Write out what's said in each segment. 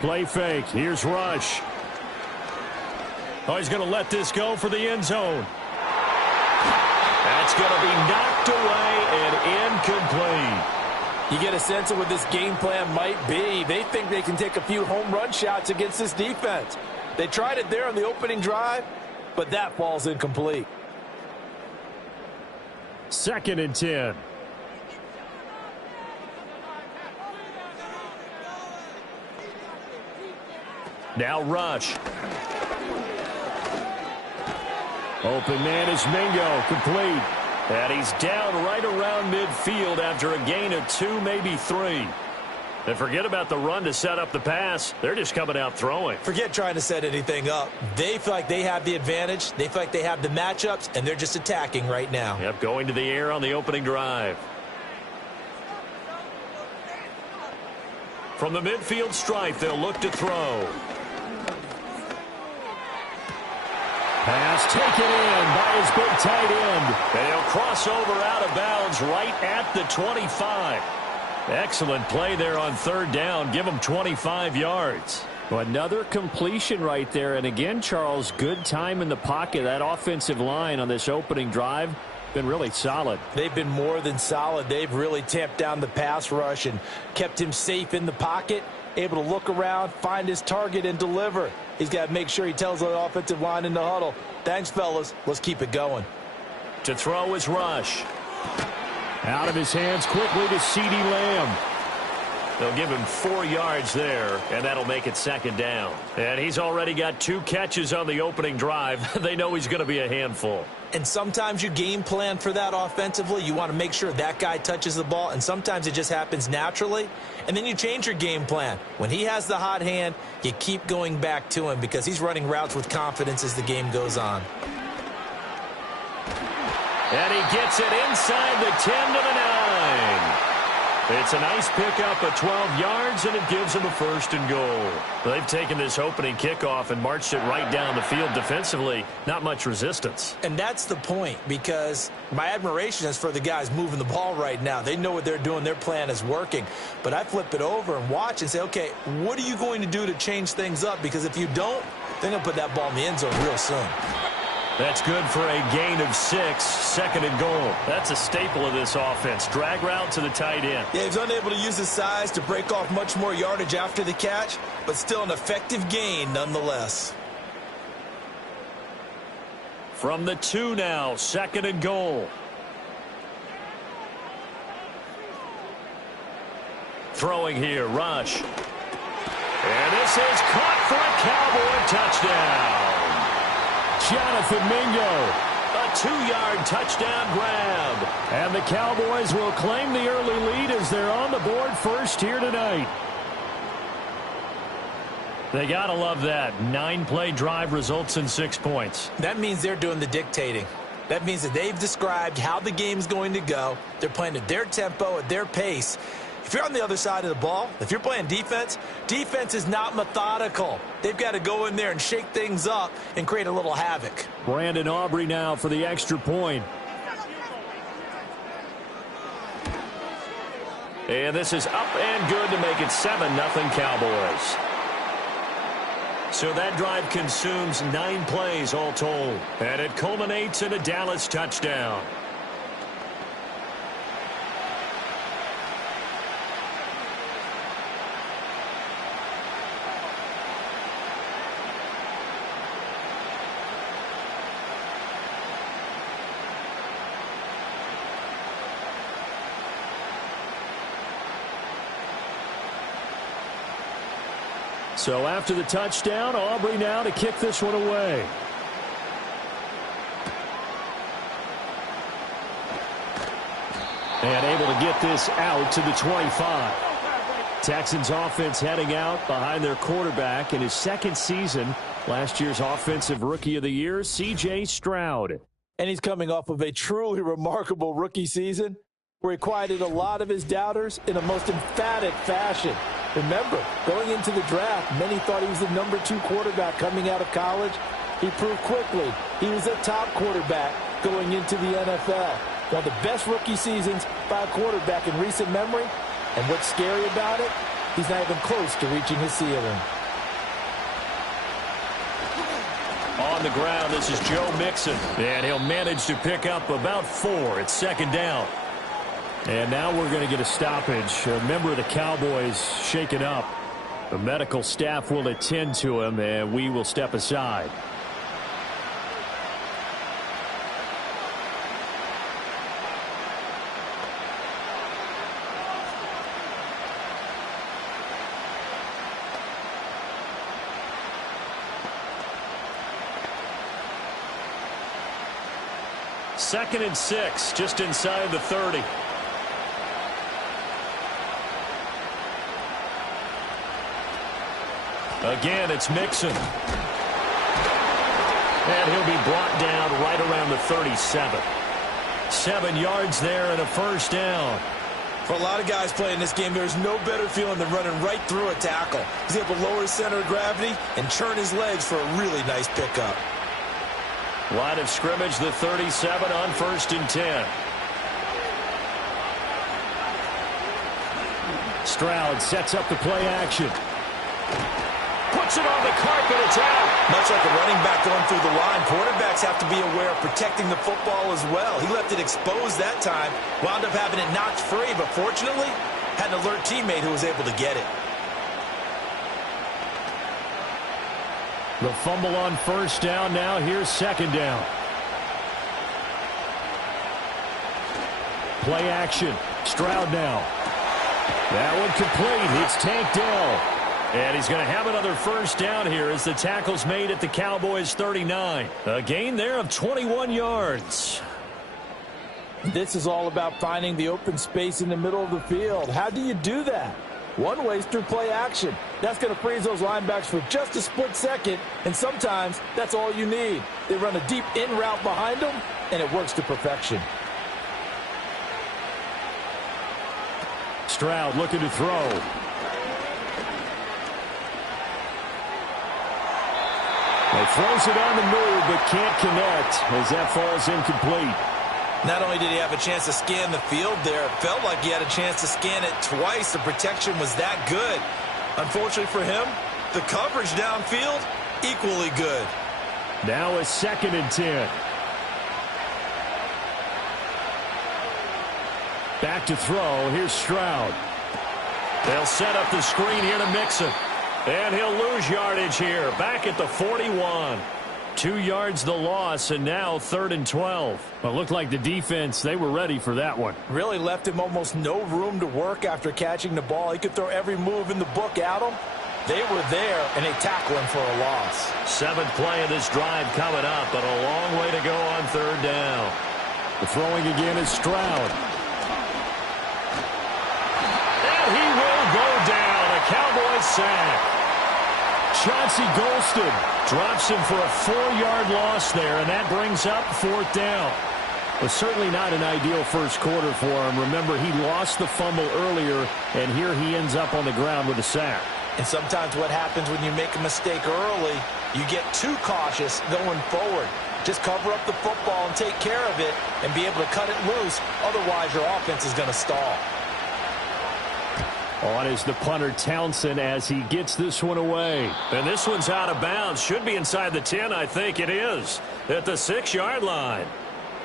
Play fake. Here's Rush. Oh, he's going to let this go for the end zone. That's going to be knocked away and incomplete. You get a sense of what this game plan might be. They think they can take a few home run shots against this defense. They tried it there on the opening drive, but that falls incomplete. 2nd and 10. Now Rush. Open man is Mingo, complete. And he's down right around midfield after a gain of 2, maybe 3. And forget about the run to set up the pass. They're just coming out throwing. Forget trying to set anything up. They feel like they have the advantage. They feel like they have the matchups, and they're just attacking right now. Yep, going to the air on the opening drive. From the midfield stripe, they'll look to throw. Pass taken in by his big tight end. And he'll cross over out of bounds right at the 25. Excellent play there on 3rd down. Give him 25 yards. Well, another completion right there. And again, Charles, good time in the pocket. That offensive line on this opening drive been really solid. They've been more than solid. They've really tamped down the pass rush and kept him safe in the pocket, able to look around, find his target, and deliver. He's got to make sure he tells the offensive line in the huddle, thanks, fellas. Let's keep it going. To throw is Rush. Out of his hands quickly to CeeDee Lamb. They'll give him 4 yards there, and that'll make it 2nd down. And he's already got 2 catches on the opening drive. They know he's going to be a handful. And sometimes you game plan for that offensively. You want to make sure that guy touches the ball, and sometimes it just happens naturally. And then you change your game plan. When he has the hot hand, you keep going back to him because he's running routes with confidence as the game goes on. And he gets it inside the 10 to the 9. It's a nice pickup of 12 yards, and it gives them a 1st and goal. They've taken this opening kickoff and marched it right down the field defensively. Not much resistance. And that's the point, because my admiration is for the guys moving the ball right now. They know what they're doing. Their plan is working. But I flip it over and watch and say, okay, what are you going to do to change things up? Because if you don't, they're going to put that ball in the end zone real soon. That's good for a gain of 6, 2nd and goal. That's a staple of this offense. Drag route to the tight end. Yeah, he's unable to use his size to break off much more yardage after the catch, but still an effective gain nonetheless. From the 2 now, 2nd and goal. Throwing here, Rush. And this is caught for a Cowboy touchdown. Jonathan Mingo, a 2-yard touchdown grab. And the Cowboys will claim the early lead as they're on the board first here tonight. They got to love that. 9-play drive results in 6 points. That means they're doing the dictating. That means that they've described how the game's going to go. They're playing at their tempo, at their pace. If you're on the other side of the ball, if you're playing defense, defense is not methodical. They've got to go in there and shake things up and create a little havoc. Brandon Aubrey now for the extra point. And this is up and good to make it 7-0 Cowboys. So that drive consumes 9 plays all told. And it culminates in a Dallas touchdown. So after the touchdown, Aubrey now to kick this one away. And able to get this out to the 25. Texans offense heading out behind their quarterback in his 2nd season. Last year's Offensive Rookie of the Year, C.J. Stroud. And he's coming off of a truly remarkable rookie season where he quieted a lot of his doubters in a most emphatic fashion. Remember, going into the draft, many thought he was the number 2 quarterback coming out of college. He proved quickly he was a top quarterback going into the NFL. One of the best rookie seasons by a quarterback in recent memory. And what's scary about it? he's not even close to reaching his ceiling. On the ground, this is Joe Mixon. And he'll manage to pick up about 4. It's second down. And now we're going to get a stoppage. A member of the Cowboys shaken up. The medical staff will attend to him, and we will step aside. Second and 6, just inside the 30. Again, it's Mixon. And he'll be brought down right around the 37. 7 yards there and a first down. For a lot of guys playing this game, there's no better feeling than running right through a tackle. He's able to lower his center of gravity and churn his legs for a really nice pickup. Line of scrimmage, the 37 on 1st and 10. Stroud sets up the play action. Puts it on the carpet, it's out. Much like a running back going through the line, quarterbacks have to be aware of protecting the football as well. He left it exposed that time, wound up having it knocked free, but fortunately, had an alert teammate who was able to get it. The fumble on first down. Now here's second down. Play action. Stroud now. That one complete. It's Tank Dell. And he's going to have another first down here as the tackle's made at the Cowboys 39. A gain there of 21 yards. This is all about finding the open space in the middle of the field. How do you do that? One way is through play action. That's going to freeze those linebacks for just a split second, and sometimes that's all you need. They run a deep in route behind them, and it works to perfection. Stroud looking to throw. He throws it on the move, but can't connect as that falls incomplete. Not only did he have a chance to scan the field there, it felt like he had a chance to scan it twice. The protection was that good. Unfortunately for him, the coverage downfield, equally good. Now a 2nd and 10. Back to throw. Here's Stroud. They'll set up the screen here to Mixon. And he'll lose yardage here. Back at the 41. 2 yards the loss, and now 3rd and 12. Well, it looked like the defense, they were ready for that one. Really left him almost no room to work after catching the ball. He could throw every move in the book at him. They were there, and they tackle him for a loss. 7th play of this drive coming up, but a long way to go on 3rd down. The throwing again is Stroud. And he will go down. A Cowboys sack. Chauncey Golston drops him for a 4-yard loss there, and that brings up 4th down. Was certainly not an ideal first quarter for him. Remember, he lost the fumble earlier, and here he ends up on the ground with a sack. And sometimes what happens when you make a mistake early, you get too cautious going forward. Just cover up the football and take care of it and be able to cut it loose. Otherwise, your offense is going to stall. On is the punter, Townsend, as he gets this one away. And this one's out of bounds. Should be inside the 10, I think it is, at the 6-yard line.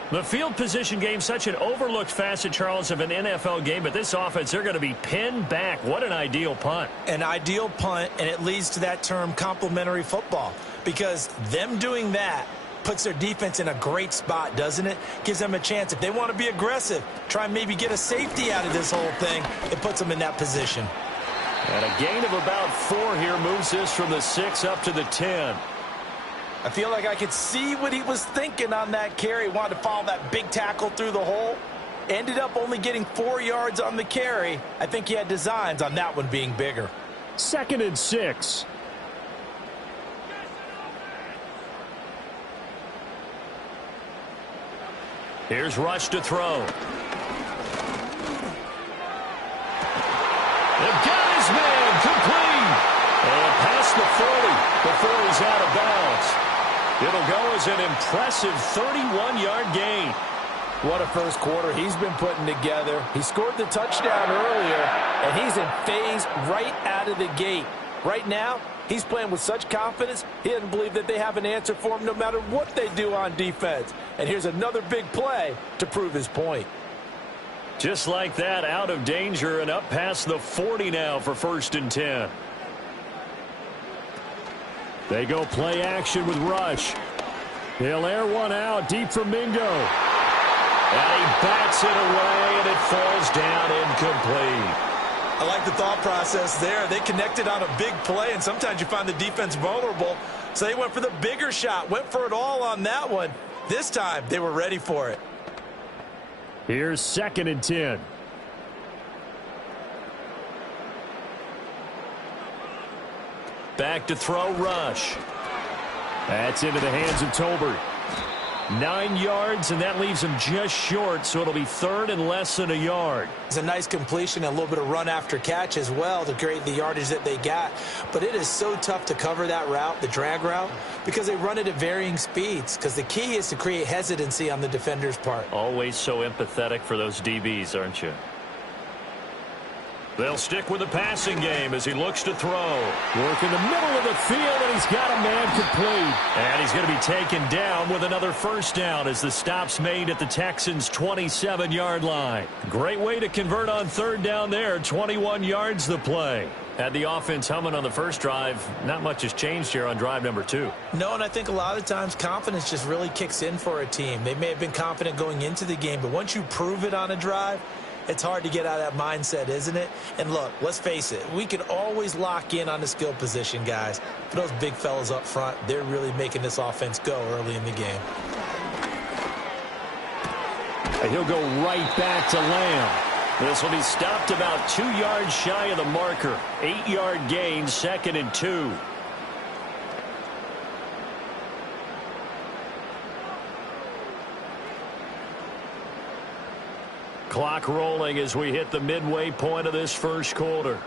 The field position game, such an overlooked facet, Charles, of an NFL game, but this offense, they're going to be pinned back. What an ideal punt. An ideal punt, and it leads to that term complementary football, because them doing that puts their defense in a great spot, doesn't it? Gives them a chance. If they want to be aggressive, try and maybe get a safety out of this whole thing, it puts them in that position. And a gain of about 4 here moves this from the 6 up to the 10. I feel like I could see what he was thinking on that carry. Wanted to follow that big tackle through the hole. Ended up only getting 4 yards on the carry. I think he had designs on that one being bigger. 2nd and 6. Here's Rush to throw. They've got his man complete. And past the 40 before he's out of bounds. It'll go as an impressive 31-yard gain. What a first quarter he's been putting together. He scored the touchdown earlier, and he's in phase right out of the gate. Right now, he's playing with such confidence, he doesn't believe that they have an answer for him no matter what they do on defense. And here's another big play to prove his point. Just like that, out of danger and up past the 40 now for 1st and 10. They go play action with Rush. He'll air one out deep for Mingo. And he bats it away, and it falls down incomplete. I like the thought process there. They connected on a big play, and sometimes you find the defense vulnerable. So they went for the bigger shot, went for it all on that one. This time, they were ready for it. Here's 2nd and 10. Back to throw, Rush. That's into the hands of Tolbert. 9 yards, and that leaves him just short, so it'll be 3rd and less than a yard. It's a nice completion and a little bit of run after catch as well to create the yardage that they got. But it is so tough to cover that route, the drag route, because they run it at varying speeds. Because the key is to create hesitancy on the defender's part. Always so empathetic for those DBs, aren't you? They'll stick with the passing game as he looks to throw. Work in the middle of the field, and he's got a man complete. And he's going to be taken down with another first down as the stop's made at the Texans' 27-yard line. Great way to convert on 3rd down there. 21 yards the play. Had the offense humming on the first drive. Not much has changed here on drive number 2. No, and I think a lot of times confidence just really kicks in for a team. They may have been confident going into the game, but once you prove it on a drive, it's hard to get out of that mindset, isn't it? And look, let's face it, we can always lock in on the skill position, guys. For those big fellas up front, they're really making this offense go early in the game. And he'll go right back to Lamb. This will be stopped about 2 yards shy of the marker. 8-yard gain, 2nd and 2. Clock rolling as we hit the midway point of this first quarter.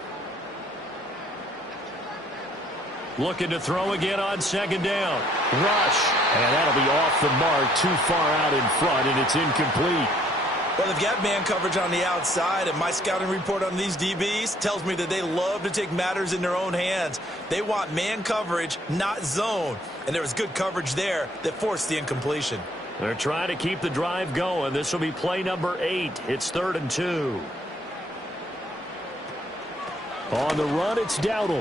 Looking to throw again on 2nd down. Rush. And that'll be off the mark, too far out in front, and it's incomplete. Well, they've got man coverage on the outside, and my scouting report on these DBs tells me that they love to take matters in their own hands. They want man coverage, not zone. And there was good coverage there that forced the incompletion. They're trying to keep the drive going. This will be play number 8. It's 3rd and 2. On the run, it's Dowdle.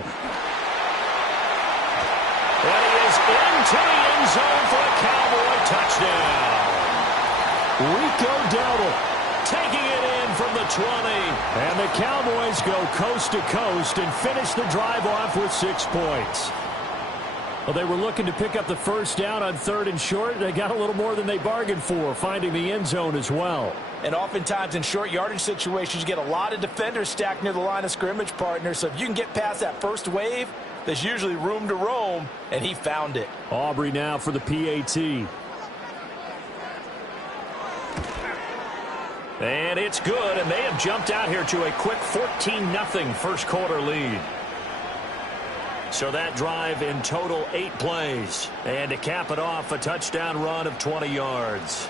And he is into the end zone for a Cowboy touchdown. Rico Dowdle taking it in from the 20. And the Cowboys go coast to coast and finish the drive off with 6 points. Well, they were looking to pick up the first down on 3rd and short. They got a little more than they bargained for, finding the end zone as well. And oftentimes in short yardage situations, you get a lot of defenders stacked near the line of scrimmage partners. So if you can get past that first wave, there's usually room to roam, and he found it. Aubrey now for the PAT. And it's good, and they have jumped out here to a quick 14-0 first quarter lead. So that drive in total 8 plays. And to cap it off, a touchdown run of 20 yards.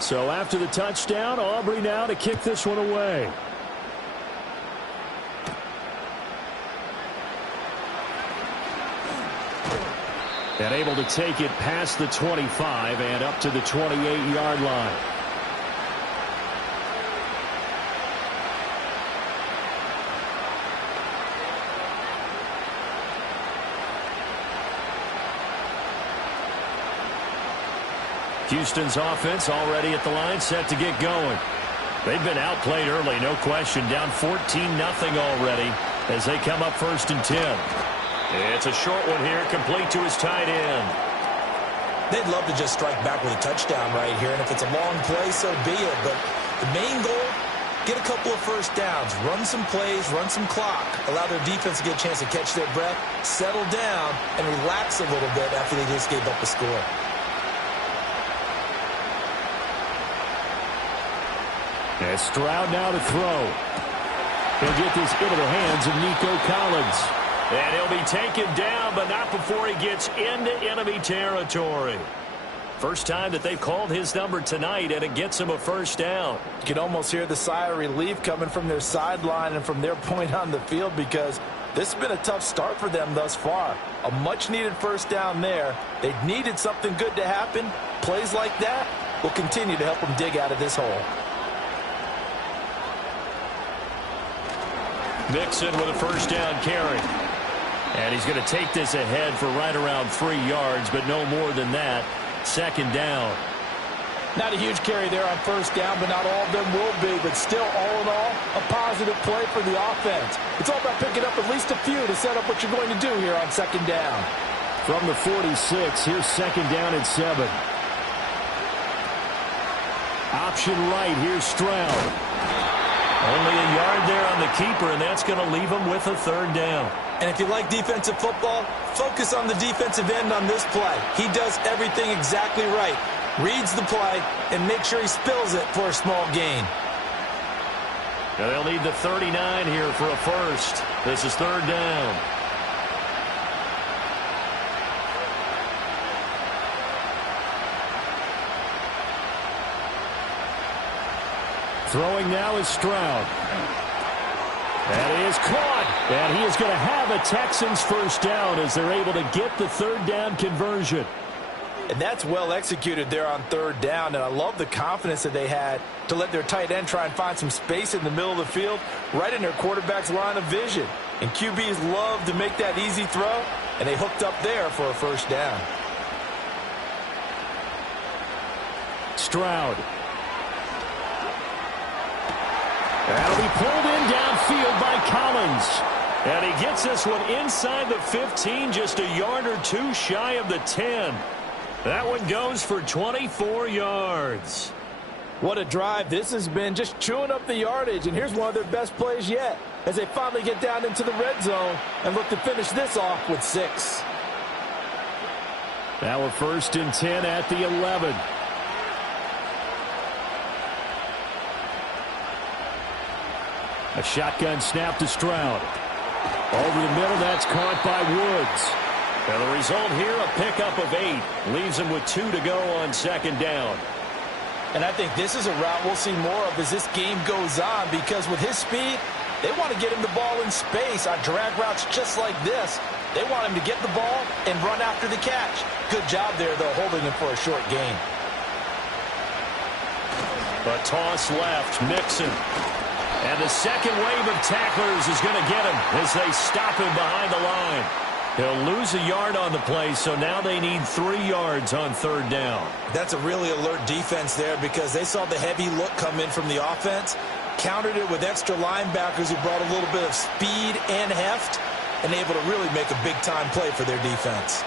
So after the touchdown, Aubrey now to kick this one away. And able to take it past the 25 and up to the 28-yard line. Houston's offense already at the line, set to get going. They've been outplayed early, no question. Down 14-0 already as they come up 1st and 10. It's a short one here, complete to his tight end. They'd love to just strike back with a touchdown right here, and if it's a long play, so be it. But the main goal get a couple of first downs, run some plays, run some clock, allow their defense to get a chance to catch their breath, settle down, and relax a little bit after they just gave up a score. And Stroud now to throw. He'll get this into the hands of Nico Collins. And he'll be taken down, but not before he gets into enemy territory. First time that they've called his number tonight, and it gets him a first down. You can almost hear the sigh of relief coming from their sideline and from their point on the field, because this has been a tough start for them thus far. A much-needed first down there. They needed something good to happen. Plays like that will continue to help them dig out of this hole. Mixon with a first down carry. And he's going to take this ahead for right around 3 yards, but no more than that. Second down. Not a huge carry there on first down, but not all of them will be. But still, all in all, a positive play for the offense. It's all about picking up at least a few to set up what you're going to do here on second down. From the 46, here's second down and 7. Option right, here's Stroud. Only a yard there on the keeper, and that's going to leave him with a third down. And if you like defensive football, focus on the defensive end on this play. He does everything exactly right. Reads the play and makes sure he spills it for a small gain. Now they'll need the 39 here for a first. This is third down. Throwing now is Stroud. That is caught. And he is going to have a Texans first down as they're able to get the third down conversion. And that's well executed there on third down. And I love the confidence that they had to let their tight end try and find some space in the middle of the field, right in their quarterback's line of vision. And QBs love to make that easy throw, and they hooked up there for a first down. Stroud. That'll be pulled in downfield by Collins. And he gets this one inside the 15, just a yard or two shy of the 10. That one goes for 24 yards. What a drive this has been, just chewing up the yardage. And here's one of their best plays yet, as they finally get down into the red zone and look to finish this off with 6. Now a first and 10 at the 11. A shotgun snap to Stroud. Over the middle, that's caught by Woods. And the result here, a pickup of 8. Leaves him with 2 to go on second down. And I think this is a route we'll see more of as this game goes on, because with his speed, they want to get him the ball in space on drag routes just like this. They want him to get the ball and run after the catch. Good job there, though, holding him for a short gain. A toss left, Mixon. And the second wave of tacklers is going to get him as they stop him behind the line. He'll lose a yard on the play, so now they need 3 yards on third down. That's a really alert defense there, because they saw the heavy look come in from the offense, countered it with extra linebackers who brought a little bit of speed and heft, and able to really make a big-time play for their defense.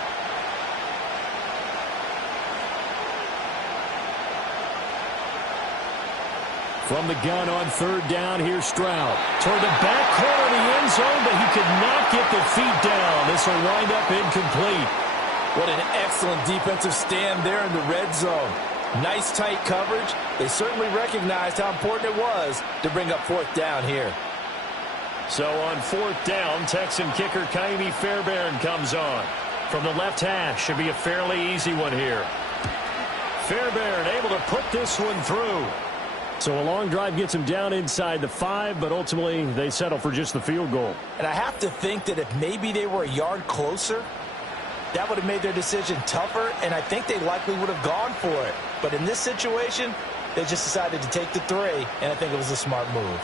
From the gun on third down, here's Stroud. Toward the back corner of the end zone, but he could not get the feet down. This will wind up incomplete. What an excellent defensive stand there in the red zone. Nice tight coverage. They certainly recognized how important it was to bring up fourth down here. So on fourth down, Texan kicker Kaimi Fairbairn comes on. From the left hash, should be a fairly easy one here. Fairbairn able to put this one through. So a long drive gets him down inside the 5, but ultimately they settle for just the field goal. And I have to think that if maybe they were a yard closer, that would have made their decision tougher, and I think they likely would have gone for it. But in this situation, they just decided to take the 3, and I think it was a smart move.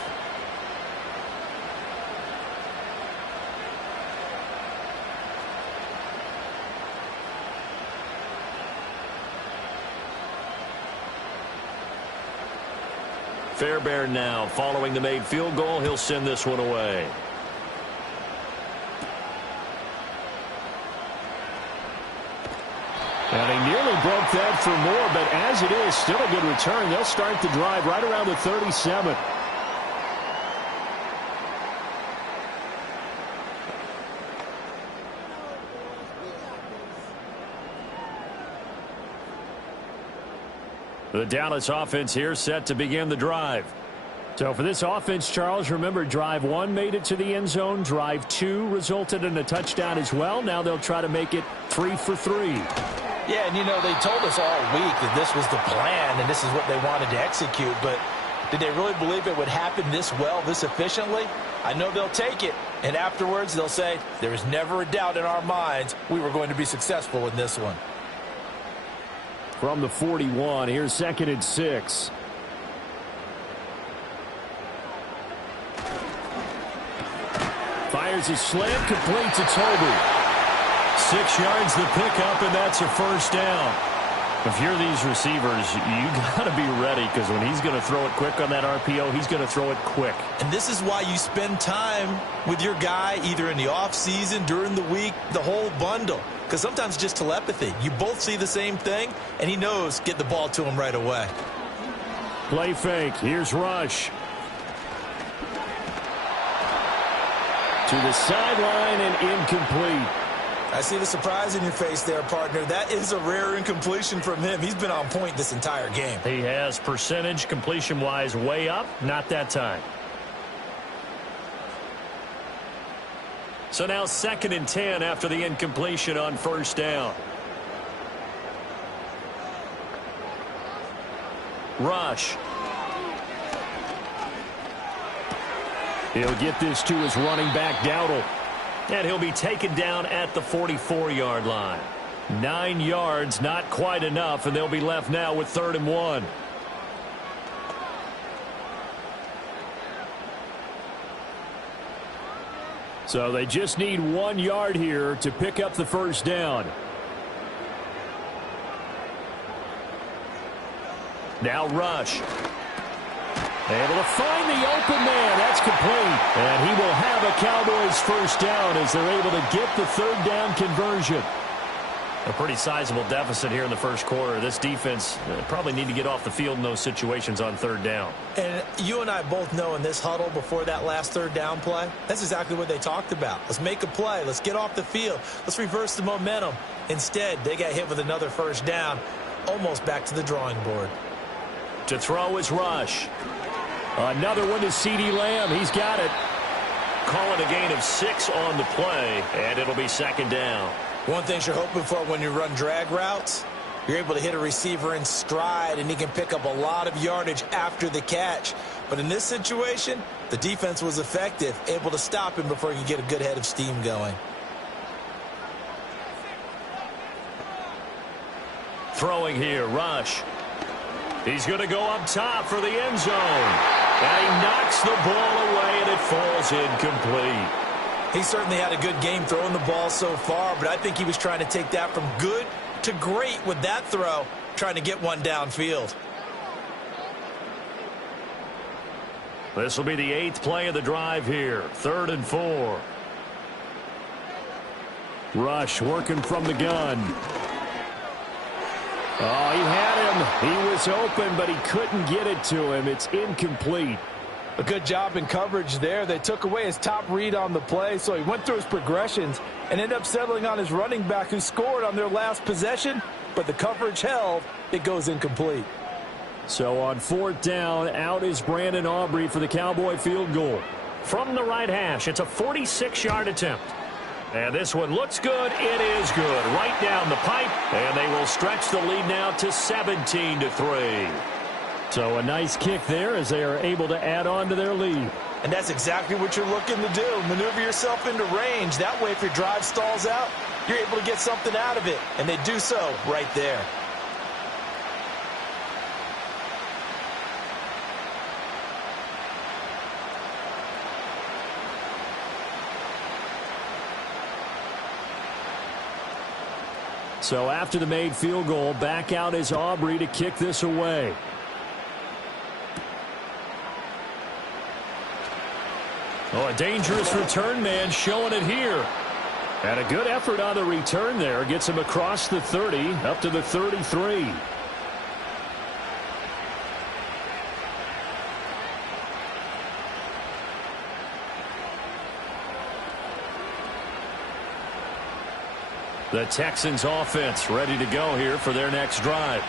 Fairbairn now, following the made field goal, he'll send this one away. And he nearly broke that for more, but as it is, still a good return. They'll start the drive right around the 37. The Dallas offense here set to begin the drive. So for this offense, Charles, remember drive 1 made it to the end zone. Drive 2 resulted in a touchdown as well. Now they'll try to make it 3 for 3. Yeah, and they told us all week that this was the plan and this is what they wanted to execute, but did they really believe it would happen this well, this efficiently? I know they'll take it, and afterwards they'll say, there was never a doubt in our minds we were going to be successful in this one. From the 41, here's 2nd and 6. Fires a slant, complete to Toby. 6 yards the pickup, and that's a first down. If you're these receivers, you got to be ready, because when he's going to throw it quick on that RPO, he's going to throw it quick. And this is why you spend time with your guy either in the offseason, during the week, the whole bundle. Because sometimes it's just telepathy. You both see the same thing, and he knows get the ball to him right away. Play fake. Here's Rush. To the sideline and incomplete. I see the surprise in your face there, partner. That is a rare incompletion from him. He's been on point this entire game. He has percentage completion-wise way up. Not that time. So now 2nd and 10 after the incompletion on first down. Rush. He'll get this to his running back, Dowdle. And he'll be taken down at the 44-yard line. 9 yards, not quite enough, and they'll be left now with 3rd and 1. So they just need 1 yard here to pick up the first down. Now Rush. Able to find the open man. That's complete. And he will have a Cowboys first down as they're able to get the 3rd down conversion. A pretty sizable deficit here in the first quarter. This defense probably need to get off the field in those situations on 3rd down. And you and I both know in this huddle before that last 3rd down play, that's exactly what they talked about. Let's make a play. Let's get off the field. Let's reverse the momentum. Instead, they got hit with another first down, almost back to the drawing board. To throw is Rush. Another one to CeeDee Lamb. He's got it. Calling a gain of 6 on the play, and it'll be 2nd down. One thing you're hoping for when you run drag routes, you're able to hit a receiver in stride, and he can pick up a lot of yardage after the catch. But in this situation, the defense was effective, able to stop him before he could get a good head of steam going. Throwing here, Rush. He's going to go up top for the end zone. And he knocks the ball away, and it falls incomplete. He certainly had a good game throwing the ball so far, but I think he was trying to take that from good to great with that throw, trying to get one downfield. This will be the 8th play of the drive here. 3rd and 4. Rush working from the gun. Oh, he had him. He was open, but he couldn't get it to him. It's incomplete. A good job in coverage there. They took away his top read on the play, so he went through his progressions and ended up settling on his running back who scored on their last possession, but the coverage held. It goes incomplete. So on 4th down, out is Brandon Aubrey for the Cowboy field goal. From the right hash, it's a 46-yard attempt. And this one looks good. It is good. Right down the pipe, and they will stretch the lead now to 17-3. So a nice kick there as they are able to add on to their lead. And that's exactly what you're looking to do. Maneuver yourself into range. That way, if your drive stalls out, you're able to get something out of it. And they do so right there. So after the made field goal, back out is Aubrey to kick this away. Oh, a dangerous return man showing it here. And a good effort on the return there. Gets him across the 30, up to the 33. The Texans offense ready to go here for their next drive.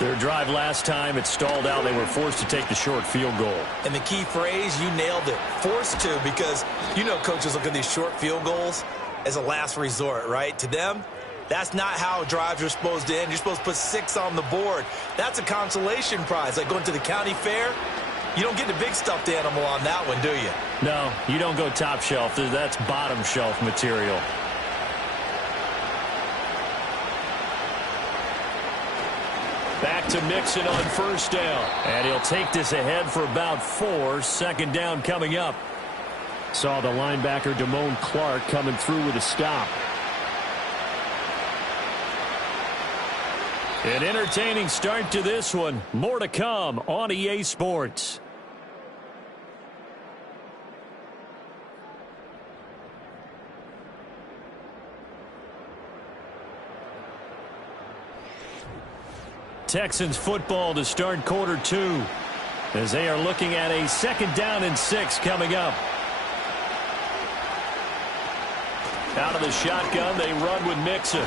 Their drive last time, it stalled out. They were forced to take the short field goal. And the key phrase, you nailed it, forced to, because you know coaches look at these short field goals as a last resort, right? To them, that's not how drives are supposed to end. You're supposed to put 6 on the board. That's a consolation prize. Like going to the county fair, you don't get the big stuffed animal on that one, do you? No, you don't go top shelf. That's bottom shelf material. Back to Mixon on first down. And he'll take this ahead for about 4. Second down coming up. Saw the linebacker Damone Clark coming through with a stop. An entertaining start to this one. More to come on EA Sports. Texans football to start quarter 2 as they are looking at a 2nd down and 6 coming up. Out of the shotgun, they run with Mixon.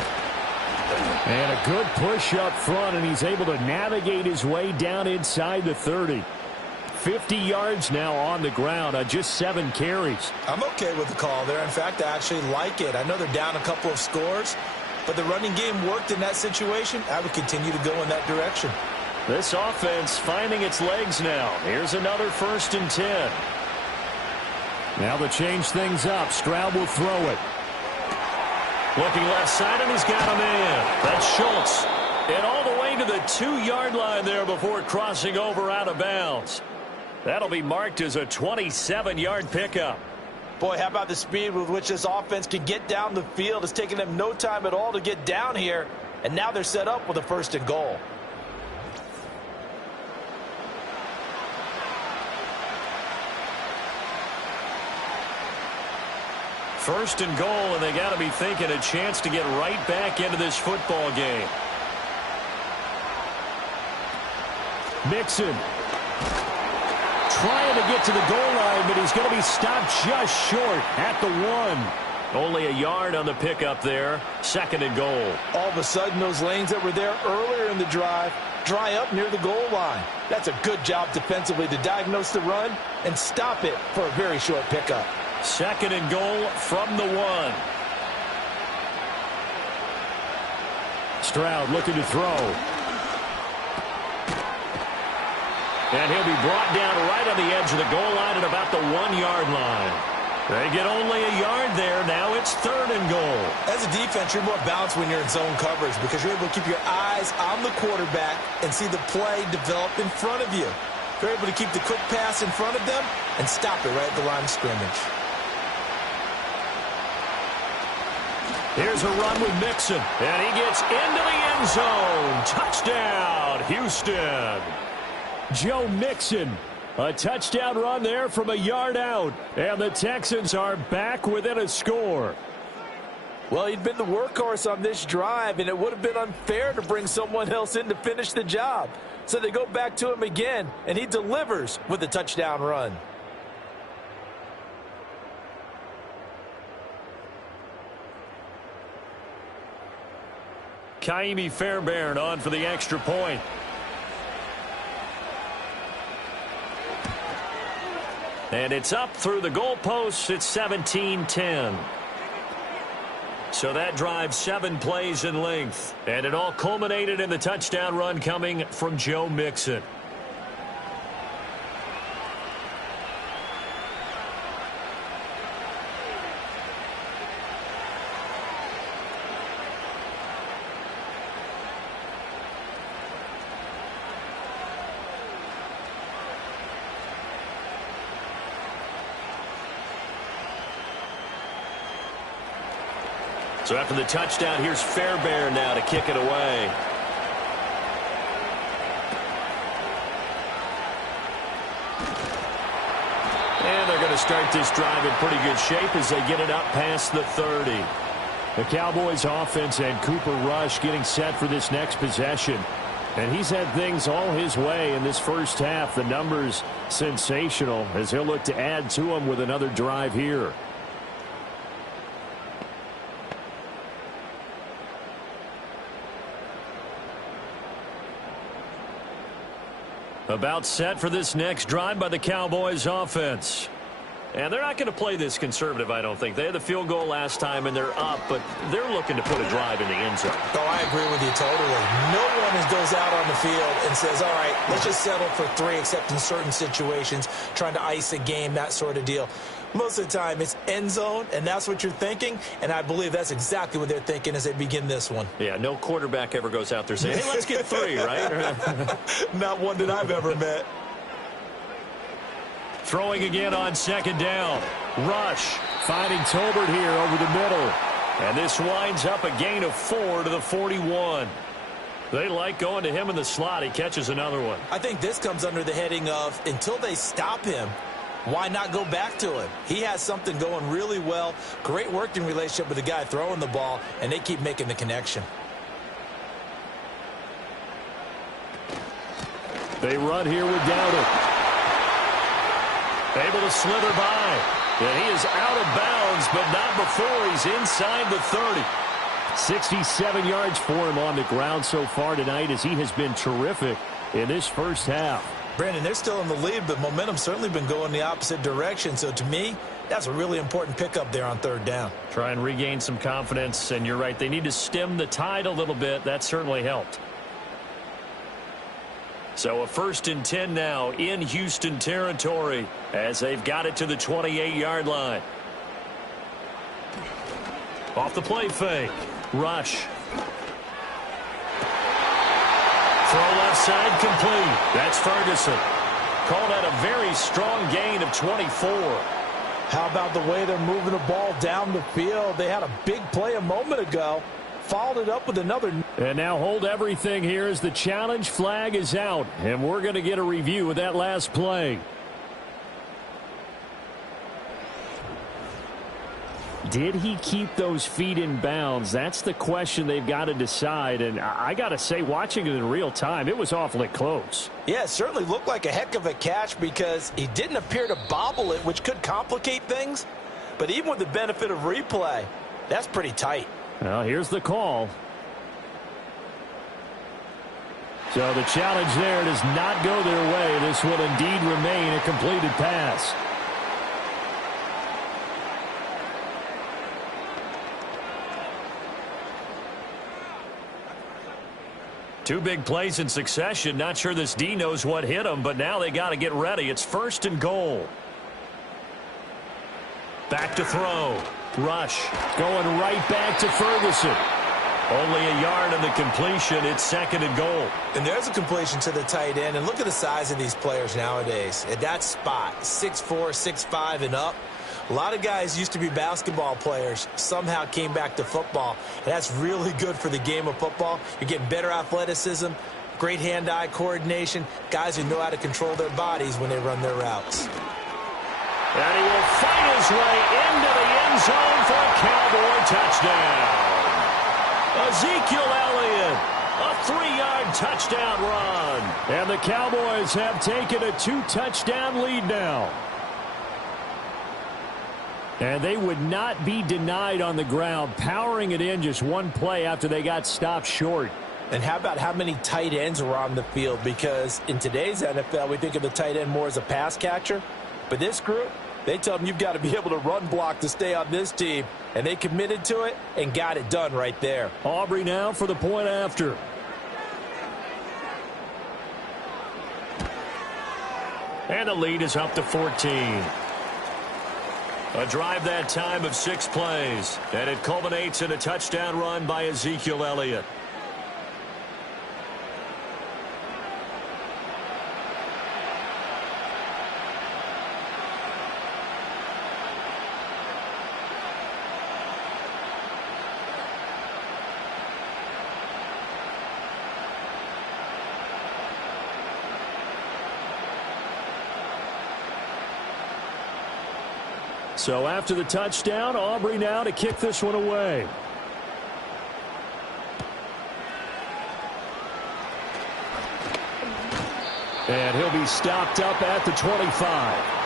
And a good push up front, and he's able to navigate his way down inside the 30. 50 yards now on the ground on just 7 carries. I'm okay with the call there. In fact, I actually like it. I know they're down a couple of scores, but the running game worked in that situation. I would continue to go in that direction. This offense finding its legs now. Here's another 1st and 10. Now to change things up, Stroud will throw it. Looking left side, and he's got him in. That's Schultz. And all the way to the 2-yard line there before crossing over out of bounds. That'll be marked as a 27-yard pickup. Boy, how about the speed with which this offense can get down the field? It's taken them no time at all to get down here, and now they're set up with a 1st and goal. First and goal, and they got to be thinking a chance to get right back into this football game. Mixon trying to get to the goal line, but he's going to be stopped just short at the 1. Only a yard on the pickup there. 2nd and goal. All of a sudden, those lanes that were there earlier in the drive dry up near the goal line. That's a good job defensively to diagnose the run and stop it for a very short pickup. 2nd and goal from the 1. Stroud looking to throw. And he'll be brought down right on the edge of the goal line at about the 1-yard line. They get only a yard there. Now it's 3rd and goal. As a defense, you're more balanced when you're in zone coverage because you're able to keep your eyes on the quarterback and see the play develop in front of you. You're able to keep the quick pass in front of them and stop it right at the line of scrimmage. Here's a run with Mixon, and he gets into the end zone. Touchdown, Houston. Joe Mixon, a touchdown run there from a yard out, and the Texans are back within a score. Well, he'd been the workhorse on this drive, and it would have been unfair to bring someone else in to finish the job. So they go back to him again, and he delivers with a touchdown run. Kaimi Fairbairn on for the extra point. And it's up through the goalposts. It's 17-10. So that drive 7 plays in length. And it all culminated in the touchdown run coming from Joe Mixon. So after the touchdown, here's Fairbairn now to kick it away. And they're going to start this drive in pretty good shape as they get it up past the 30. The Cowboys offense and Cooper Rush getting set for this next possession. And he's had things all his way in this first half. The numbers sensational as he'll look to add to them with another drive here. About set for this next drive by the Cowboys offense. And they're not going to play this conservative, I don't think. They had the field goal last time, and they're up, but they're looking to put a drive in the end zone. Oh, I agree with you totally. No one goes out on the field and says, all right, let's just settle for 3, except in certain situations, trying to ice a game, that sort of deal. Most of the time, it's end zone, and that's what you're thinking, and I believe that's exactly what they're thinking as they begin this one. Yeah, no quarterback ever goes out there saying, hey, let's get 3, right? Not one that I've ever met. Throwing again on second down. Rush finding Tolbert here over the middle. And this winds up a gain of 4 to the 41. They like going to him in the slot. He catches another one. I think this comes under the heading of until they stop him, why not go back to him? He has something going really well. Great working relationship with the guy throwing the ball, and they keep making the connection. They run here with Dowdle. Able to slither by. And he is out of bounds, but not before he's inside the 30. 67 yards for him on the ground so far tonight as he has been terrific in this first half. Brandon, they're still in the lead, but momentum's certainly been going the opposite direction. So to me, that's a really important pickup there on third down. Try and regain some confidence, and you're right. They need to stem the tide a little bit. That certainly helped. So a 1st and 10 now in Houston territory as they've got it to the 28-yard line. Off the play fake. Rush. Throw left side complete. That's Ferguson. Called out a very strong gain of 24. How about the way they're moving the ball down the field? They had a big play a moment ago. Followed it up with another. And now hold everything here as the challenge flag is out. And we're going to get a review of that last play. Did he keep those feet in bounds? That's the question they've got to decide. And I got to say, watching it in real time, it was awfully close. Yeah, it certainly looked like a heck of a catch because he didn't appear to bobble it, which could complicate things. But even with the benefit of replay, that's pretty tight. Well, here's the call. So the challenge there does not go their way. This will indeed remain a completed pass. Two big plays in succession. Not sure this D knows what hit him, but now they got to get ready. It's 1st and goal. Back to throw. Rush going right back to Ferguson. Only a yard on the completion. It's 2nd and goal. And there's a completion to the tight end. And look at the size of these players nowadays. At that spot, 6'4", 6'5", and up. A lot of guys used to be basketball players, somehow came back to football. And that's really good for the game of football. You're getting better athleticism, great hand-eye coordination, guys who know how to control their bodies when they run their routes. And he will fight his way into the end zone for a Cowboy touchdown. Ezekiel Elliott, a 3-yard touchdown run. And the Cowboys have taken a 2-touchdown lead now. And they would not be denied on the ground, powering it in just one play after they got stopped short. And how about how many tight ends were on the field? Because in today's NFL, we think of the tight end more as a pass catcher. But this group, they tell them you've got to be able to run block to stay on this team. And they committed to it and got it done right there. Aubrey now for the point after. And the lead is up to 14. A drive that time of 6 plays. And it culminates in a touchdown run by Ezekiel Elliott. So after the touchdown, Aubrey now to kick this one away. And he'll be stopped up at the 25.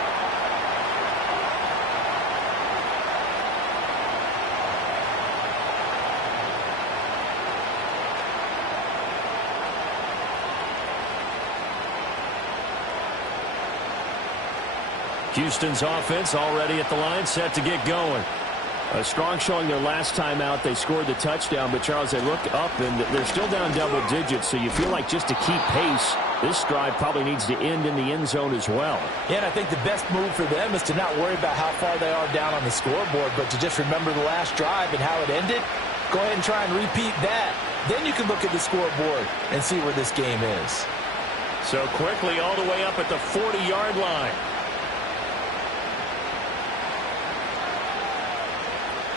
Houston's offense already at the line, set to get going. A strong showing their last time out. They scored the touchdown, but Charles, they look up and they're still down double digits, so you feel like just to keep pace, this drive probably needs to end in the end zone as well. Yeah, and I think the best move for them is to not worry about how far they are down on the scoreboard, but to just remember the last drive and how it ended. Go ahead and try and repeat that. Then you can look at the scoreboard and see where this game is. So quickly all the way up at the 40-yard line.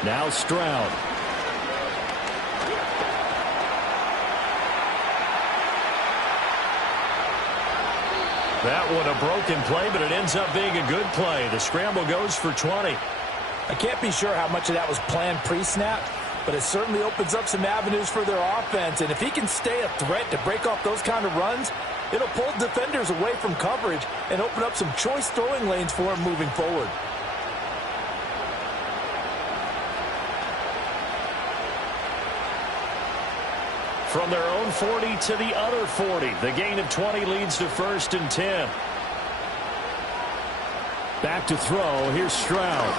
Now Stroud. That one a broken play, but it ends up being a good play. The scramble goes for 20. I can't be sure how much of that was planned pre-snap, but it certainly opens up some avenues for their offense. And if he can stay a threat to break off those kind of runs, it'll pull defenders away from coverage and open up some choice throwing lanes for him moving forward. From their own 40 to the other 40. The gain of 20 leads to 1st and 10. Back to throw. Here's Stroud.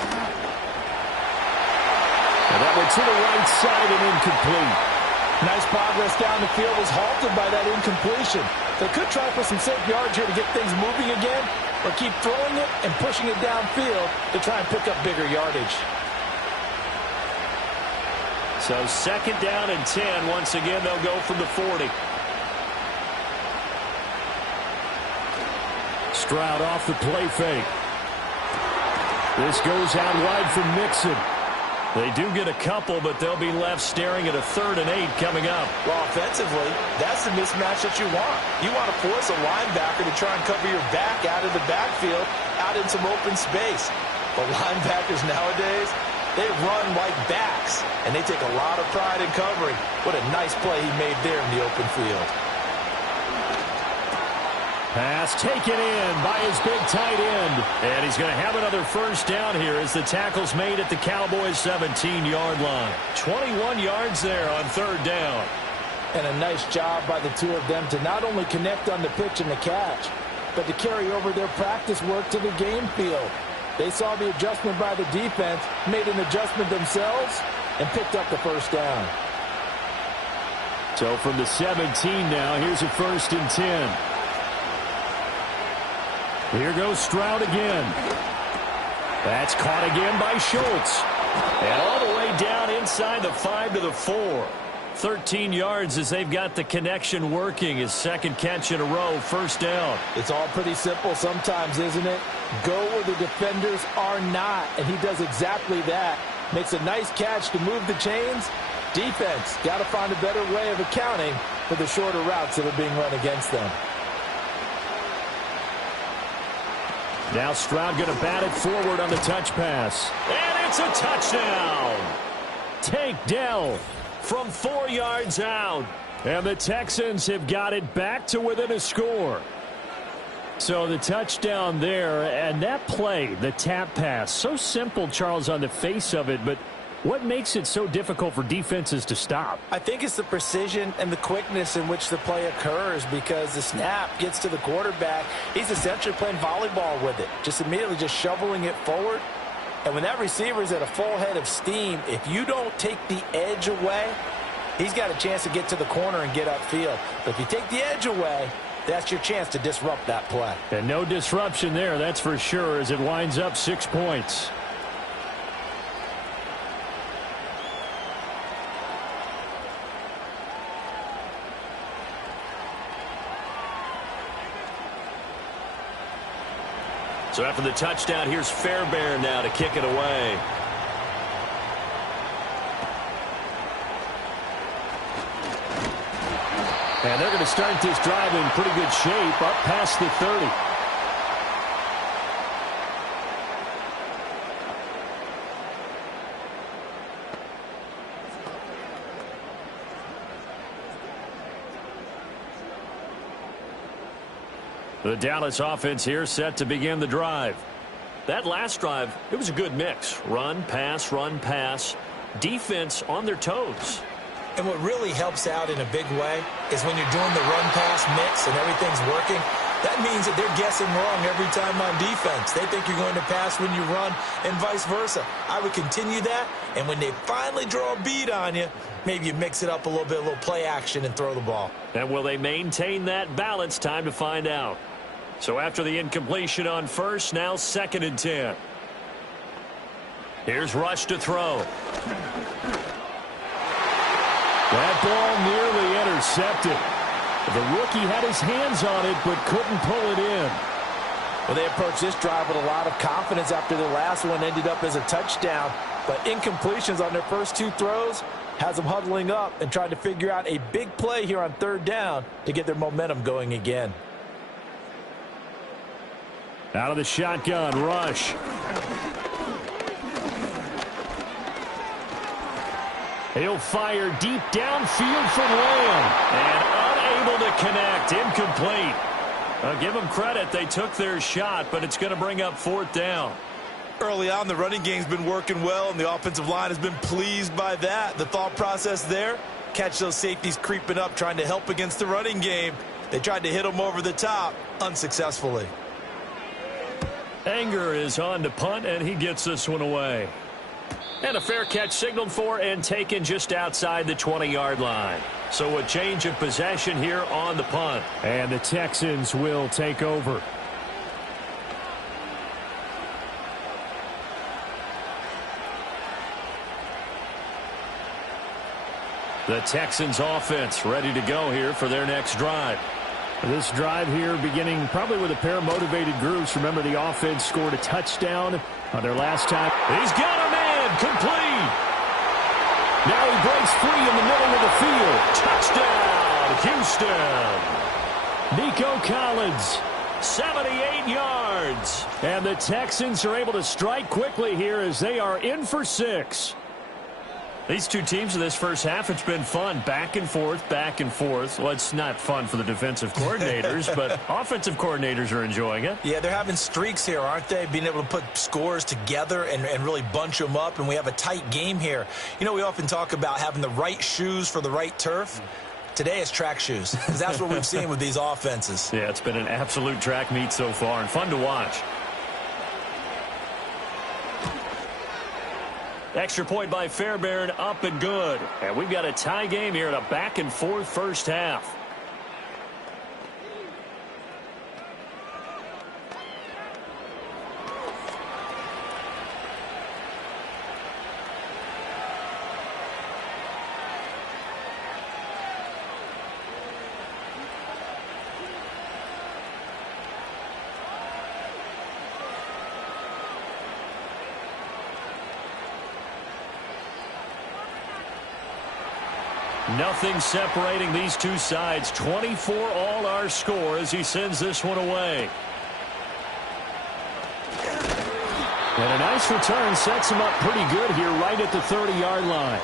And that went to the right side and incomplete. Nice progress down the field was halted by that incompletion. They could try for some safe yards here to get things moving again, or keep throwing it and pushing it downfield to try and pick up bigger yardage. So 2nd down and 10. Once again, they'll go from the 40. Stroud off the play fake. This goes out wide for Mixon. They do get a couple, but they'll be left staring at a 3rd and 8 coming up. Well, offensively, that's the mismatch that you want. You want to force a linebacker to try and cover your back out of the backfield, out in some open space. But linebackers nowadays, they run like backs, and they take a lot of pride in covering. What a nice play he made there in the open field. Pass taken in by his big tight end. And he's going to have another 1st down here as the tackle's made at the Cowboys' 17-yard line. 21 yards there on 3rd down. And a nice job by the two of them to not only connect on the pitch and the catch, but to carry over their practice work to the game field. They saw the adjustment by the defense, made an adjustment themselves, and picked up the 1st down. So from the 17 now, here's a 1st and 10. Here goes Stroud again. That's caught again by Schultz. And all the way down inside the 5 to the 4. 13 yards as they've got the connection working. His 2nd catch in a row, 1st down. It's all pretty simple sometimes, isn't it? Go where the defenders are not, and he does exactly that. Makes a nice catch to move the chains. Defense got to find a better way of accounting for the shorter routes that are being run against them. Now Stroud going to bat it forward on the touch pass. And it's a touchdown. Tank Dell from 4 yards out. And the Texans have got it back to within a score. So the touchdown there, and that play, the tap pass, so simple, Charles, on the face of it, but what makes it so difficult for defenses to stop? I think it's the precision and the quickness in which the play occurs, because the snap gets to the quarterback. He's essentially playing volleyball with it, just immediately just shoveling it forward. And when that receiver is at a full head of steam, if you don't take the edge away, he's got a chance to get to the corner and get upfield. But if you take the edge away, that's your chance to disrupt that play. And no disruption there, that's for sure, as it winds up 6 points. So after the touchdown, here's Fairbairn now to kick it away. And they're going to start this drive in pretty good shape, up past the 30. The Dallas offense here set to begin the drive. That last drive, it was a good mix. Run, pass, defense on their toes. And what really helps out in a big way is when you're doing the run-pass mix and everything's working, That means that they're guessing wrong every time on defense. They think you're going to pass when you run and vice versa. I would continue that, and when they finally draw a bead on you, maybe you mix it up a little play action and throw the ball. And will they maintain that balance? Time to find out. So after the incompletion on first, now 2nd and 10. Here's Rush to throw. That ball nearly intercepted. The rookie had his hands on it but couldn't pull it in. Well, they approached this drive with a lot of confidence after the last one ended up as a touchdown. But incompletions on their first 2 throws has them huddling up and trying to figure out a big play here on 3rd down to get their momentum going again. Out of the shotgun, Rush. He'll fire deep downfield for Lamb. And unable to connect. Incomplete. Give them credit. They took their shot, but it's going to bring up 4th down. Early on, the running game's been working well, and the offensive line has been pleased by that. The thought process there, catch those safeties creeping up, trying to help against the running game. They tried to hit them over the top, unsuccessfully. Anger is on to punt, and he gets this one away. And a fair catch signaled for and taken just outside the 20-yard line. So a change of possession here on the punt. And the Texans will take over. The Texans offense ready to go here for their next drive. This drive here beginning probably with a pair of motivated groups. Remember, the offense scored a touchdown on their last time. He's got a man. Complete. Now he breaks free in the middle of the field. Touchdown, Houston. Nico Collins. 78 yards. And the Texans are able to strike quickly here as they are in for 6. These two teams in this first half, it's been fun. Back and forth, back and forth. Well, it's not fun for the defensive coordinators, but offensive coordinators are enjoying it. Yeah, they're having streaks here, aren't they? Being able to put scores together and really bunch them up, and we have a tight game here. You know, we often talk about having the right shoes for the right turf. Today it's track shoes, because that's what we've seen with these offenses. Yeah, it's been an absolute track meet so far, and fun to watch. Extra point by Fairbairn, up and good. And we've got a tie game here in a back-and-forth first half. Nothing separating these two sides. 24 all our score as he sends this one away. And a nice return sets him up pretty good here right at the 30-yard line.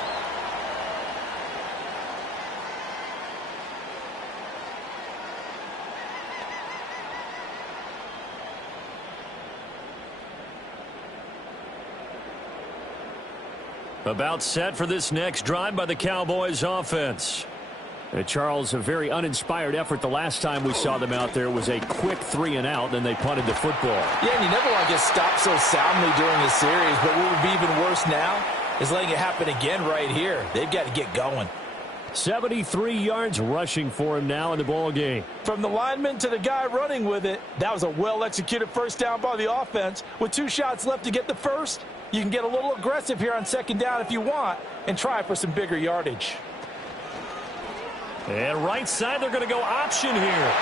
About set for this next drive by the Cowboys offense. Charles, a very uninspired effort the last time we saw them out there was a quick 3-and-out, then they punted the football. Yeah, and you never want to get stopped so soundly during the series, but what would be even worse now is letting it happen again right here. They've got to get going. 73 yards rushing for him now in the ball game. From the lineman to the guy running with it, that was a well-executed first down by the offense. With 2 shots left to get the first, you can get a little aggressive here on second down if you want and try for some bigger yardage. And right side, they're going to go option here.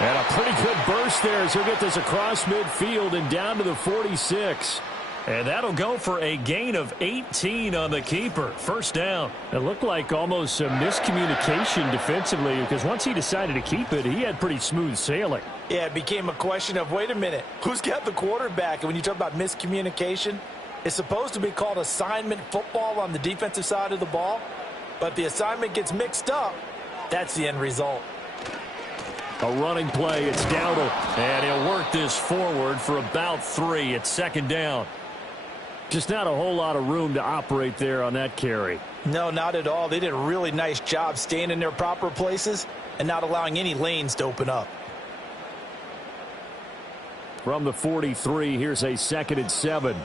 And a pretty good burst there as he'll get this across midfield and down to the 46. And that'll go for a gain of 18 on the keeper. First down. It looked like almost a miscommunication defensively because once he decided to keep it, he had pretty smooth sailing. Yeah, it became a question of, wait a minute, who's got the quarterback? And when you talk about miscommunication, it's supposed to be called assignment football on the defensive side of the ball. But the assignment gets mixed up. That's the end result. A running play. It's Dowdle. And he'll work this forward for about 3. It's second down. Just not a whole lot of room to operate there on that carry. No, not at all. They did a really nice job staying in their proper places and not allowing any lanes to open up. From the 43, here's a 2nd and 7.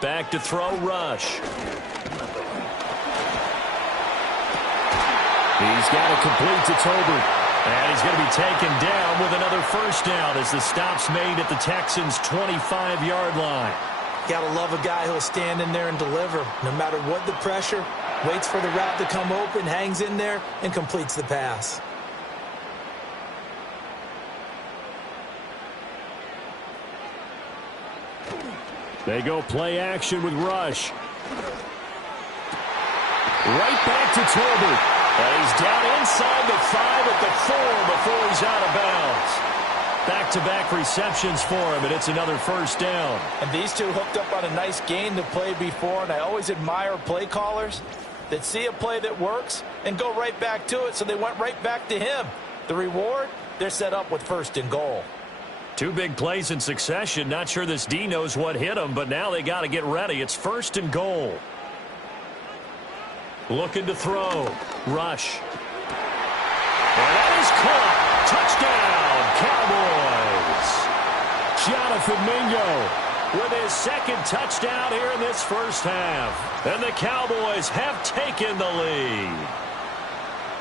Back to throw, Rush. He's got it complete to Tolbert. And he's going to be taken down with another first down as the stop's made at the Texans' 25-yard line. Gotta love a guy who'll stand in there and deliver. No matter what the pressure, waits for the route to come open, hangs in there, and completes the pass. They go play action with Rush. Right back to Tolbert. And he's down inside the 5 at the 4 before he's out of bounds. Back-to-back receptions for him, and it's another first down. And these two hooked up on a nice gain to play before, and I always admire play callers that see a play that works and go right back to it, so they went right back to him. The reward, they're set up with 1st and goal. 2 big plays in succession. Not sure this D knows what hit him, but now they got to get ready. It's 1st and goal. Looking to throw. Rush. And that is caught. Touchdown, Cowboys. Jonathan Mingo with his 2nd touchdown here in this first half. And the Cowboys have taken the lead.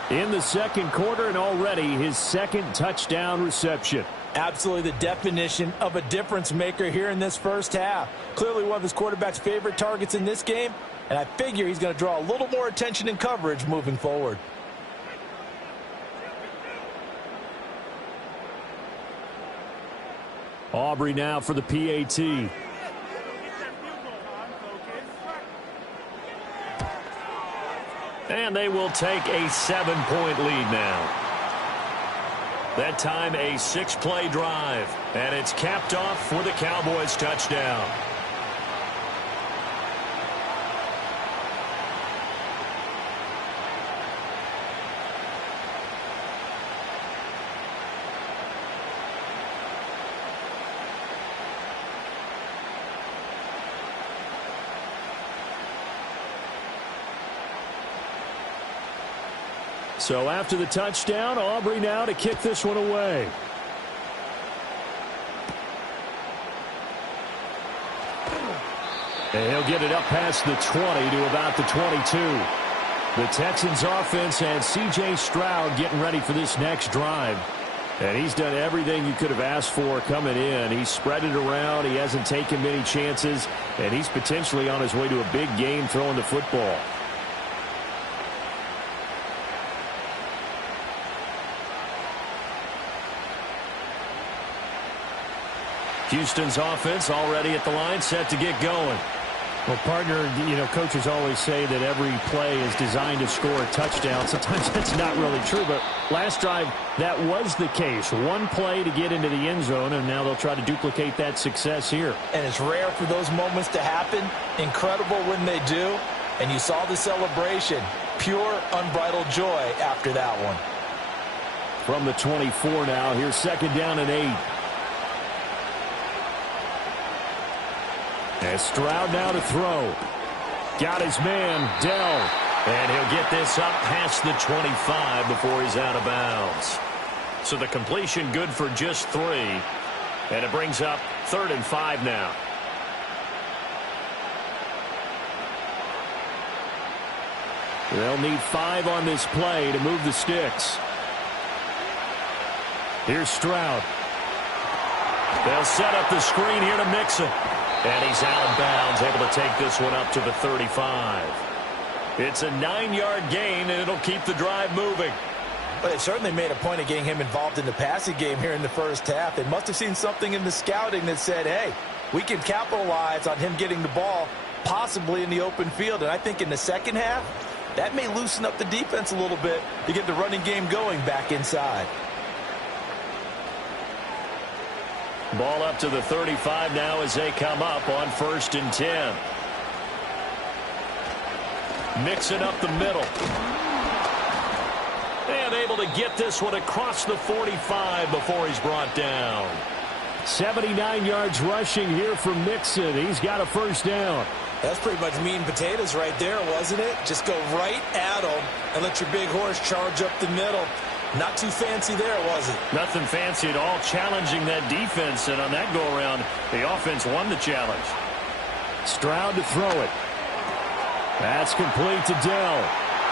In the 2nd quarter, and already his 2nd touchdown reception. Absolutely the definition of a difference maker here in this first half. Clearly one of his quarterback's favorite targets in this game, and I figure he's going to draw a little more attention and coverage moving forward. Aubrey now for the PAT. And they will take a 7-point lead now. That time a 6-play drive. And it's capped off for the Cowboys touchdown. So after the touchdown, Aubrey now to kick this one away. And he'll get it up past the 20 to about the 22. The Texans offense and C.J. Stroud getting ready for this next drive. And he's done everything you could have asked for coming in. He's spread it around. He hasn't taken many chances. And he's potentially on his way to a big game throwing the football. Houston's offense already at the line, set to get going. Well, partner, coaches always say that every play is designed to score a touchdown. Sometimes that's not really true, but last drive, that was the case. One play to get into the end zone, and now they'll try to duplicate that success here. And it's rare for those moments to happen. Incredible when they do. And you saw the celebration. Pure, unbridled joy after that one. From the 24 now, here's 2nd down and 8. And Stroud now to throw. Got his man, Dell. And he'll get this up past the 25 before he's out of bounds. So the completion good for just 3. And it brings up 3rd and 5 now. They'll need 5 on this play to move the sticks. Here's Stroud. They'll set up the screen here to Mixon. And he's out of bounds, able to take this one up to the 35. It's a 9-yard gain, and it'll keep the drive moving. But they certainly made a point of getting him involved in the passing game here in the first half. They must have seen something in the scouting that said, hey, we can capitalize on him getting the ball possibly in the open field. And I think in the second half, that may loosen up the defense a little bit to get the running game going back inside. Ball up to the 35 now as they come up on 1st and 10. Mixing up the middle. And able to get this one across the 45 before he's brought down. 79 yards rushing here from Mixon. He's got a first down. That's pretty much meat and potatoes right there, wasn't it? Just go right at him and let your big horse charge up the middle. Not too fancy there, was it? Nothing fancy at all, challenging that defense, and on that go-around, the offense won the challenge. Stroud to throw it. That's complete to Dell.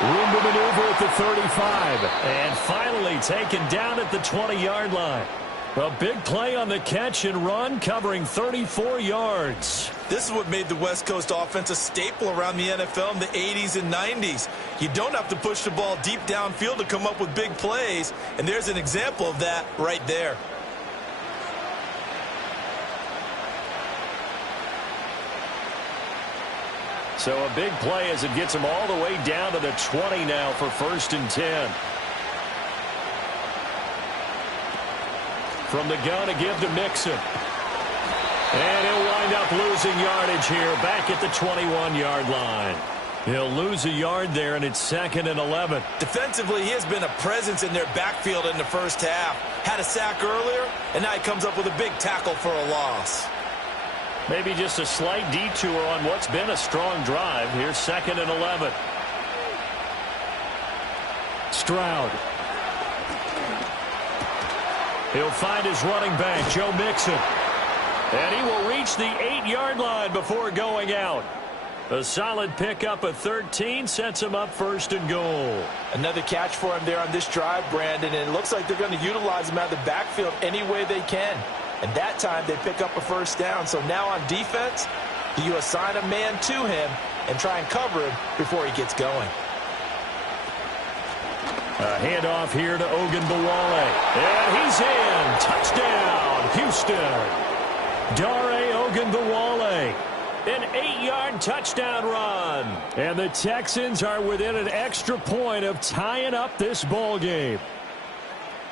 Room to maneuver at the 35. And finally taken down at the 20-yard line. A big play on the catch and run, covering 34 yards. This is what made the West Coast offense a staple around the NFL in the 80s and 90s. You don't have to push the ball deep downfield to come up with big plays, and there's an example of that right there. So a big play as it gets him all the way down to the 20 now for 1st and 10. From the gun to give to Mixon. And he'll wind up losing yardage here back at the 21-yard line. He'll lose a yard there, and it's 2nd and 11. Defensively, he has been a presence in their backfield in the first half. Had a sack earlier, and now he comes up with a big tackle for a loss. Maybe just a slight detour on what's been a strong drive. Here's 2nd and 11. Stroud. He'll find his running back, Joe Mixon. And he will reach the 8-yard line before going out. A solid pickup of 13 sets him up 1st and goal. Another catch for him there on this drive, Brandon, and it looks like they're going to utilize him out of the backfield any way they can. And that time they pick up a 1st down. So now on defense, do you assign a man to him and try and cover him before he gets going? A handoff here to Ogunbowale. And he's in. Touchdown, Houston. Dare Ogunbowale. An 8-yard touchdown run. And the Texans are within an extra point of tying up this ball game.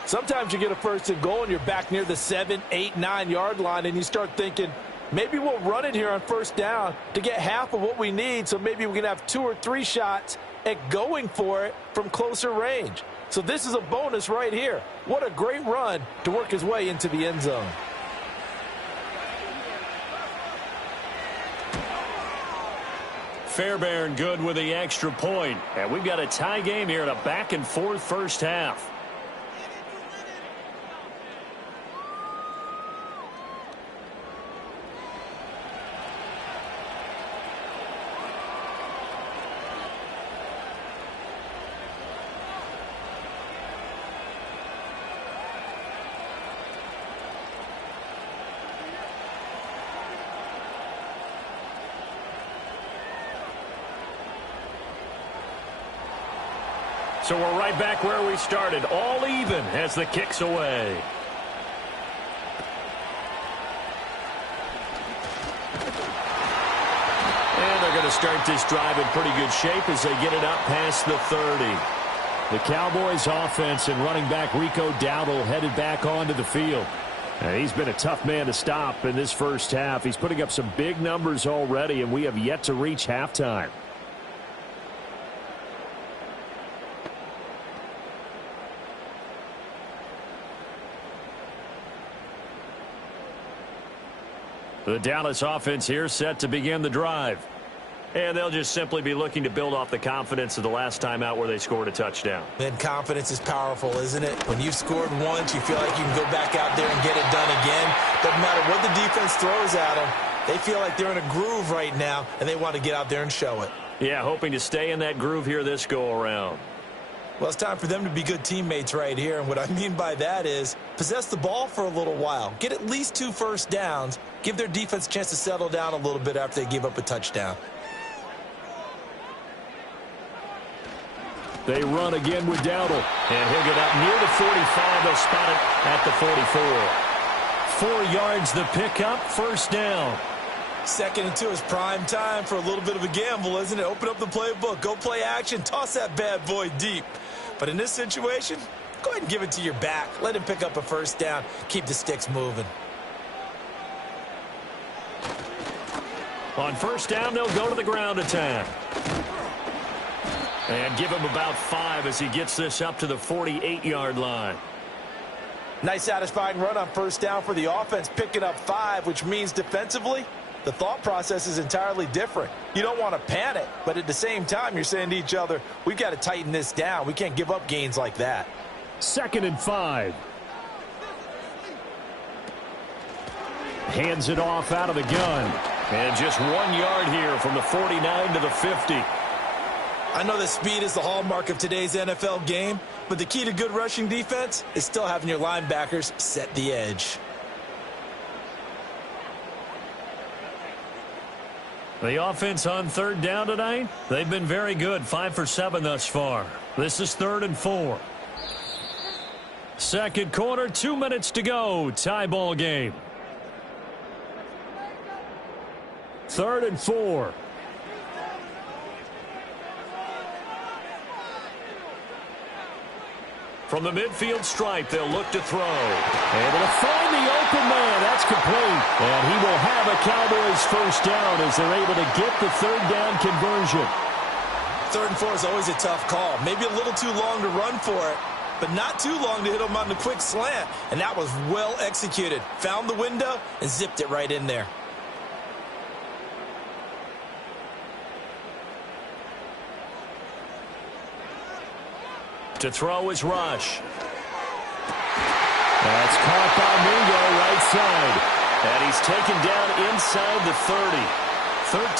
Sometimes you get a 1st and goal and you're back near the 7, 8, 9-yard line and you start thinking, maybe we'll run it here on 1st down to get half of what we need, so maybe we can have 2 or 3 shots at going for it from closer range. So this is a bonus right here. What a great run to work his way into the end zone. Fairbairn good with the extra point. And we've got a tie game here in a back-and-forth first half. So we're right back where we started, all even as the kick's away. And they're going to start this drive in pretty good shape as they get it up past the 30. The Cowboys offense and running back Rico Dowdle headed back onto the field. And he's been a tough man to stop in this first half. He's putting up some big numbers already, and we have yet to reach halftime. The Dallas offense here set to begin the drive. And they'll just simply be looking to build off the confidence of the last time out where they scored a touchdown. And confidence is powerful, isn't it? When you've scored once, you feel like you can go back out there and get it done again. Doesn't matter what the defense throws at them. They feel like they're in a groove right now, and they want to get out there and show it. Yeah, hoping to stay in that groove here this go-around. Well, it's time for them to be good teammates right here. And what I mean by that is possess the ball for a little while. Get at least 2 first downs. Give their defense a chance to settle down a little bit after they give up a touchdown. They run again with Dowdle. And he'll get up near the 45. They'll spot it at the 44. 4 yards the pickup, 1st down. 2nd and 2 is prime time for a little bit of a gamble, isn't it? Open up the playbook, go play action, toss that bad boy deep. But in this situation, go ahead and give it to your back. Let him pick up a 1st down. Keep the sticks moving. On 1st down, they'll go to the ground attack. And give him about 5 as he gets this up to the 48-yard line. Nice satisfying run on 1st down for the offense, picking up 5, which means defensively, the thought process is entirely different. You don't want to panic, but at the same time, you're saying to each other, we've got to tighten this down. We can't give up gains like that. 2nd and 5. Hands it off out of the gun. And just 1 yard here from the 49 to the 50. I know that speed is the hallmark of today's NFL game, but the key to good rushing defense is still having your linebackers set the edge. The offense on 3rd down tonight, they've been very good, 5 for 7 thus far. This is 3rd and 4. 2nd quarter, 2 minutes to go. Tie ball game. 3rd and 4. From the midfield stripe, they'll look to throw. Able to find the open man. That's complete. And he will have a Cowboys first down as they're able to get the 3rd down conversion. 3rd and 4 is always a tough call. Maybe a little too long to run for it, but not too long to hit him on the quick slant. And that was well executed. Found the window and zipped it right in there. To throw is Rush. That's caught by Mingo right side. And he's taken down inside the 30.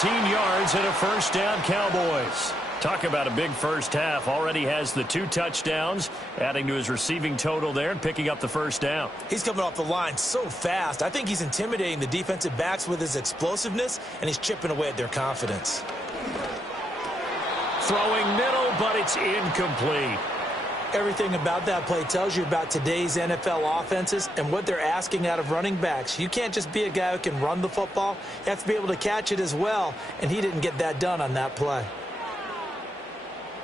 13 yards and a first down, Cowboys. Talk about a big first half. Already has the 2 touchdowns, adding to his receiving total there and picking up the first down. He's coming off the line so fast. I think he's intimidating the defensive backs with his explosiveness, and he's chipping away at their confidence. Throwing middle, but it's incomplete. Everything about that play tells you about today's NFL offenses and what they're asking out of running backs. You can't just be a guy who can run the football. You have to be able to catch it as well, and he didn't get that done on that play.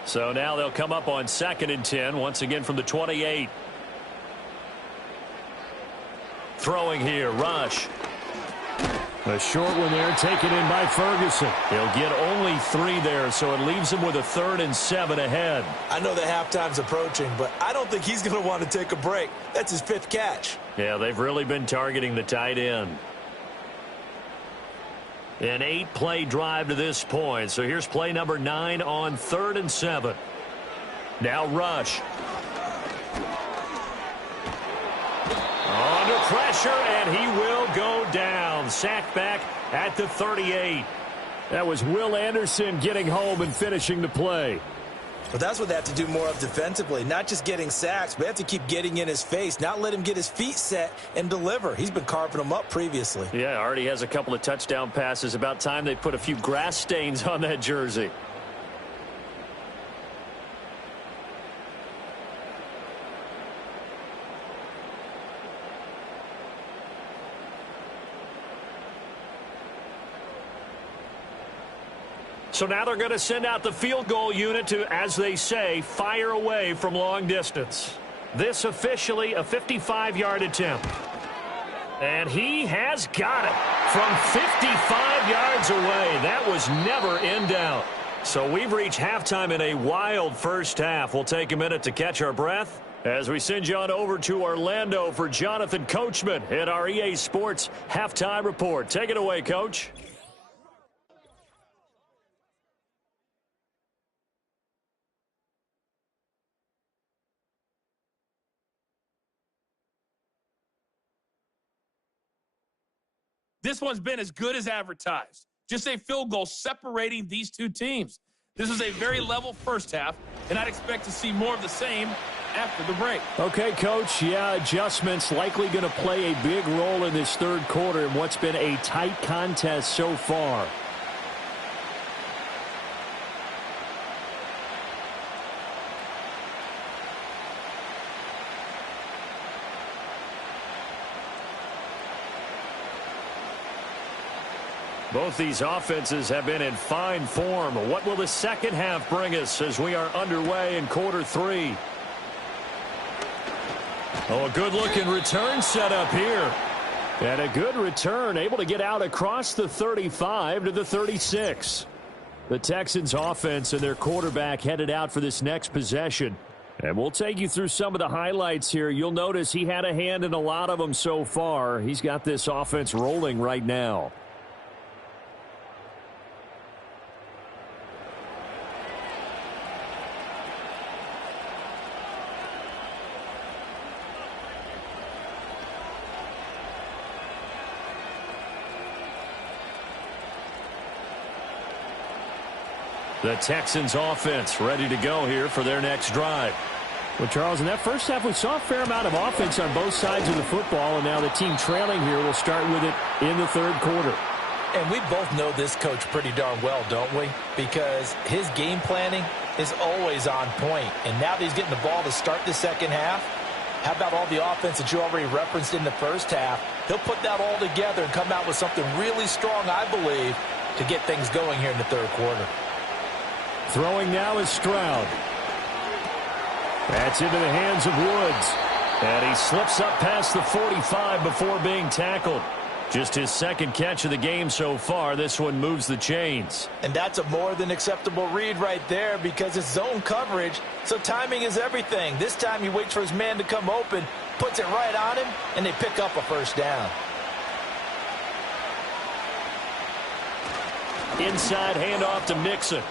So now they'll come up on 2nd and 10, once again from the 28. Throwing here, Rush. A short one there, taken in by Ferguson. He'll get only 3 there, so it leaves him with a 3rd and 7 ahead. I know that halftime's approaching, but I don't think he's going to want to take a break. That's his 5th catch. Yeah, they've really been targeting the tight end. An 8-play drive to this point. So here's play number 9 on 3rd and 7. Now Rush. Under pressure, and he will go down. Sacked back at the 38. That was Will Anderson getting home and finishing the play. But that's what they have to do more of defensively. Not just getting sacks, but they have to keep getting in his face. Not let him get his feet set and deliver. He's been carving them up previously. Yeah, already has a couple of touchdown passes. About time they put a few grass stains on that jersey. So now they're going to send out the field goal unit to, as they say, fire away from long distance. This officially a 55-yard attempt. And he has got it from 55 yards away. That was never in doubt. So we've reached halftime in a wild first half. We'll take a minute to catch our breath as we send you on over to Orlando for Jonathan Coachman at our EA Sports Halftime Report. Take it away, Coach. This one's been as good as advertised. Just a field goal separating these two teams. This was a very level first half, and I'd expect to see more of the same after the break. Okay, Coach. Yeah, adjustments likely going to play a big role in this 3rd quarter in what's been a tight contest so far. Both these offenses have been in fine form. What will the second half bring us as we are underway in quarter 3? Oh, a good-looking return set up here. And a good return, able to get out across the 35 to the 36. The Texans offense and their quarterback headed out for this next possession. And we'll take you through some of the highlights here. You'll notice he had a hand in a lot of them so far. He's got this offense rolling right now. The Texans offense ready to go here for their next drive. Well, Charles, in that first half, we saw a fair amount of offense on both sides of the football, and now the team trailing here will start with it in the third quarter. And we both know this coach pretty darn well, don't we? Because his game planning is always on point. And now that he's getting the ball to start the second half, how about all the offense that you already referenced in the first half? He'll put that all together and come out with something really strong, I believe, to get things going here in the third quarter. Throwing now is Stroud. That's into the hands of Woods. And he slips up past the 45 before being tackled. Just his second catch of the game so far. This one moves the chains. And that's a more than acceptable read right there because it's zone coverage, so timing is everything. This time he waits for his man to come open, puts it right on him, and they pick up a first down. Inside handoff to Mixon.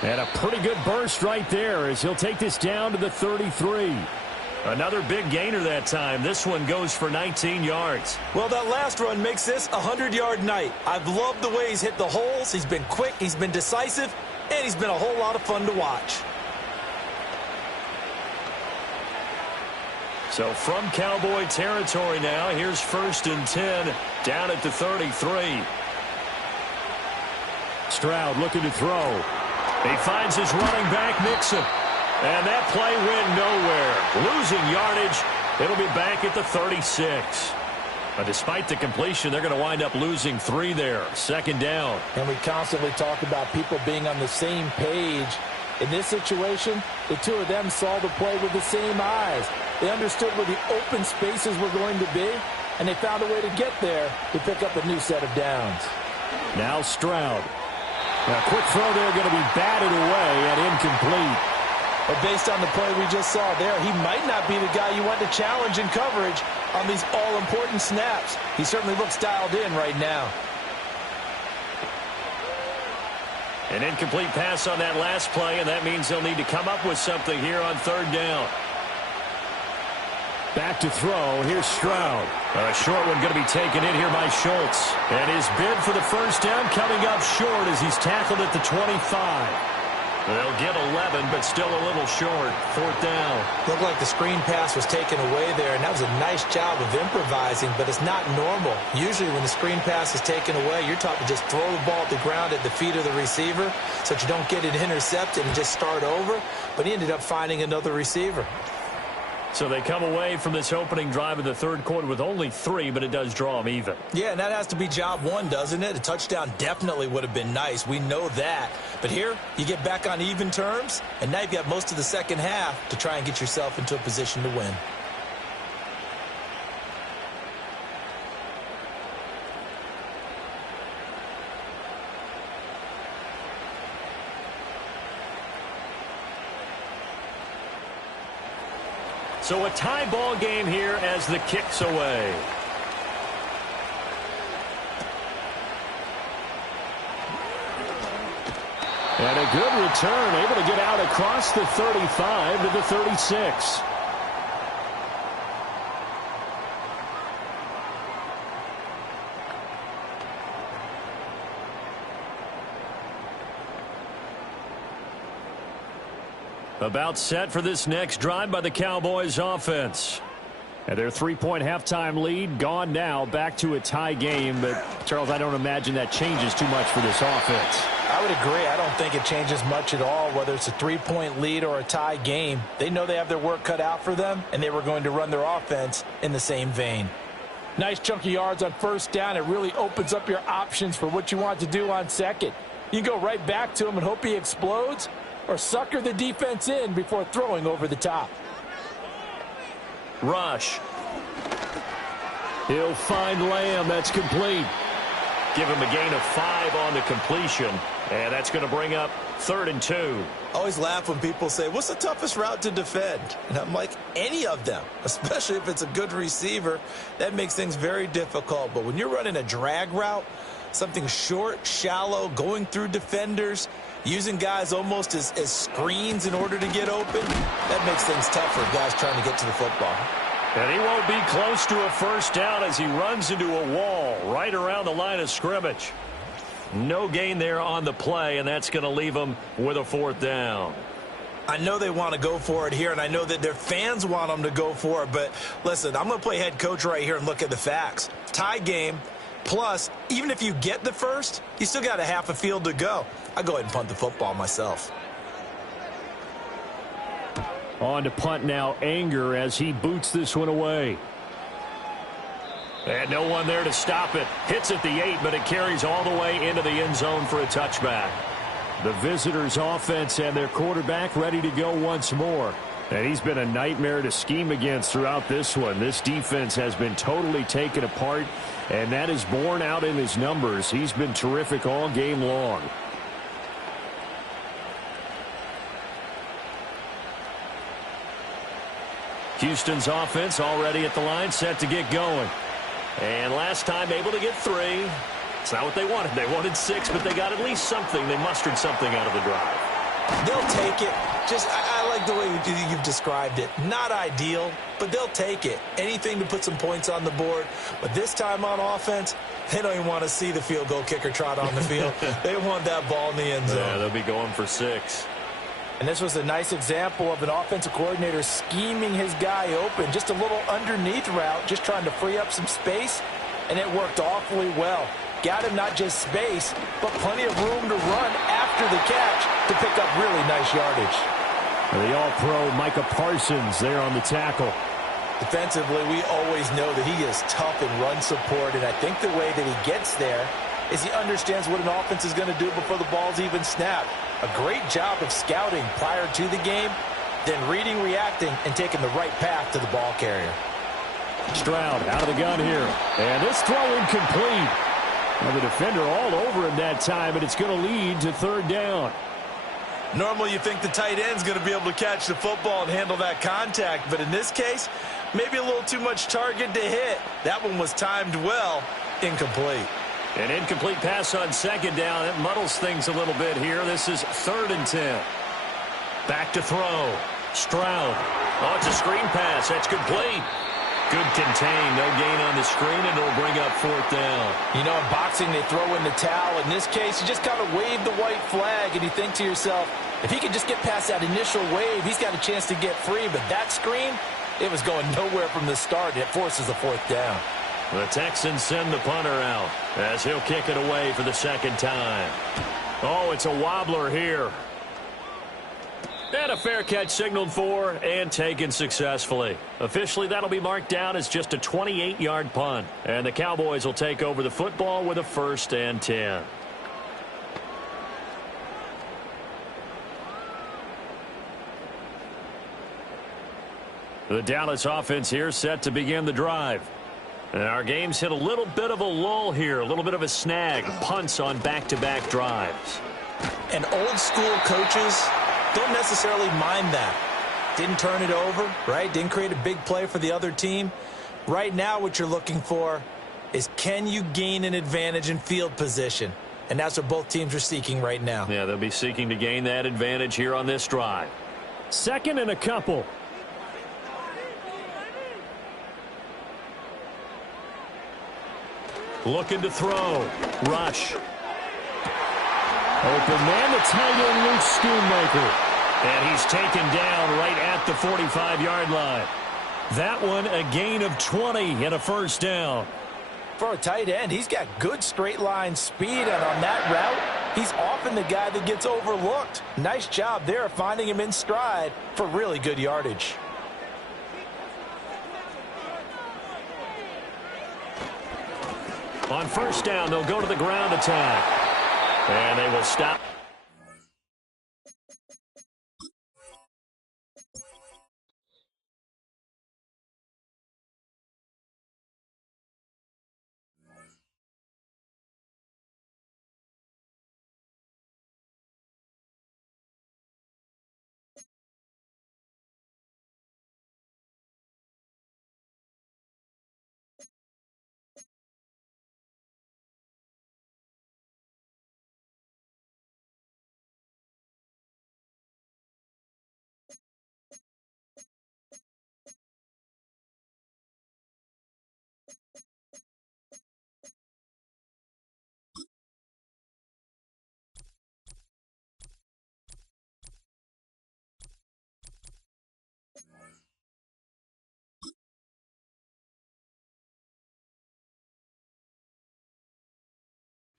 And a pretty good burst right there as he'll take this down to the 33. Another big gainer that time. This one goes for 19 yards. Well, that last run makes this a 100-yard night. I've loved the way he's hit the holes. He's been quick, he's been decisive, and he's been a whole lot of fun to watch. So from Cowboy territory now, here's 1st and 10 down at the 33. Stroud looking to throw. He finds his running back, Mixon. And that play went nowhere. Losing yardage. It'll be back at the 36. But despite the completion, they're going to wind up losing 3 there. 2nd down. And we constantly talk about people being on the same page. In this situation, the two of them saw the play with the same eyes. They understood where the open spaces were going to be, and they found a way to get there to pick up a new set of downs. Now Stroud. A quick throw there going to be batted away and incomplete. But based on the play we just saw there, he might not be the guy you want to challenge in coverage on these all-important snaps. He certainly looks dialed in right now. An incomplete pass on that last play, and that means they'll need to come up with something here on 3rd down. Back to throw. Here's Stroud. A short one going to be taken in here by Schultz. And his bid for the first down coming up short as he's tackled at the 25. They'll get 11, but still a little short. 4th down. Looked like the screen pass was taken away there, and that was a nice job of improvising, but it's not normal. Usually when the screen pass is taken away, you're taught to just throw the ball at the ground at the feet of the receiver so that you don't get it intercepted and just start over. But he ended up finding another receiver. So they come away from this opening drive of the 3rd quarter with only 3, but it does draw them even. Yeah, and that has to be job one, doesn't it? A touchdown definitely would have been nice. We know that. But here, you get back on even terms, and now you've got most of the second half to try and get yourself into a position to win. So a tie ball game here as the kick's away. And a good return, able to get out across the 35 to the 36. About set for this next drive by the Cowboys offense. And their 3-point halftime lead gone now, back to a tie game. But, Charles, I don't imagine that changes too much for this offense. I would agree. I don't think it changes much at all, whether it's a 3-point lead or a tie game. They know they have their work cut out for them, and they were going to run their offense in the same vein. Nice chunky yards on 1st down. It really opens up your options for what you want to do on 2nd. You can go right back to him and hope he explodes, or sucker the defense in before throwing over the top. Rush. He'll find Lamb. That's complete. Give him a gain of 5 on the completion. And that's going to bring up 3rd and 2. I always laugh when people say, what's the toughest route to defend? And I'm like, any of them, especially if it's a good receiver. That makes things very difficult. But when you're running a drag route, something short, shallow, going through defenders, using guys almost as screens in order to get open, that makes things tough for guys trying to get to the football. And he won't be close to a first down as he runs into a wall right around the line of scrimmage. No gain there on the play, and that's going to leave them with a 4th down. I know they want to go for it here, and I know that their fans want them to go for it, but listen, I'm going to play head coach right here and look at the facts. Tie game, plus, even if you get the first, you still got a half a field to go. I'll go ahead and punt the football myself. On to punt now, Anger, as he boots this one away. And no one there to stop it. Hits at the 8, but it carries all the way into the end zone for a touchback. The visitors' offense and their quarterback ready to go once more. And he's been a nightmare to scheme against throughout this one. This defense has been totally taken apart, and that is borne out in his numbers. He's been terrific all game long. Houston's offense already at the line, set to get going. And last time able to get 3. It's not what they wanted. They wanted 6, but they got at least something. They mustered something out of the drive. They'll take it. I like the way you've described it. Not ideal, but they'll take it. Anything to put some points on the board. But this time on offense, they don't even want to see the field goal kicker trot on the field. They want that ball in the end zone. Yeah, they'll be going for 6. And this was a nice example of an offensive coordinator scheming his guy open. Just a little underneath route, just trying to free up some space, and it worked awfully well. Got him not just space, but plenty of room to run after the catch to pick up really nice yardage. The all-pro Micah Parsons there on the tackle. Defensively, we always know that he is tough in run support, and I think the way that he gets there is he understands what an offense is going to do before the ball's even snapped. A great job of scouting prior to the game, then reading, reacting, and taking the right path to the ball carrier. Stroud out of the gun here. And this throw incomplete. Well, the defender all over him that time, and it's going to lead to 3rd down. Normally you think the tight end's going to be able to catch the football and handle that contact, but in this case, maybe a little too much target to hit. That one was timed well, incomplete. An incomplete pass on 2nd down. It muddles things a little bit here. This is 3rd and 10. Back to throw. Stroud. Oh, it's a screen pass. That's complete. Good contain. No gain on the screen, and it'll bring up 4th down. You know, in boxing, they throw in the towel. In this case, you just kind of wave the white flag, and you think to yourself, if he could just get past that initial wave, he's got a chance to get free. But that screen, it was going nowhere from the start. It forces a 4th down. The Texans send the punter out as he'll kick it away for the 2nd time. Oh, it's a wobbler here. And a fair catch signaled for and taken successfully. Officially, that'll be marked down as just a 28-yard punt. And the Cowboys will take over the football with a 1st and 10. The Dallas offense here set to begin the drive. And our game's hit a little bit of a lull here, a little bit of a snag. Punts on back-to-back drives. And old school coaches don't necessarily mind that. Didn't turn it over, right? Didn't create a big play for the other team. Right now what you're looking for is, can you gain an advantage in field position? And that's what both teams are seeking right now. Yeah, they'll be seeking to gain that advantage here on this drive. 2nd and a couple. Looking to throw. Rush. Open man, the tight end, Luke Schoonmaker. And he's taken down right at the 45-yard line. That one a gain of 20 and a 1st down. For a tight end, he's got good straight line speed, and on that route, he's often the guy that gets overlooked. Nice job there of finding him in stride for really good yardage. On 1st down, they'll go to the ground attack. And they will stop.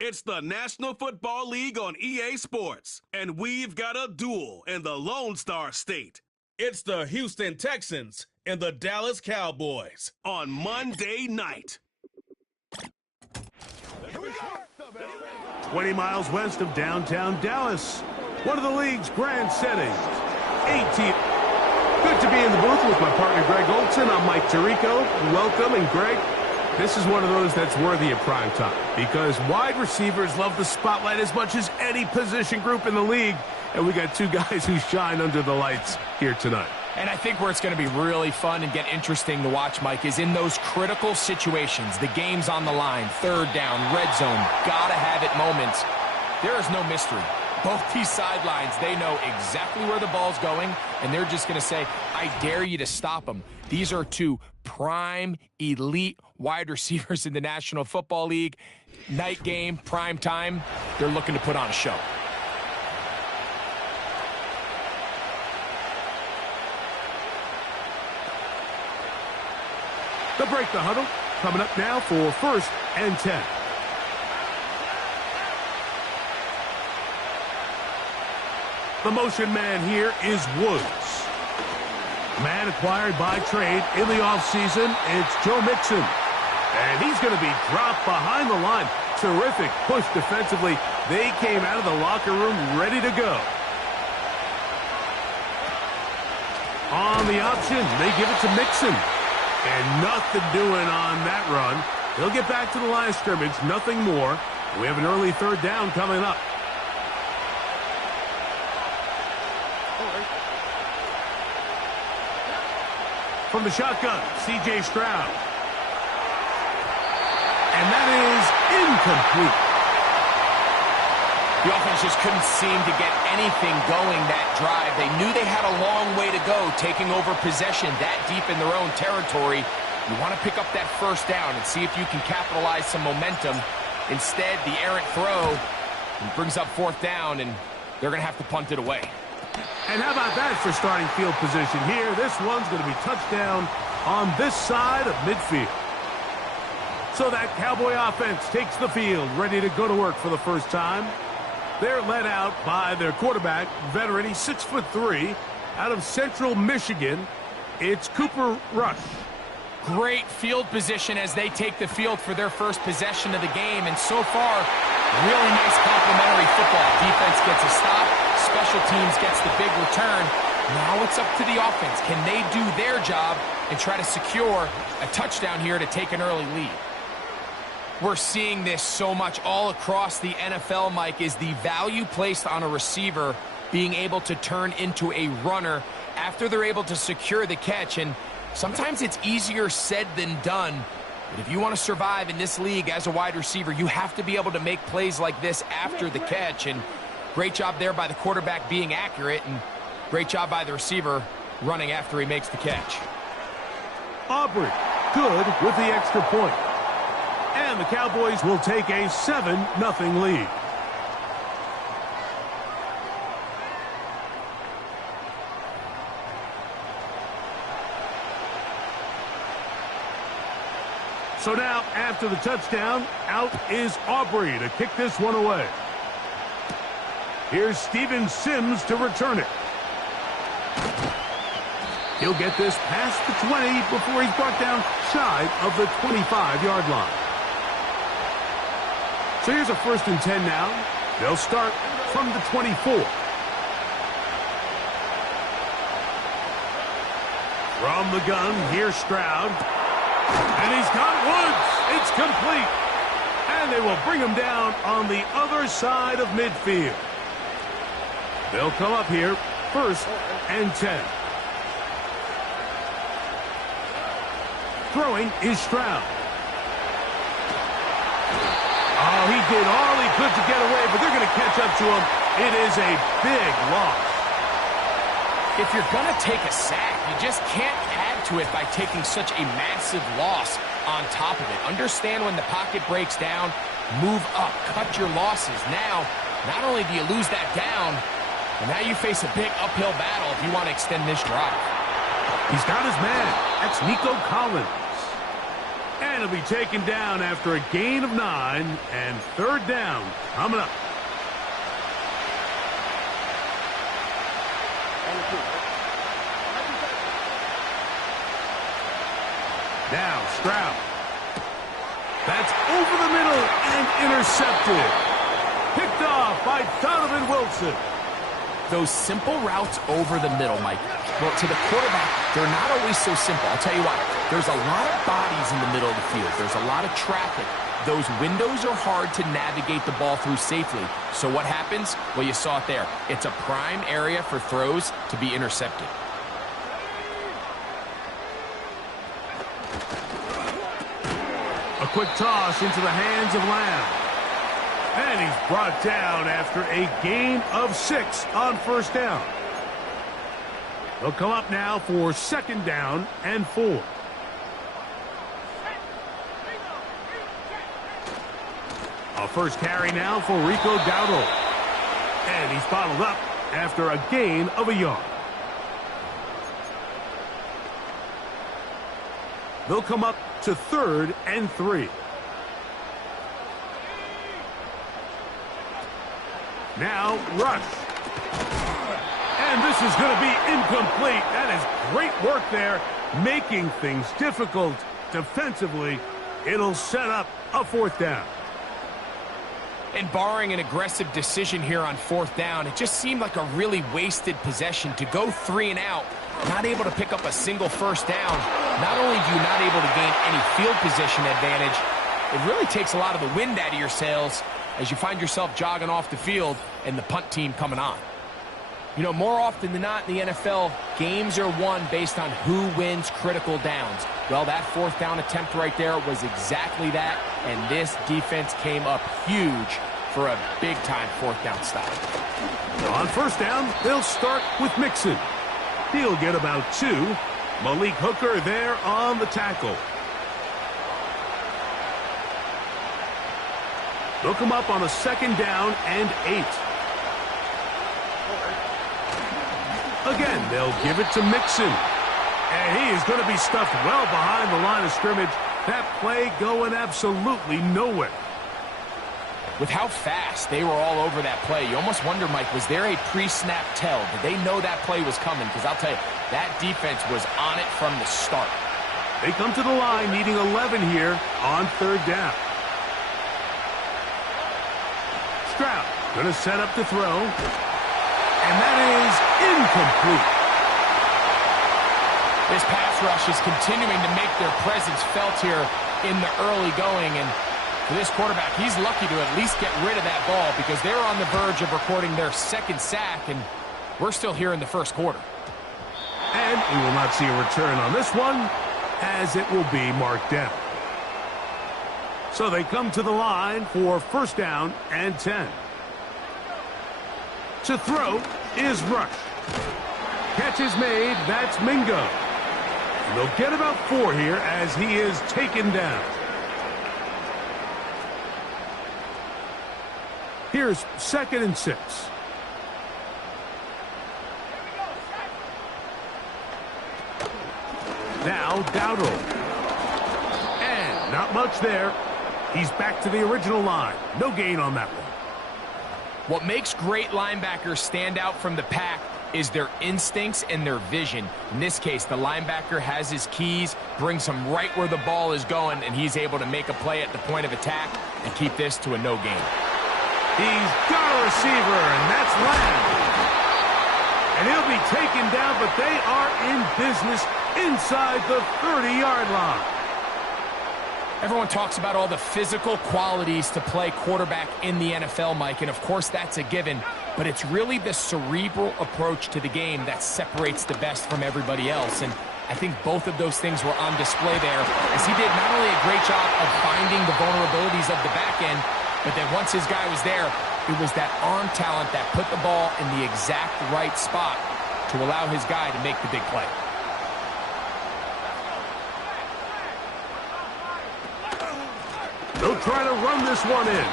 It's the National Football League on EA Sports, and we've got a duel in the Lone Star State. It's the Houston Texans and the Dallas Cowboys on Monday night. 20 miles west of downtown Dallas, one of the league's grand settings. 18. Good to be in the booth with my partner Greg Olson. I'm Mike Tirico. Welcome, and Greg, this is one of those that's worthy of prime time because wide receivers love the spotlight as much as any position group in the league, and we got two guys who shine under the lights here tonight. And I think where it's going to be really fun and get interesting to watch, Mike, is in those critical situations. The game's on the line, third down, red zone, gotta have it moments. There is no mystery. Both these sidelines, they know exactly where the ball's going, and they're just going to say, I dare you to stop them. These are two prime, elite wide receivers in the National Football League. Night game, prime time, they're looking to put on a show. They'll break the huddle. Coming up now for 1st and 10. The motion man here is Woods. Man acquired by trade in the offseason, it's Joe Mixon. And he's going to be dropped behind the line. Terrific push defensively. They came out of the locker room ready to go. On the option, they give it to Mixon. And nothing doing on that run. He'll get back to the line of scrimmage, nothing more. We have an early third down coming up. From the shotgun, C.J. Stroud. And that is incomplete. The offense just couldn't seem to get anything going that drive. They knew they had a long way to go, taking over possession that deep in their own territory. You want to pick up that first down and see if you can capitalize some momentum. Instead, the errant throw brings up fourth down, and they're going to have to punt it away. And how about that for starting field position here? This one's going to be touchdown on this side of midfield. So that Cowboy offense takes the field, ready to go to work for the first time. They're led out by their quarterback, veteran, he's 6'3", out of Central Michigan. It's Cooper Rush. Great field position as they take the field for their first possession of the game. And so far, really nice complementary football. Defense gets a stop. Special teams gets the big return. Now it's up to the offense. Can they do their job and try to secure a touchdown here to take an early lead? We're seeing this so much all across the NFL, Mike, is the value placed on a receiver being able to turn into a runner after they're able to secure the catch. And sometimes it's easier said than done. But if you want to survive in this league as a wide receiver, you have to be able to make plays like this after the catch. And great job there by the quarterback being accurate, and great job by the receiver running after he makes the catch. Aubrey, good with the extra point. And the Cowboys will take a 7-0 lead. So now, after the touchdown, out is Aubrey to kick this one away. Here's Steven Sims to return it. He'll get this past the 20 before he's brought down shy of the 25-yard line. So here's a 1st and 10 now. They'll start from the 24. From the gun, here's Stroud. And he's got Woods. It's complete. And they will bring him down on the other side of midfield. They'll come up here, 1st and 10. Throwing is Stroud. Oh, he did all he could to get away, but they're going to catch up to him. It is a big loss. If you're going to take a sack, you just can't add to it by taking such a massive loss on top of it. Understand when the pocket breaks down, move up, cut your losses. Now, not only do you lose that down, but now you face a big uphill battle if you want to extend this drive. He's got his man. That's Nico Collins. And he'll be taken down after a gain of 9, and third down coming up. Now Stroud. That's over the middle and intercepted. Picked off by Donovan Wilson. Those simple routes over the middle, Mike. Well, to the quarterback, they're not always so simple. I'll tell you what, there's a lot of bodies in the middle of the field. There's a lot of traffic. Those windows are hard to navigate the ball through safely. So what happens? Well, you saw it there. It's a prime area for throws to be intercepted. A quick toss into the hands of Lamb. And he's brought down after a gain of 6 on first down. They'll come up now for second down and 4. A first carry now for Rico Dowdle. And he's bottled up after a gain of a yard. They'll come up to third and 3. Now rush. And this is going to be incomplete. That is great work there, making things difficult defensively. It'll set up a fourth down. And barring an aggressive decision here on fourth down, it just seemed like a really wasted possession to go 3 and out, not able to pick up a single first down. Not only do you not able to gain any field position advantage, it really takes a lot of the wind out of your sails as you find yourself jogging off the field and the punt team coming on. You know, more often than not in the NFL, games are won based on who wins critical downs. Well, that fourth down attempt right there was exactly that, and this defense came up huge for a big-time fourth down stop. On first down, they'll start with Mixon. He'll get about 2. Malik Hooker there on the tackle. They'll come up on a second down and 8. Again, they'll give it to Mixon. And he is going to be stuffed well behind the line of scrimmage. That play going absolutely nowhere. With how fast they were all over that play, you almost wonder, Mike, was there a pre-snap tell? Did they know that play was coming? Because I'll tell you, that defense was on it from the start. They come to the line needing 11 here on third down. Stroud going to set up to throw. And that is incomplete. This pass rush is continuing to make their presence felt here in the early going. And for this quarterback, he's lucky to at least get rid of that ball because they're on the verge of recording their second sack, and we're still here in the first quarter. And we will not see a return on this one, as it will be marked down. So they come to the line for first down and 10. To throw is Rush. Catch is made. That's Mingo. And they'll get about 4 here as he is taken down. Here's second and 6. Now Dowdle. And not much there. He's back to the original line. No gain on that one. What makes great linebackers stand out from the pack is their instincts and their vision. In this case, the linebacker has his keys, brings him right where the ball is going, and he's able to make a play at the point of attack and keep this to a no gain. He's got a receiver, and that's Lamb. And he'll be taken down, but they are in business inside the 30-yard line. Everyone talks about all the physical qualities to play quarterback in the NFL, Mike, and of course that's a given, but it's really the cerebral approach to the game that separates the best from everybody else, and I think both of those things were on display there, as he did not only a great job of finding the vulnerabilities of the back end, but then once his guy was there, it was that arm talent that put the ball in the exact right spot to allow his guy to make the big play. They'll try to run this one in.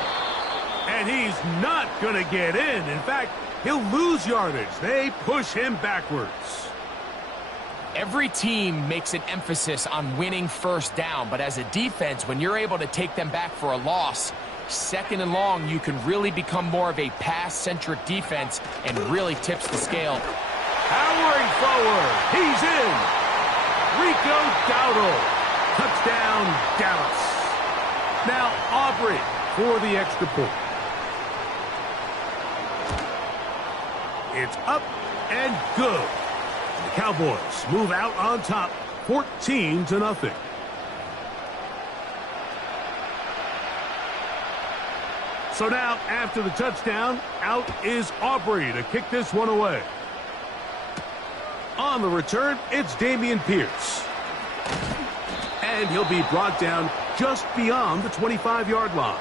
And he's not going to get in. In fact, he'll lose yardage. They push him backwards. Every team makes an emphasis on winning first down, but as a defense, when you're able to take them back for a loss, second and long, you can really become more of a pass-centric defense and really tips the scale. Powering forward. He's in. Rico Dowdle. Touchdown, Dallas. Now Aubrey for the extra point. It's up and good. The Cowboys move out on top, 14-0. So now, after the touchdown, out is Aubrey to kick this one away. On the return, it's Dameon Pierce. And he'll be brought down just beyond the 25-yard line.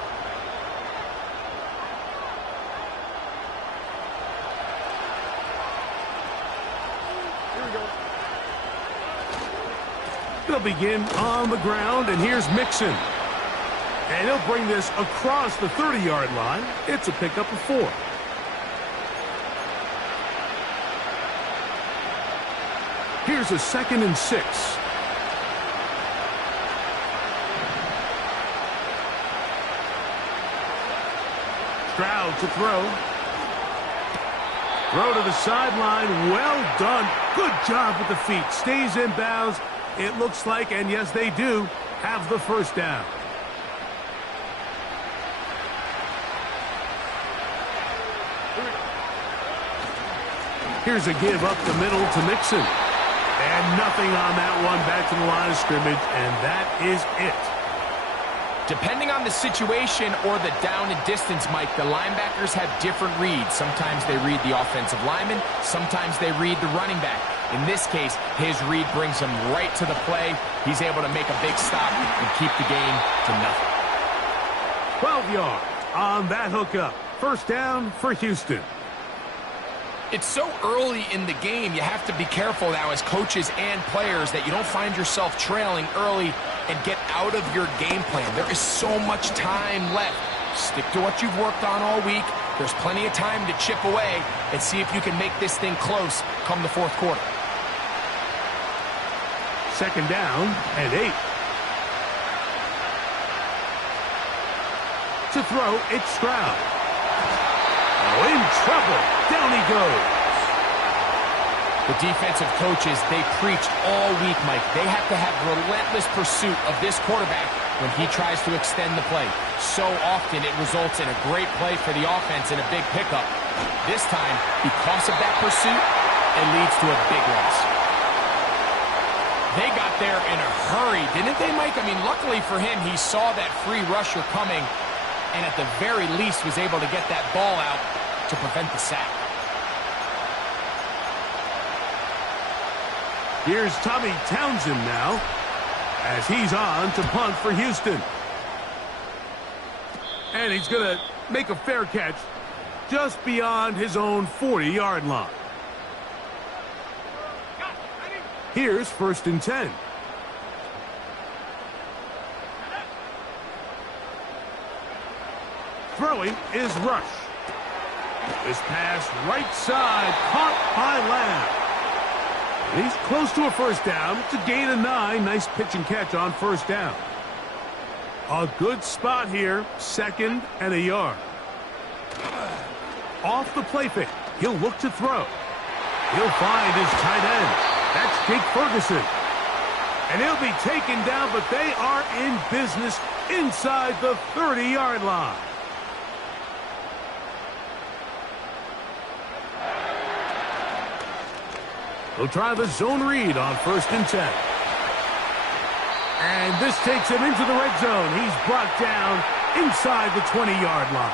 They'll begin on the ground, and here's Mixon. And he'll bring this across the 30-yard line. It's a pickup of 4. Here's a 2nd and 6. Stroud to throw. Throw to the sideline. Well done. Good job with the feet. Stays in bounds. It looks like, and yes, they do, have the first down. Here's a give up the middle to Mixon. And nothing on that one. Back to the line of scrimmage, and that is it. Depending on the situation or the down and distance, Mike, the linebackers have different reads. Sometimes they read the offensive lineman. Sometimes they read the running back. In this case, his read brings him right to the play. He's able to make a big stop and keep the game to nothing. 12 yards on that hookup. First down for Houston. It's so early in the game, you have to be careful now as coaches and players that you don't find yourself trailing early and get out of your game plan. There is so much time left. Stick to what you've worked on all week. There's plenty of time to chip away and see if you can make this thing close come the fourth quarter. 2nd down and 8. To throw, it's Stroud. Oh, in trouble. Down he goes. The defensive coaches, they preached all week, Mike. They have to have relentless pursuit of this quarterback when he tries to extend the play. So often it results in a great play for the offense and a big pickup. This time, because of that pursuit, it leads to a big loss. They got there in a hurry, didn't they, Mike? I mean, luckily for him, he saw that free rusher coming and at the very least was able to get that ball out to prevent the sack. Here's Tommy Townsend now as he's on to punt for Houston. And he's going to make a fair catch just beyond his own 40-yard line. Here's 1st and 10. Throwing is Rush. This pass right side caught by Lamb. He's close to a first down. It's a gain of 9. Nice pitch and catch on first down. A good spot here. 2nd and a yard. Off the play fake. He'll look to throw. He'll find his tight end. That's Jake Ferguson. And he'll be taken down, but they are in business inside the 30-yard line. He'll try the zone read on 1st and 10. And this takes him into the red zone. He's brought down inside the 20-yard line.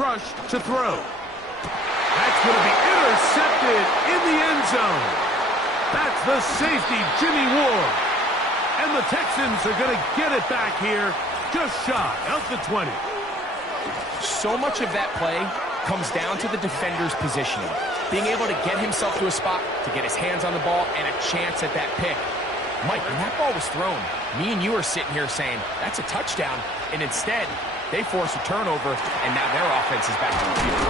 Rush to throw. That's going to be intercepted in the end zone. That's the safety, Jimmy Ward. And the Texans are going to get it back here just shy of the 20. So much of that play comes down to the defender's positioning. Being able to get himself to a spot, to get his hands on the ball, and a chance at that pick. Mike, when that ball was thrown, me and you are sitting here saying, that's a touchdown. And instead, They force a turnover, and now their offense is back to the field.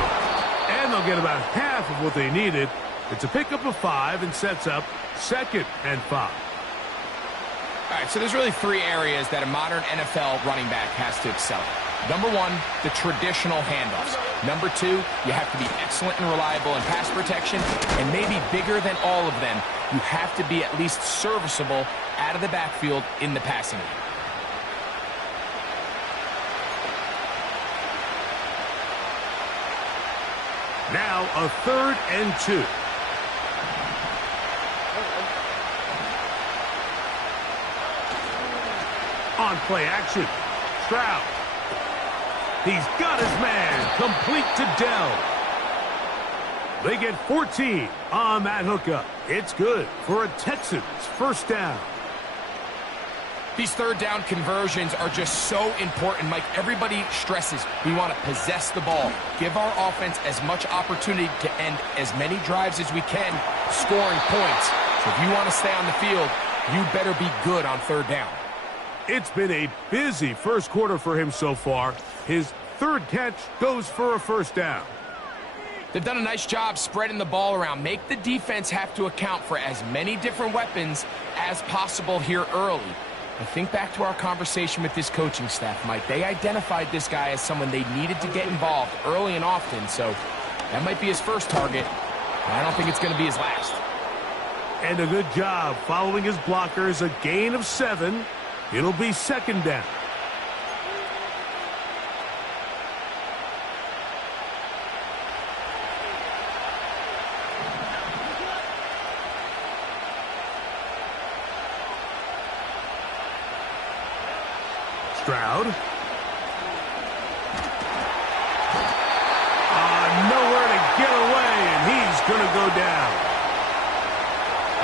And they'll get about half of what they needed. It's a pickup of 5 and sets up 2nd and 5. All right, so there's really 3 areas that a modern NFL running back has to excel at. Number 1, the traditional handoffs. Number 2, you have to be excellent and reliable in pass protection. And maybe bigger than all of them, you have to be at least serviceable out of the backfield in the passing game. Now a 3rd and 2. On play action, Stroud. He's got his man, complete to Dell. They get 14 on that hookup. It's good for a Texans first down. These 3rd down conversions are just so important, Mike. Everybody stresses we want to possess the ball, give our offense as much opportunity to end as many drives as we can, scoring points. So if you want to stay on the field, you better be good on 3rd down. It's been a busy first quarter for him so far. His 3rd catch goes for a first down. They've done a nice job spreading the ball around. Make the defense have to account for as many different weapons as possible here early. I think back to our conversation with this coaching staff, Mike. They identified this guy as someone they needed to get involved early and often, so that might be his first target. I don't think it's going to be his last. And a good job following his blockers, a gain of 7. It'll be 2nd down. Stroud. Nowhere to get away, and he's going to go down.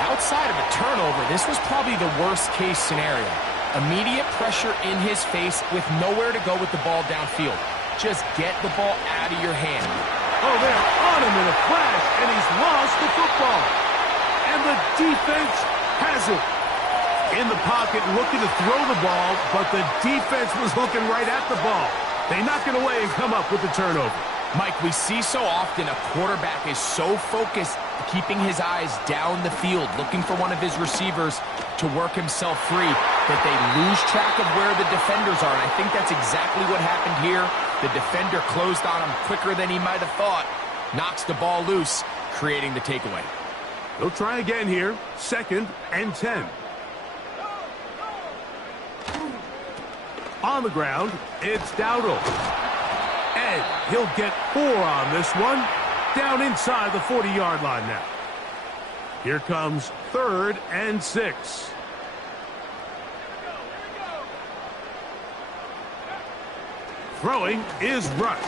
Outside of a turnover, this was probably the worst-case scenario. Immediate pressure in his face with nowhere to go with the ball downfield. Just get the ball out of your hand. Oh, they're on him in a flash, and he's lost the football. And the defense has it. In the pocket, looking to throw the ball, but the defense was looking right at the ball. They knock it away and come up with the turnover. Mike, we see so often a quarterback is so focused, keeping his eyes down the field, looking for one of his receivers to work himself free, that they lose track of where the defenders are. And I think that's exactly what happened here. The defender closed on him quicker than he might have thought, knocks the ball loose, creating the takeaway. They'll try again here, 2nd and 10. On the ground, it's Dowdle. And he'll get 4 on this one. Down inside the 40-yard line now. Here comes 3rd and 6. Throwing is Rush.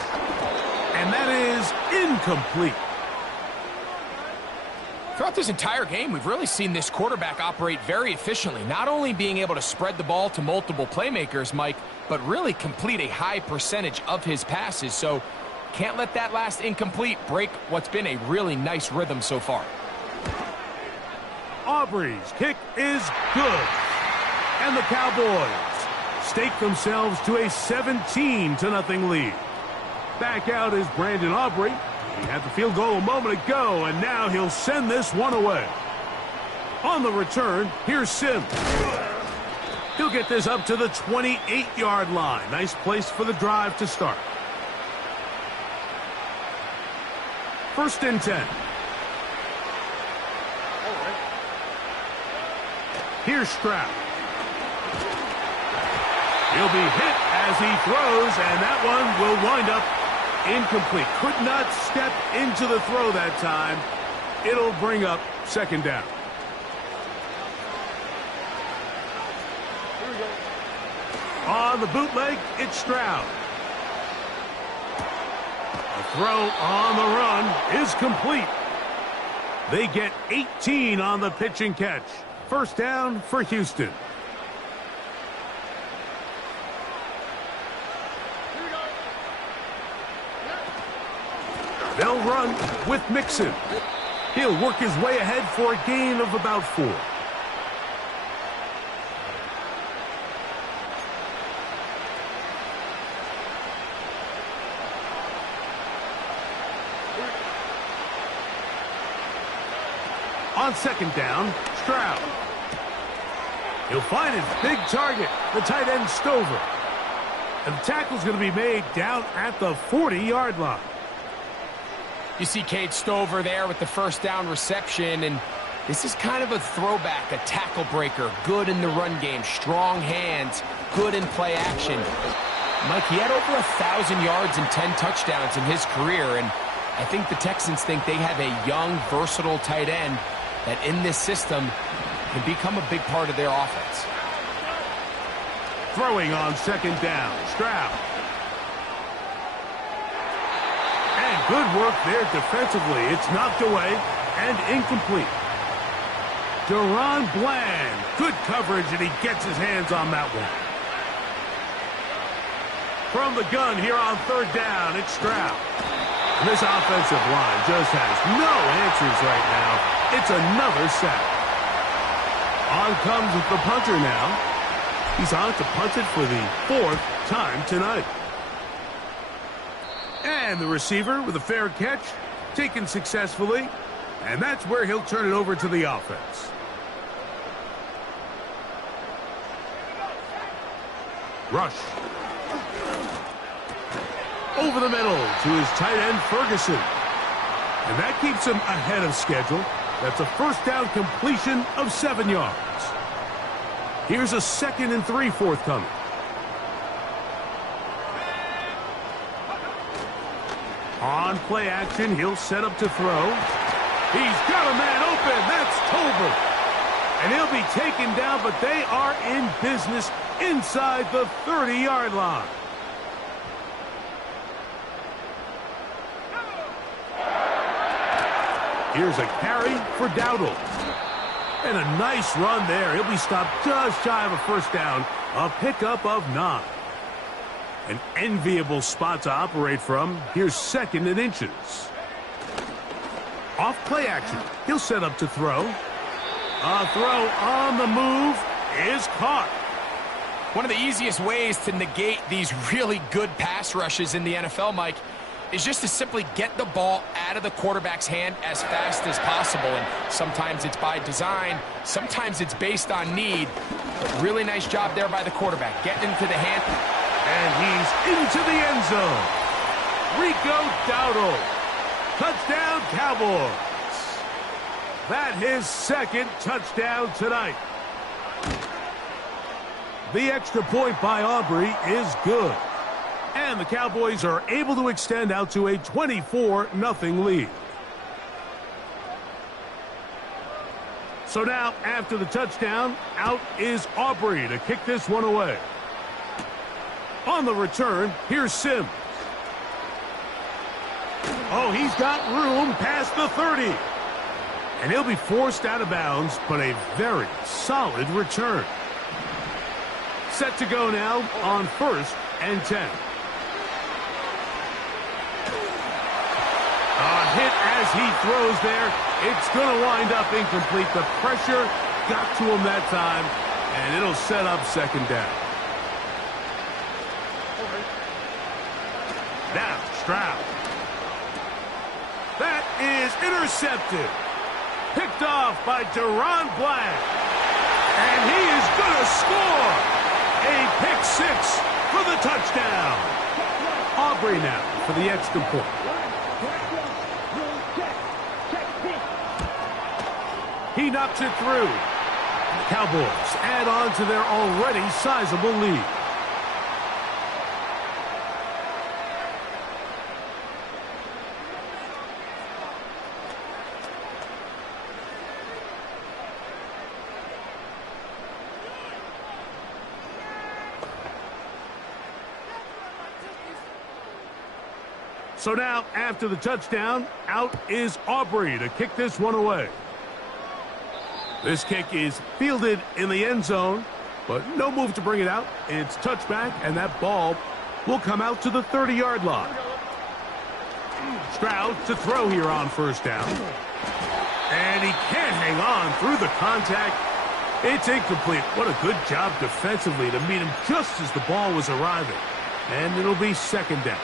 And that is incomplete. Throughout this entire game, we've really seen this quarterback operate very efficiently, not only being able to spread the ball to multiple playmakers, Mike, but really complete a high percentage of his passes. So can't let that last incomplete break what's been a really nice rhythm so far. Aubrey's kick is good. And the Cowboys stake themselves to a 17-0 lead. Back out is Brandon Aubrey. He had the field goal a moment ago, and now he'll send this one away. On the return, here's Sims. He'll get this up to the 28-yard line. Nice place for the drive to start. 1st and 10. Here's Stroud. He'll be hit as he throws, and that one will wind up incomplete. Could not step into the throw that time. It'll bring up 2nd down. On the bootleg, it's Stroud. The throw on the run is complete. They get 18 on the pitch and catch. First down for Houston. They'll run with Mixon. He'll work his way ahead for a gain of about 4. On second down, Stroud. He'll find his big target, the tight end Stover. And the tackle's going to be made down at the 40-yard line. You see Cade Stover there with the first down reception, and this is kind of a throwback, a tackle breaker, good in the run game, strong hands, good in play action. Mike, he had over 1,000 yards and 10 touchdowns in his career, and I think the Texans think they have a young, versatile tight end that in this system can become a big part of their offense. Throwing on second down, Stroud. And good work there defensively. It's knocked away and incomplete. Deron Bland, good coverage, and he gets his hands on that one. From the gun here on third down, it's Stroud. And this offensive line just has no answers right now. It's another sack. On comes the punter now. He's on to punt it for the 4th time tonight. And the receiver with a fair catch, taken successfully, and that's where he'll turn it over to the offense. Rush. Over the middle to his tight end, Ferguson. And that keeps him ahead of schedule. That's a first down completion of 7 yards. Here's a 2nd and 3 forthcoming. On play action, he'll set up to throw. He's got a man open. That's Tolbert. And he'll be taken down, but they are in business inside the 30-yard line. Here's a carry for Dowdle. And a nice run there. He'll be stopped just shy of a first down. A pickup of 9. An enviable spot to operate from. Here's 2nd and inches. Off play action. He'll set up to throw. A throw on the move is caught. One of the easiest ways to negate these really good pass rushes in the NFL, Mike, is just to simply get the ball out of the quarterback's hand as fast as possible. And sometimes it's by design, sometimes it's based on need. But really nice job there by the quarterback, getting into the hand. And he's into the end zone. Rico Dowdle. Touchdown, Cowboys. That his 2nd touchdown tonight. The extra point by Aubrey is good. And the Cowboys are able to extend out to a 24-0 lead. So now, after the touchdown, out is Aubrey to kick this one away. On the return, here's Sims. Oh, he's got room past the 30. And he'll be forced out of bounds, but a very solid return. Set to go now on 1st and 10. A hit as he throws there. It's going to wind up incomplete. The pressure got to him that time, and it'll set up 2nd down. Now, Stroud. That is intercepted. Picked off by Deron Bland. And he is going to score. A pick 6 for the touchdown. Aubrey now for the extra point. He knocks it through. The Cowboys add on to their already sizable lead. So now, after the touchdown, out is Aubrey to kick this one away. This kick is fielded in the end zone, but no move to bring it out. It's touchback, and that ball will come out to the 30-yard line. Stroud to throw here on 1st down. And he can't hang on through the contact. It's incomplete. What a good job defensively to meet him just as the ball was arriving. And it'll be 2nd down.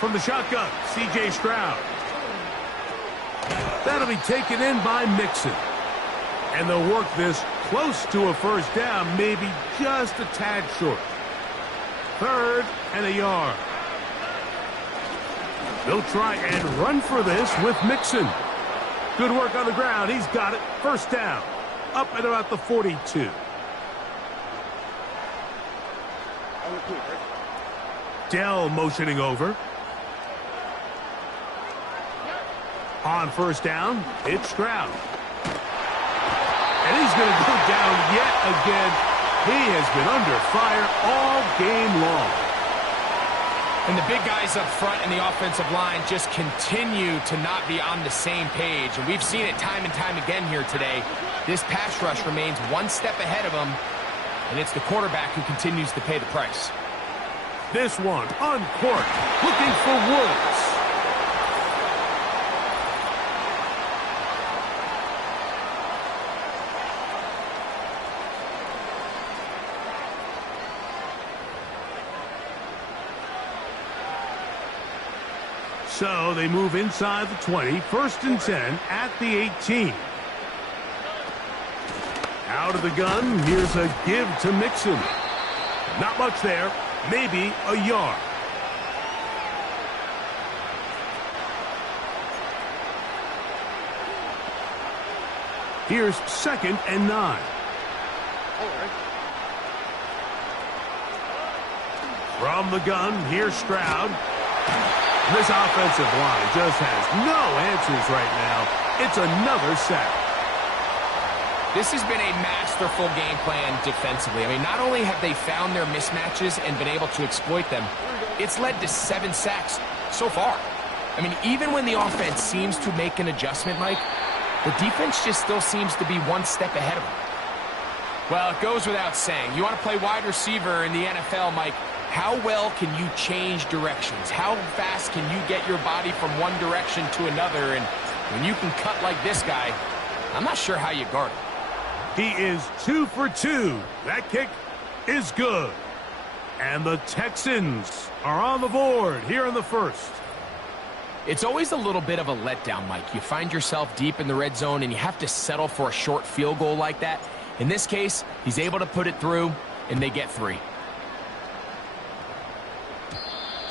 From the shotgun, C.J. Stroud. That'll be taken in by Mixon. And they'll work this close to a first down, maybe just a tad short. 3rd and a yard. They'll try and run for this with Mixon. Good work on the ground. He's got it. First down. Up at about the 42. Dell motioning over. On first down, it's Stroud. And he's going to go down yet again. He has been under fire all game long. And the big guys up front in the offensive line just continue to not be on the same page. And we've seen it time and time again here today. This pass rush remains one step ahead of them, and it's the quarterback who continues to pay the price. This one, uncorked, looking for Woods. So they move inside the 20, 1st and 10 at the 18. Out of the gun, here's a give to Mixon. Not much there, maybe a yard. Here's 2nd and 9. From the gun, here's Stroud. This offensive line just has no answers right now. It's another sack. This has been a masterful game plan defensively. I mean, not only have they found their mismatches and been able to exploit them, it's led to 7 sacks so far. I mean, even when the offense seems to make an adjustment, Mike, the defense just still seems to be one step ahead of them. Well, it goes without saying. You want to play wide receiver in the NFL, Mike, how well can you change directions? How fast can you get your body from one direction to another? And when you can cut like this guy, I'm not sure how you guard him. He is 2 for 2. That kick is good. And the Texans are on the board here in the 1st. It's always a little bit of a letdown, Mike. You find yourself deep in the red zone and you have to settle for a short field goal like that. In this case, he's able to put it through, and they get 3.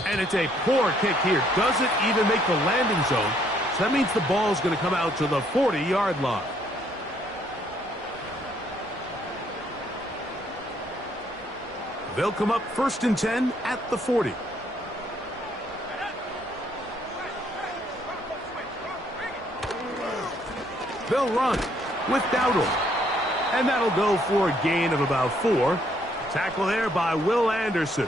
And it's a poor kick here. Doesn't even make the landing zone. So that means the ball's going to come out to the 40-yard line. They'll come up 1st and 10 at the 40. They'll run with Dowdle. And that'll go for a gain of about 4. Tackle there by Will Anderson.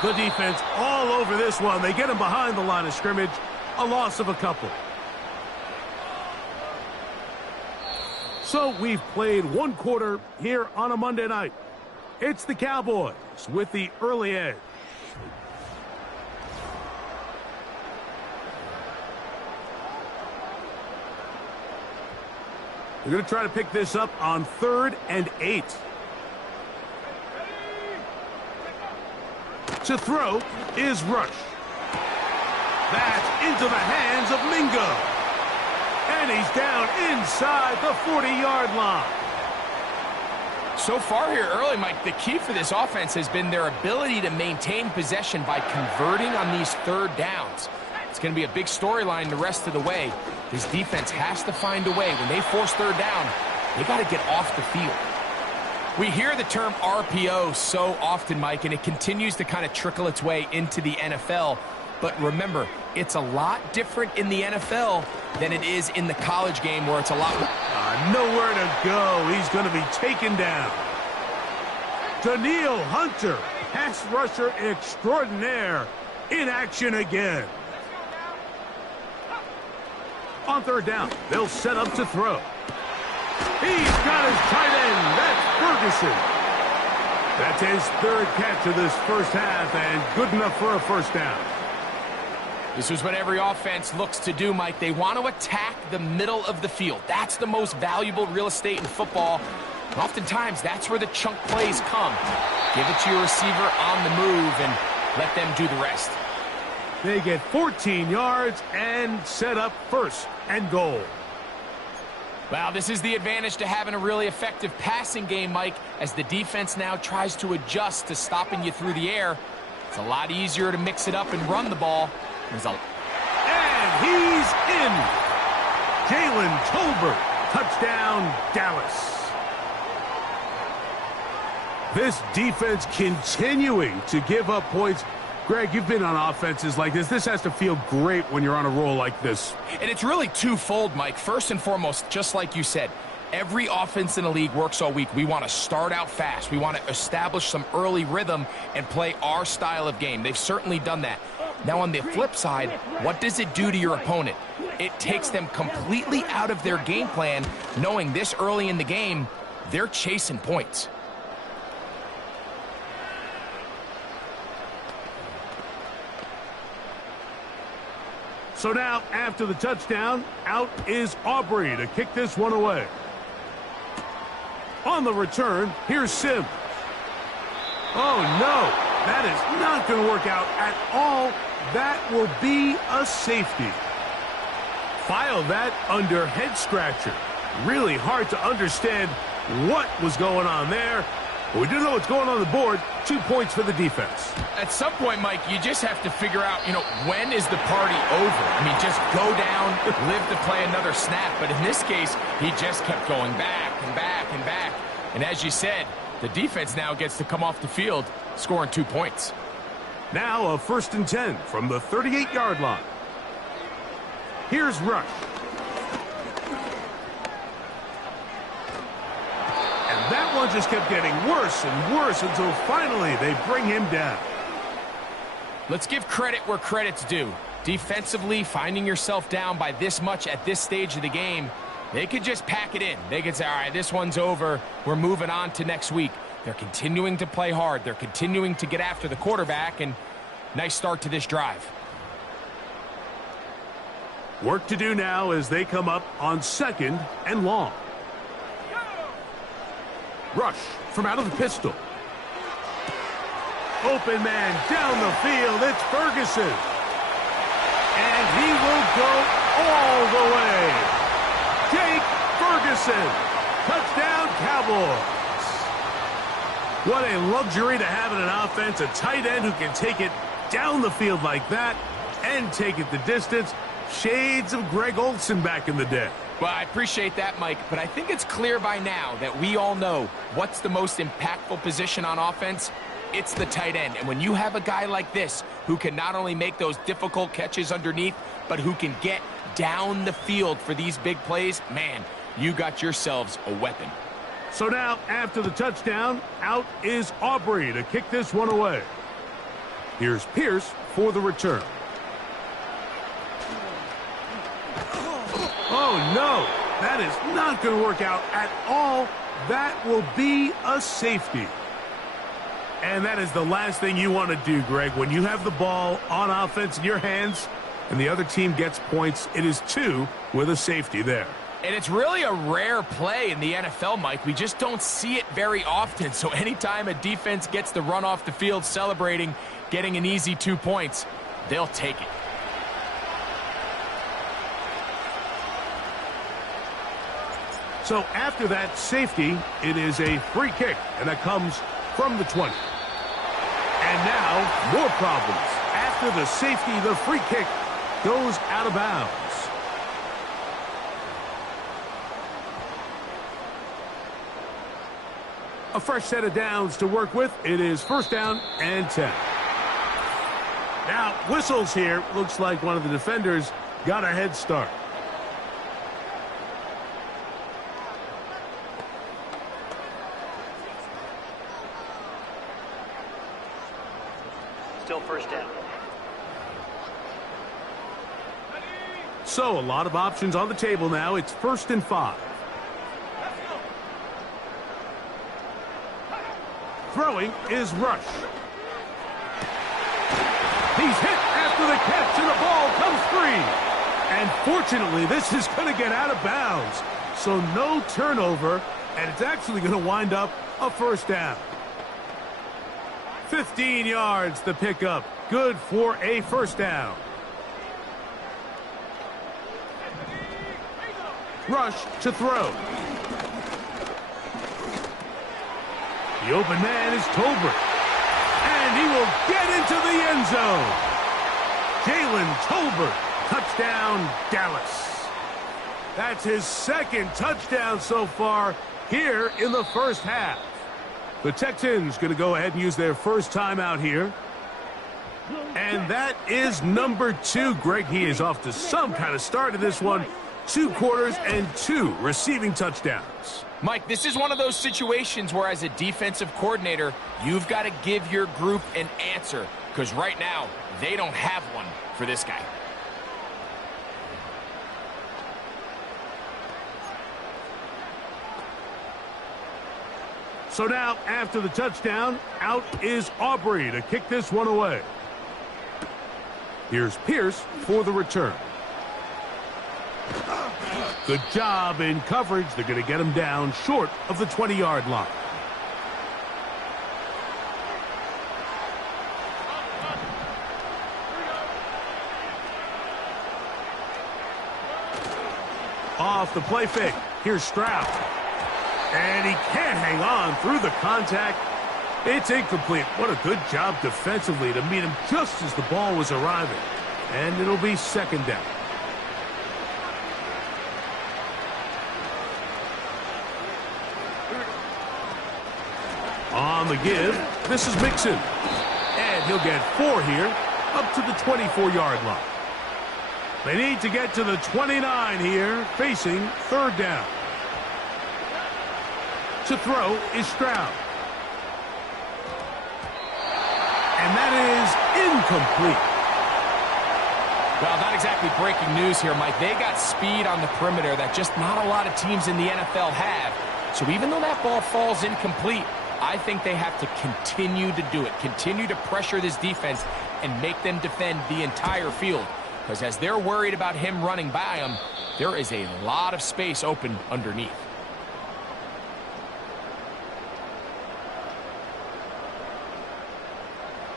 The defense all over this one. They get him behind the line of scrimmage. A loss of a couple. So we've played 1 quarter here on a Monday night. It's the Cowboys with the early edge. They're going to try to pick this up on 3rd and 8. To throw is Rush. That's into the hands of Mingo. And he's down inside the 40-yard line. So far here early, Mike, the key for this offense has been their ability to maintain possession by converting on these 3rd downs. It's going to be a big storyline the rest of the way. This defense has to find a way. When they force 3rd down, they got to get off the field. We hear the term RPO so often, Mike, and it continues to kind of trickle its way into the NFL. But remember, it's a lot different in the NFL than it is in the college game where it's a lot more. Nowhere to go. He's going to be taken down. Daniil Hunter, pass rusher extraordinaire, in action again. On 3rd down, they'll set up to throw. He's got his tight end. That's Ferguson. That's his 3rd catch of this first half, and good enough for a first down. This is what every offense looks to do, Mike. They want to attack the middle of the field. That's the most valuable real estate in football. And oftentimes, that's where the chunk plays come. Give it to your receiver on the move and let them do the rest. They get 14 yards and set up first and goal. Well, this is the advantage to having a really effective passing game, Mike, as the defense now tries to adjust to stopping you through the air. It's a lot easier to mix it up and run the ball. And he's in. Jalen Tolbert, touchdown, Dallas. This defense continuing to give up points. Greg, you've been on offenses like this. This has to feel great when you're on a roll like this. And it's really twofold, Mike. First and foremost, just like you said, every offense in the league works all week. We want to start out fast. We want to establish some early rhythm and play our style of game. They've certainly done that. Now, on the flip side, what does it do to your opponent? It takes them completely out of their game plan, knowing this early in the game, they're chasing points. So now, after the touchdown, out is Aubrey to kick this one away. On the return, here's Sim. Oh, no. That is not going to work out at all. That will be a safety. File that under head scratcher. Really hard to understand what was going on there. But we do know what's going on the board. 2 points for the defense. At some point, Mike, you just have to figure out, when is the party over? I mean, just go down, live to play another snap. But in this case, he just kept going back and back and back. And as you said, the defense now gets to come off the field, scoring 2 points. Now a 1st and 10 from the 38-yard line. Here's Rush. And that one just kept getting worse and worse until finally they bring him down. Let's give credit where credit's due. Defensively, finding yourself down by this much at this stage of the game, they could just pack it in. They could say, all right, this one's over. We're moving on to next week. They're continuing to play hard. They're continuing to get after the quarterback, and nice start to this drive. Work to do now as they come up on 2nd and long. Rush from out of the pistol. Open man down the field. It's Ferguson. And he will go all the way. Jake Ferguson. Touchdown, Cowboys. What a luxury to have in an offense. A tight end who can take it down the field like that and take it the distance. Shades of Greg Olsen back in the day. Well, I appreciate that, Mike, but I think it's clear by now that we all know what's the most impactful position on offense. It's the tight end. And when you have a guy like this who can not only make those difficult catches underneath, but who can get down the field for these big plays, man, you got yourselves a weapon. So now, after the touchdown, out is Aubrey to kick this one away. Here's Pierce for the return. Oh, no. That is not going to work out at all. That will be a safety. And that is the last thing you want to do, Greg. When you have the ball on offense in your hands and the other team gets points, it is 2 with a safety there. And it's really a rare play in the NFL, Mike. We just don't see it very often. So anytime a defense gets to run off the field celebrating, getting an easy 2 points, they'll take it. So after that safety, it is a free kick, and that comes from the 20. And now, more problems. After the safety, the free kick goes out of bounds. A fresh set of downs to work with. It is 1st down and 10. Now, whistles here. Looks like one of the defenders got a head start. Still 1st down. So, a lot of options on the table now. It's 1st and 5. Throwing is Rush. He's hit at after the catch, and the ball comes free. And fortunately, this is going to get out of bounds. So no turnover, and it's actually going to wind up a first down. 15 yards the pickup. Good for a first down. Rush to throw. The open man is Tolbert. And he will get into the end zone. Jalen Tolbert, touchdown Dallas. That's his second touchdown so far here in the first half. The Texans going to go ahead and use their first timeout here. And that is number 2. Greg, he is off to some kind of start in this one. 2 quarters and 2 receiving touchdowns. Mike, this is one of those situations where as a defensive coordinator, you've got to give your group an answer. Because right now, they don't have one for this guy. So now, after the touchdown, out is Aubrey to kick this one away. Here's Pierce for the return. Good job in coverage. They're going to get him down short of the 20-yard line. Off the play fake. Here's Stroud. And he can't hang on through the contact. It's incomplete. What a good job defensively to meet him just as the ball was arriving. And it'll be second down. On the give, this is Mixon. And he'll get 4 here, up to the 24-yard line. They need to get to the 29 here, facing third down. To throw is Stroud. And that is incomplete. Well, not exactly breaking news here, Mike. They got speed on the perimeter that just not a lot of teams in the NFL have. So even though that ball falls incomplete, I think they have to continue to do it. Continue to pressure this defense and make them defend the entire field. Because as they're worried about him running by them, there is a lot of space open underneath.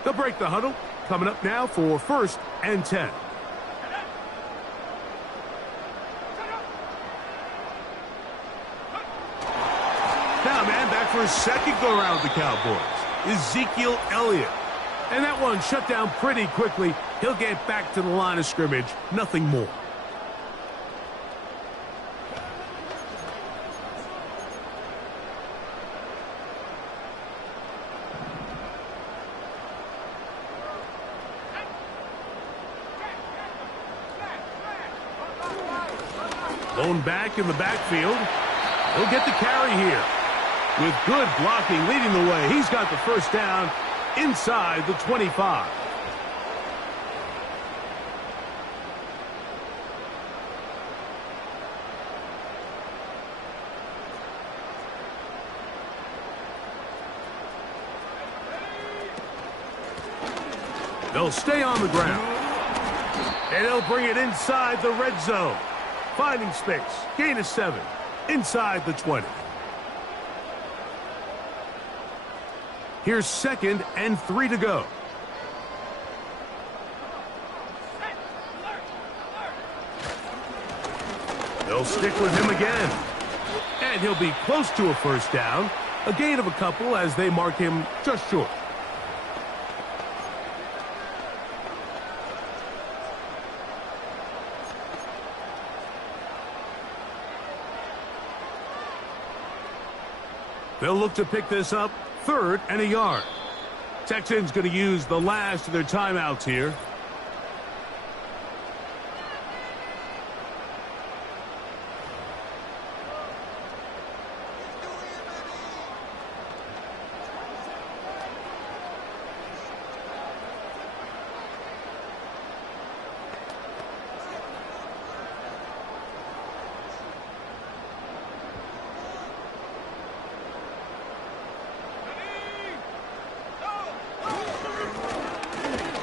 They'll break the huddle. Coming up now for 1st and 10. Now, man, back for a second go-around with the Cowboys. Ezekiel Elliott. And that one shut down pretty quickly. He'll get back to the line of scrimmage. Nothing more. Lone back in the backfield. He'll get the carry here. With good blocking leading the way, he's got the first down inside the 25. They'll stay on the ground. And they'll bring it inside the red zone. Finding space. Gain of 7. Inside the 20. Here's 2nd and 3 to go. They'll stick with him again. And he'll be close to a first down. A gain of a couple as they mark him just short. They'll look to pick this up 3rd and a yard. Texans going to use the last of their timeouts here.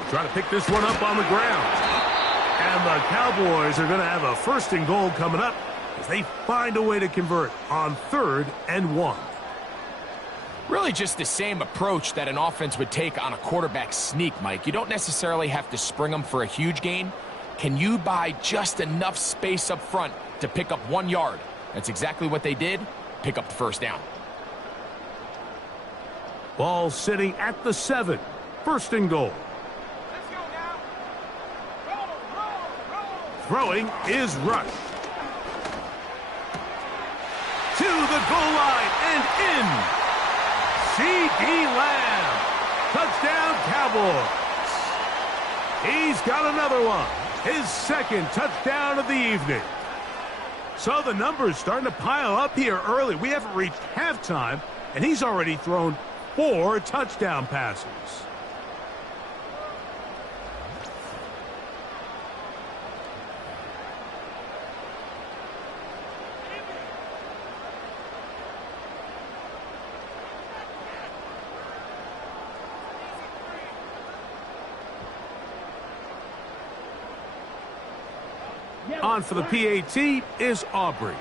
try to pick this one up on the ground. And the Cowboys are going to have a 1st and goal coming up as they find a way to convert on 3rd and 1. Really just the same approach that an offense would take on a quarterback sneak, Mike. You don't necessarily have to spring them for a huge gain. Can you buy just enough space up front to pick up 1 yard? That's exactly what they did. Pick up the 1st down. Ball sitting at the 7. 1st and goal. Throwing is Rush. To the goal line and in. C.D. Lamb. Touchdown, Cowboys. He's got another one. His 2nd touchdown of the evening. So the numbers starting to pile up here early. We haven't reached halftime, and he's already thrown 4 touchdown passes. On for the PAT is Aubrey.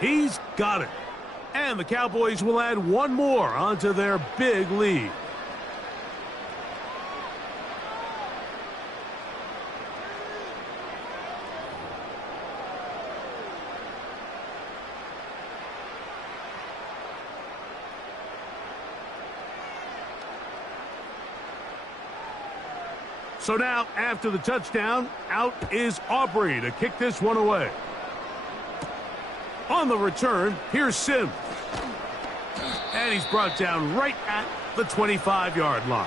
He's got it. And the Cowboys will add 1 more onto their big lead. So now, after the touchdown, out is Aubrey to kick this one away. On the return, here's Sims. And he's brought down right at the 25-yard line.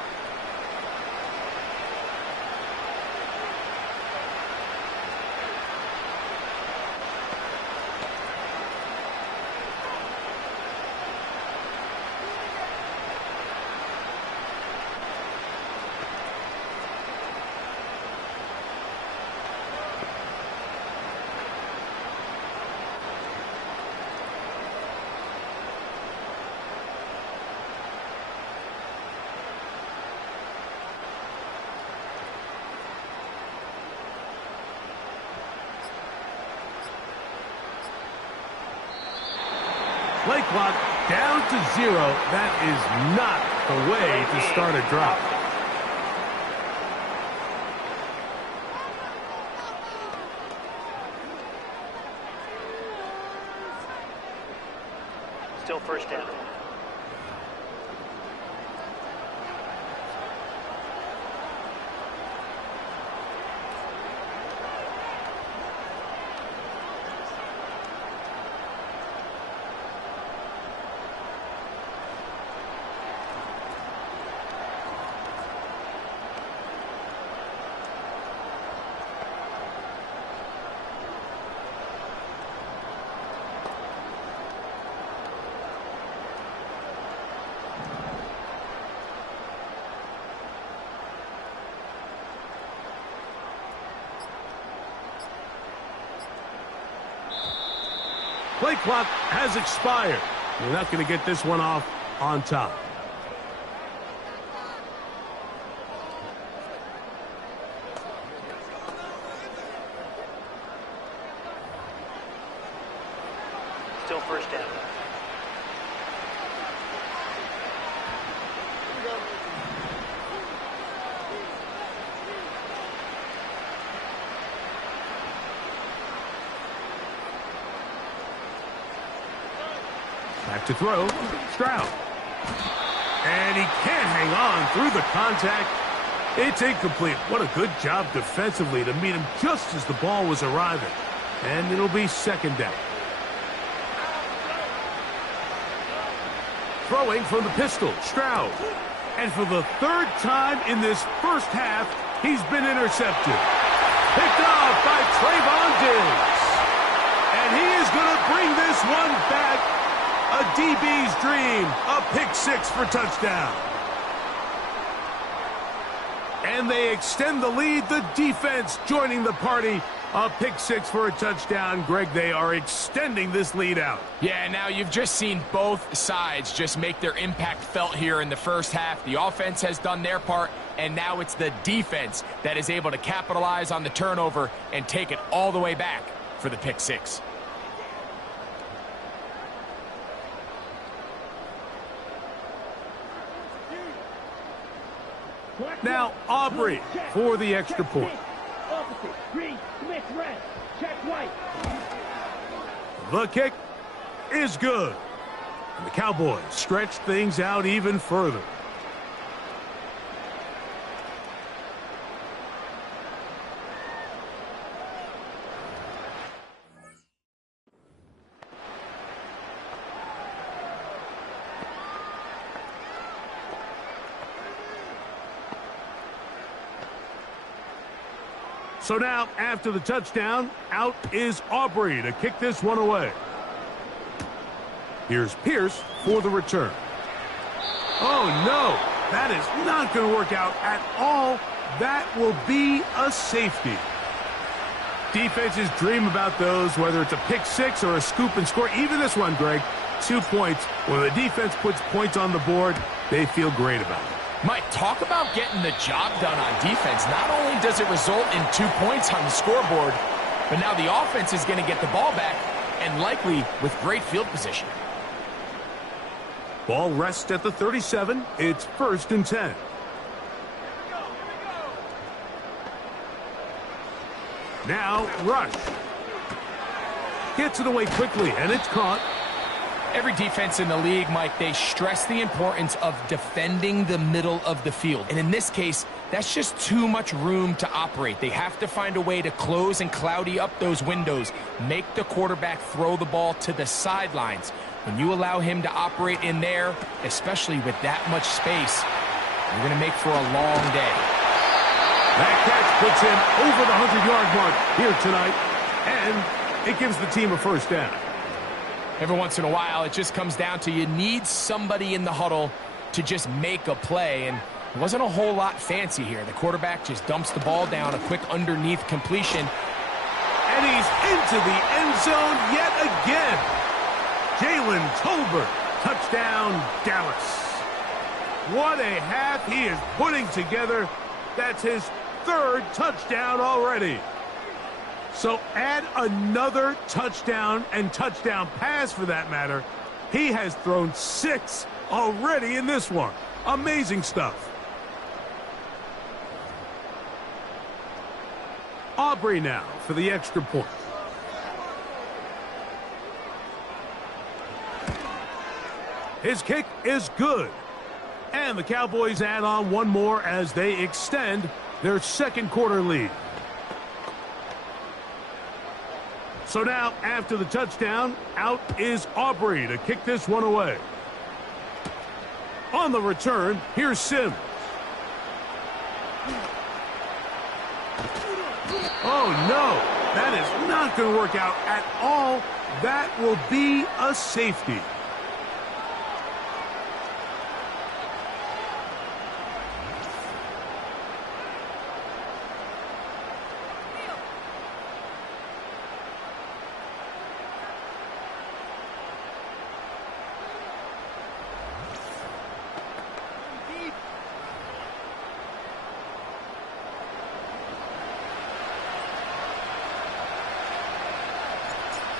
Play clock down to 0. That is not the way to start a drive. Still 1st down. Play clock has expired. We're not going to get this one off on top. Still 1st down. Back to throw, Stroud. And he can't hang on through the contact. It's incomplete. What a good job defensively to meet him just as the ball was arriving. And it'll be 2nd down. Throwing from the pistol, Stroud. And for the 3rd time in this 1st half, he's been intercepted. Picked off by Trayvon Diggs. And he is going to bring this one back. A DB's dream, a pick 6 for touchdown. And they extend the lead. The defense joining the party. A pick six for a touchdown. Greg, they are extending this lead out. Yeah, now you've just seen both sides just make their impact felt here in the first half. The offense has done their part, and now it's the defense that is able to capitalize on the turnover and take it all the way back for the pick six. Now Aubrey for the extra point. The kick is good. And the Cowboys stretch things out even further. So now, after the touchdown, out is Aubrey to kick this one away. Here's Pierce for the return. Oh, no. That is not going to work out at all. That will be a safety. Defenses dream about those, whether it's a pick six or a scoop and score. Even this one, Greg, 2 points. When the defense puts points on the board, they feel great about it. Mike, talk about getting the job done on defense. Not only does it result in 2 points on the scoreboard, but now the offense is going to get the ball back, and likely with great field position. Ball rests at the 37. It's 1st and 10. Now Rush. Gets it away quickly, and it's caught. Every defense in the league, Mike, they stress the importance of defending the middle of the field. And in this case, that's just too much room to operate. They have to find a way to close and cloudy up those windows, make the quarterback throw the ball to the sidelines. When you allow him to operate in there, especially with that much space, you're going to make for a long day. That catch puts him over the 100-yard mark here tonight, and it gives the team a first down. Every once in a while, it just comes down to you need somebody in the huddle to just make a play, and it wasn't a whole lot fancy here. The quarterback just dumps the ball down, a quick underneath completion. And he's into the end zone yet again. Jalen Tolbert, touchdown, Dallas. What a half he is putting together. That's his 3rd touchdown already. So add another touchdown and touchdown pass for that matter. He has thrown 6 already in this one. Amazing stuff. Aubrey now for the extra point. His kick is good. And the Cowboys add on one more as they extend their 2nd quarter lead. So now, after the touchdown, out is Aubrey to kick this one away. On the return, here's Sims. Oh, no. That is not going to work out at all. That will be a safety.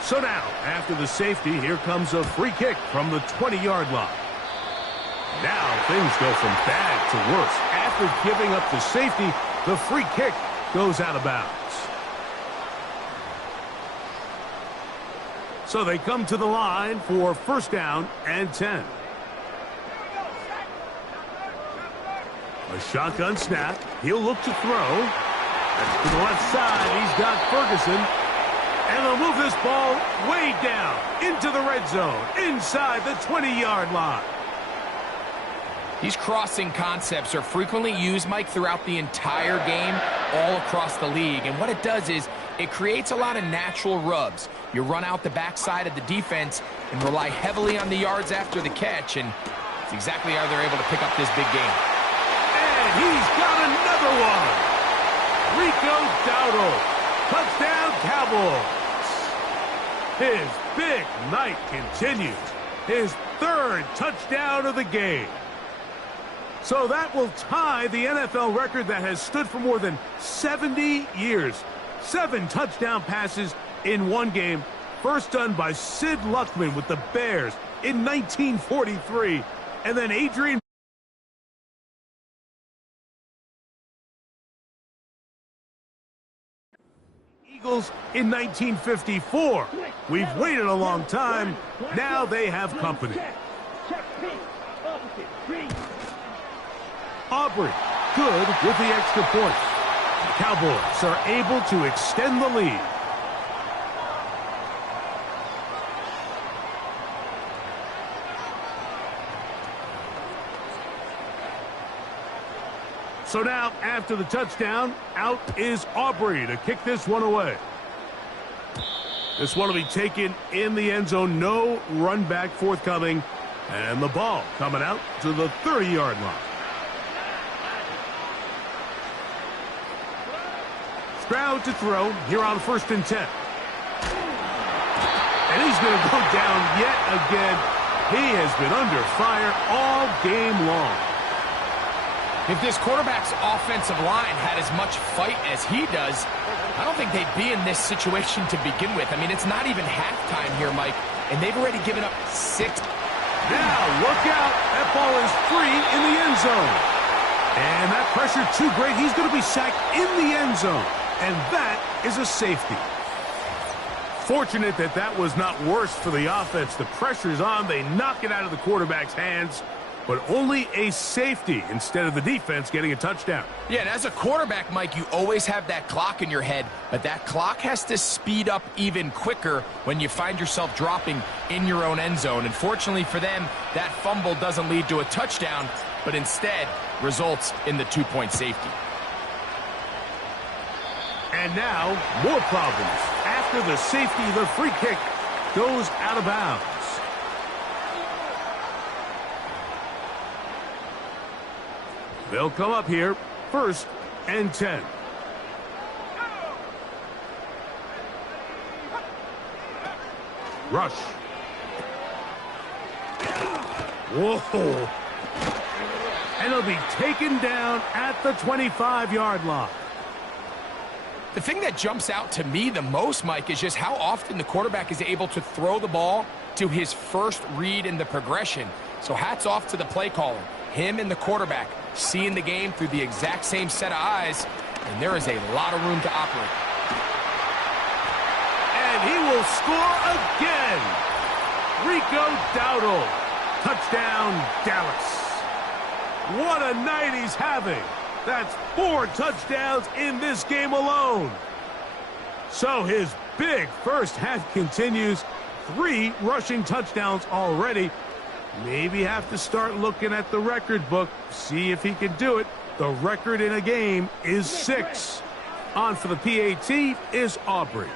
So now, after the safety, here comes a free kick from the 20-yard line. Now things go from bad to worse. After giving up the safety, the free kick goes out of bounds. So they come to the line for 1st down and 10. A shotgun snap. He'll look to throw. And to the left side, he's got Ferguson. And they'll move this ball way down into the red zone, inside the 20-yard line. These crossing concepts are frequently used, Mike, throughout the entire game, all across the league. And what it does is it creates a lot of natural rubs. You run out the backside of the defense and rely heavily on the yards after the catch, and it's exactly how they're able to pick up this big game. And he's got another one. Touchdown, Cowboys. His big night continues. His third touchdown of the game. So that will tie the NFL record that has stood for more than 70 years. 7 touchdown passes in one game. First done by Sid Luckman with the Bears in 1943. And then Adrian Eagles in 1954. We've waited a long time. Now they have company. Aubrey, good with the extra point. The Cowboys are able to extend the lead. So now, after the touchdown, out is Aubrey to kick this one away. This one will be taken in the end zone. No run back forthcoming. And the ball coming out to the 30-yard line. Stroud to throw here on 1st and 10. And he's going to go down yet again. He has been under fire all game long. If this quarterback's offensive line had as much fight as he does, I don't think they'd be in this situation to begin with. I mean, it's not even halftime here, Mike, and they've already given up 6. Now, look out. That ball is free in the end zone. And that pressure too great. He's going to be sacked in the end zone. And that is a safety. Fortunate that that was not worse for the offense. The pressure's on. They knock it out of the quarterback's hands. But only a safety instead of the defense getting a touchdown. Yeah, and as a quarterback, Mike, you always have that clock in your head, but that clock has to speed up even quicker when you find yourself dropping in your own end zone. And fortunately for them, that fumble doesn't lead to a touchdown, but instead results in the 2-point safety. And now, more problems. After the safety, the free kick goes out of bounds. They'll come up here, 1st and 10. Rush. Whoa. And it'll be taken down at the 25-yard line. The thing that jumps out to me the most, Mike, is just how often the quarterback is able to throw the ball to his first read in the progression. So hats off to the play caller. Him and the quarterback seeing the game through the exact same set of eyes, and there is a lot of room to operate. And he will score again. Rico Dowdle. Touchdown, Dallas. What a night he's having. That's 4 touchdowns in this game alone. So his big first half continues. 3 rushing touchdowns already. Maybe have to start looking at the record book, see if he can do it. The record in a game is 6. On for the PAT is Aubrey.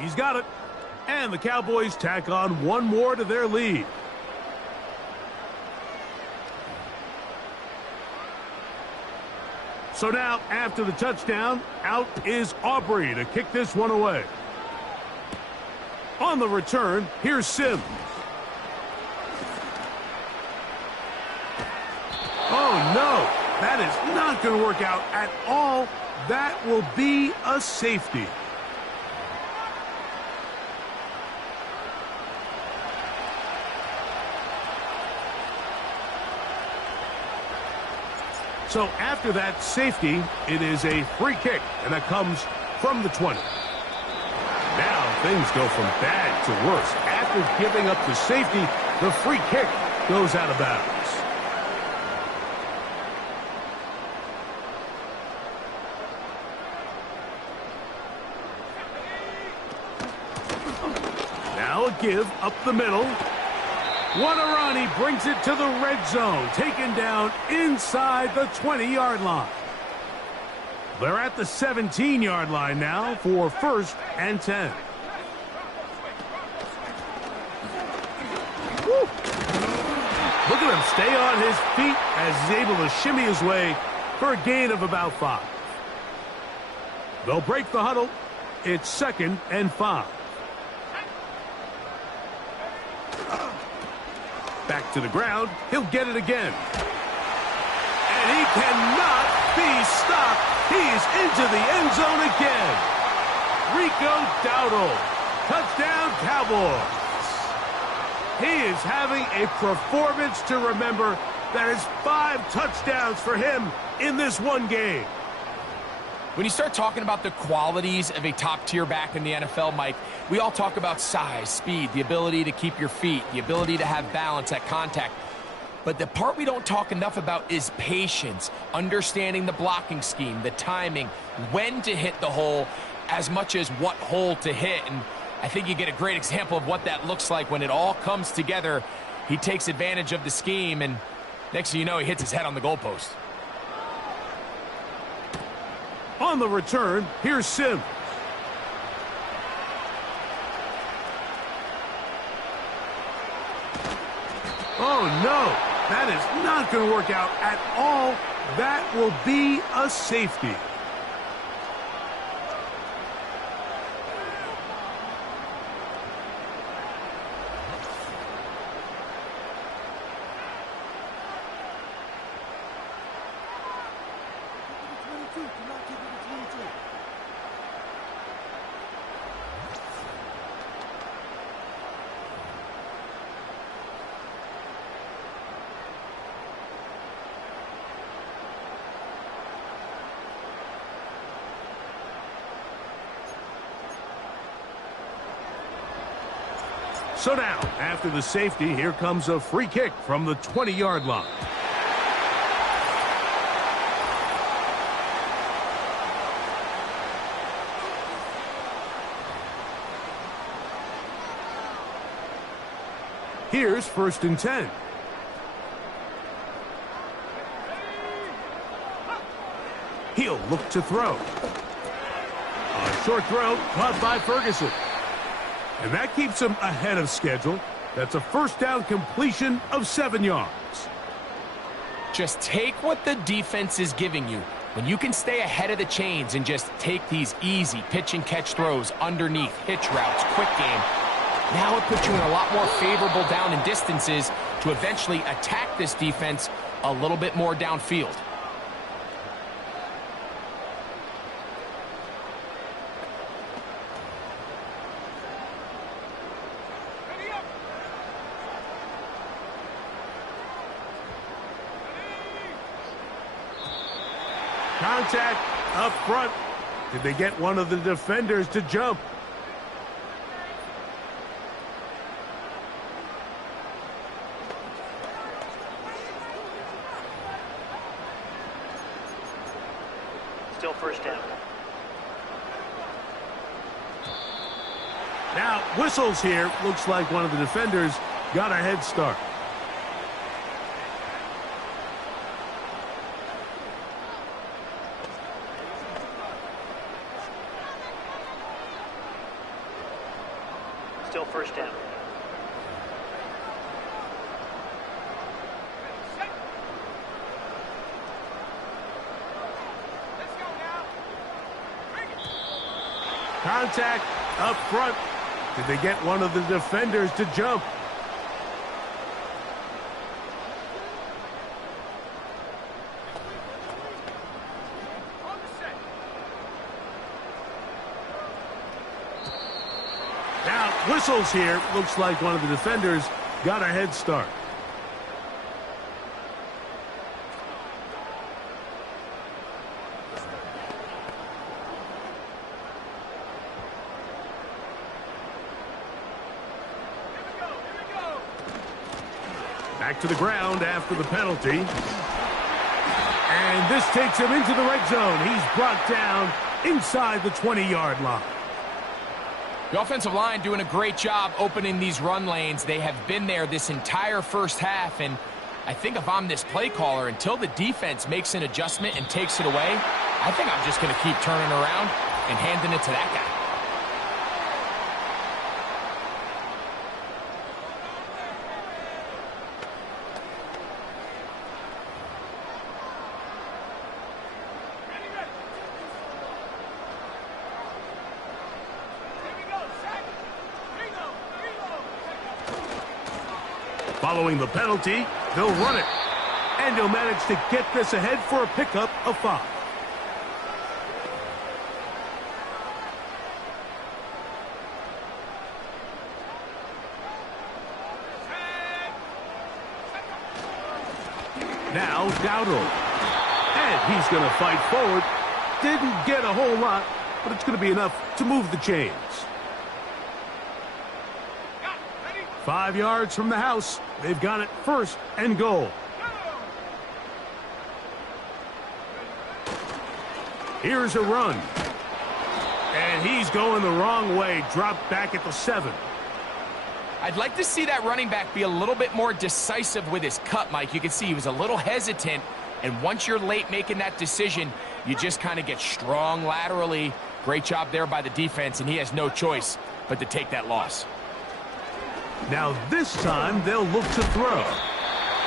He's got it. And the Cowboys tack on 1 more to their lead. So now, after the touchdown, out is Aubrey to kick this one away. On the return, here's Sims. Oh, no. That is not going to work out at all. That will be a safety. So after that safety, it is a free kick, and that comes from the 20. Now things go from bad to worse. After giving up the safety, the free kick goes out of bounds. Now a give up the middle. What a run. He brings it to the red zone. Taken down inside the 20-yard line. They're at the 17-yard line now for 1st and 10. Woo. Look at him stay on his feet as he's able to shimmy his way for a gain of about 5. They'll break the huddle. It's 2nd and 5. Back to the ground. He'll get it again. And he cannot be stopped. He's into the end zone again. Rico Dowdle. Touchdown, Cowboys. He is having a performance to remember. That is 5 touchdowns for him in this one game. When you start talking about the qualities of a top-tier back in the NFL, Mike, we all talk about size, speed, the ability to keep your feet, the ability to have balance at contact. But the part we don't talk enough about is patience, understanding the blocking scheme, the timing, when to hit the hole, as much as what hole to hit. And I think you get a great example of what that looks like when it all comes together. He takes advantage of the scheme, and next thing you know, he hits his head on the goalpost. On the return, here's Sim. Oh, no. That is not going to work out at all. That will be a safety. So now, after the safety, here comes a free kick from the 20-yard line. Here's 1st and 10. He'll look to throw. A short throw caught by Ferguson. And that keeps him ahead of schedule. That's a 1st down completion of 7 yards. Just take what the defense is giving you. When you can stay ahead of the chains and just take these easy pitch and catch throws underneath, hitch routes, quick game, now it puts you in a lot more favorable down and distances to eventually attack this defense a little bit more downfield. Contact up front. Did they get one of the defenders to jump? Still 1st down. Now, whistles here. Looks like one of the defenders got a head start. Still 1st down. Contact up front. Did they get one of the defenders to jump? Now, whistles here. Looks like one of the defenders got a head start. Back to the ground after the penalty. And this takes him into the red zone. He's brought down inside the 20-yard line. The offensive line doing a great job opening these run lanes. They have been there this entire 1st half, and I think if I'm this play caller, until the defense makes an adjustment and takes it away, I think I'm just going to keep turning around and handing it to that guy. Following the penalty, they'll run it. And he'll manage to get this ahead for a pickup of 5. Now Dowdle. And he's going to fight forward. Didn't get a whole lot, but it's going to be enough to move the chains. 5 yards from the house. They've got it 1st and goal. Here's a run. And he's going the wrong way. Dropped back at the 7. I'd like to see that running back be a little bit more decisive with his cut, Mike. You can see he was a little hesitant, and once you're late making that decision, you just kind of get strong laterally. Great job there by the defense, and he has no choice but to take that loss. Now this time they'll look to throw.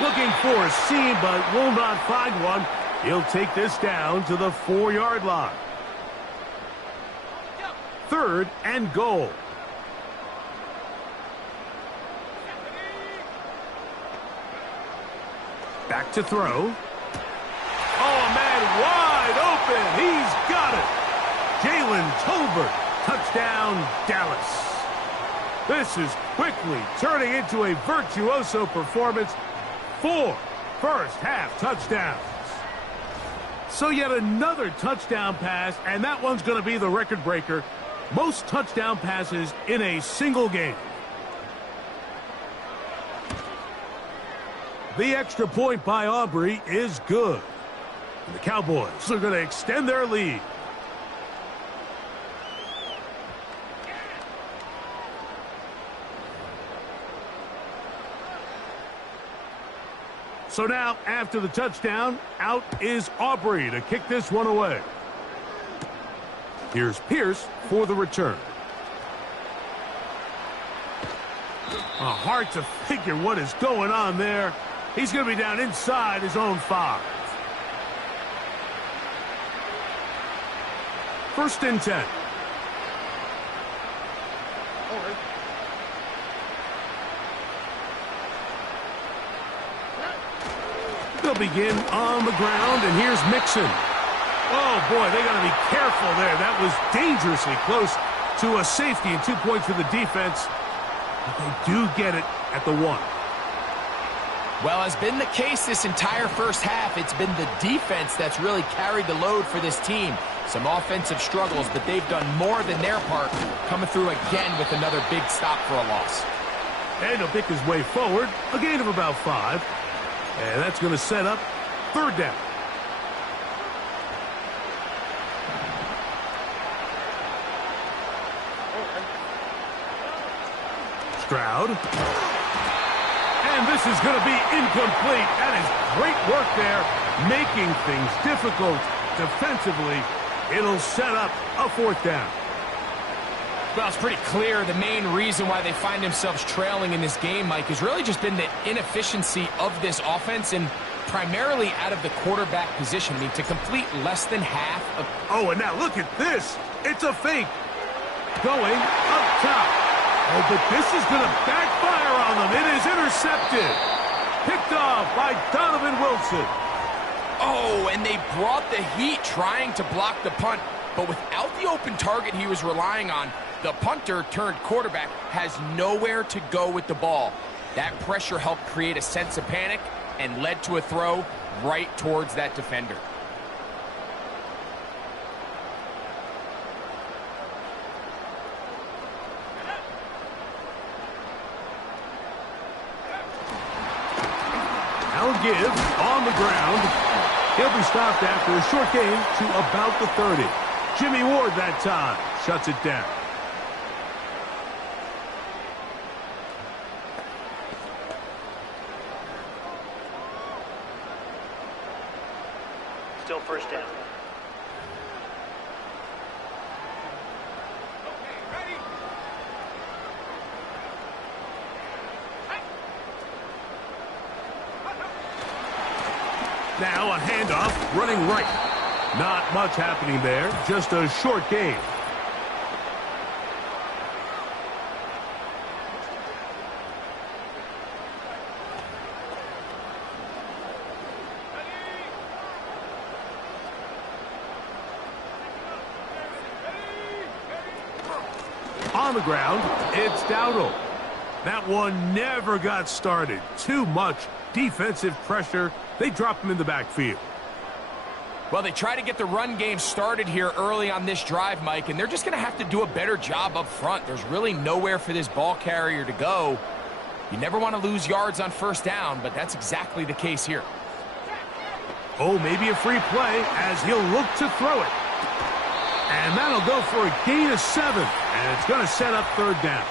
Looking for a seam, but will not find one. He'll take this down to the 4-yard line. 3rd and goal. Back to throw. Oh, man, wide open. He's got it. Jalen Tolbert. Touchdown, Dallas. This is quickly turning into a virtuoso performance. 4 first-half touchdowns. So yet another touchdown pass, and that one's going to be the record breaker. Most touchdown passes in a single game. The extra point by Aubrey is good. And the Cowboys are going to extend their lead. So now, after the touchdown, out is Aubrey to kick this one away. Here's Pierce for the return. Hard to figure what is going on there. He's going to be down inside his own 5. 1st and 10. They'll begin on the ground, and here's Mixon. Oh, boy, they got to be careful there. That was dangerously close to a safety and 2 points for the defense. But they do get it at the 1. Well, as been the case this entire first half, it's been the defense that's really carried the load for this team. Some offensive struggles, but they've done more than their part, coming through again with another big stop for a loss. And he'll pick his way forward, a gain of about 5. And that's going to set up 3rd down. Stroud. And this is going to be incomplete. That is great work there, making things difficult defensively. It'll set up a 4th down. Well, it's pretty clear the main reason why they find themselves trailing in this game, Mike, has really just been the inefficiency of this offense and primarily out of the quarterback position. I mean, to complete less than half of... Oh, and now look at this. It's a fake. Going up top. Oh, but this is going to backfire on them. It is intercepted. Picked off by Donovan Wilson. Oh, and they brought the heat trying to block the punt, but without the open target he was relying on, the punter turned quarterback has nowhere to go with the ball. That pressure helped create a sense of panic and led to a throw right towards that defender. Now give on the ground. He'll be stopped after a short gain to about the 30. Jimmy Ward that time shuts it down. Still 1st down. Now a handoff, running right. Not much happening there, just a short gain. On the ground, it's Dowdle. That one never got started. Too much defensive pressure. They drop him in the backfield. Well, they try to get the run game started here early on this drive, Mike, and they're just going to have to do a better job up front. There's really nowhere for this ball carrier to go. You never want to lose yards on first down, but that's exactly the case here. Oh, maybe a free play as he'll look to throw it. And that'll go for a gain of 7, and it's going to set up third down.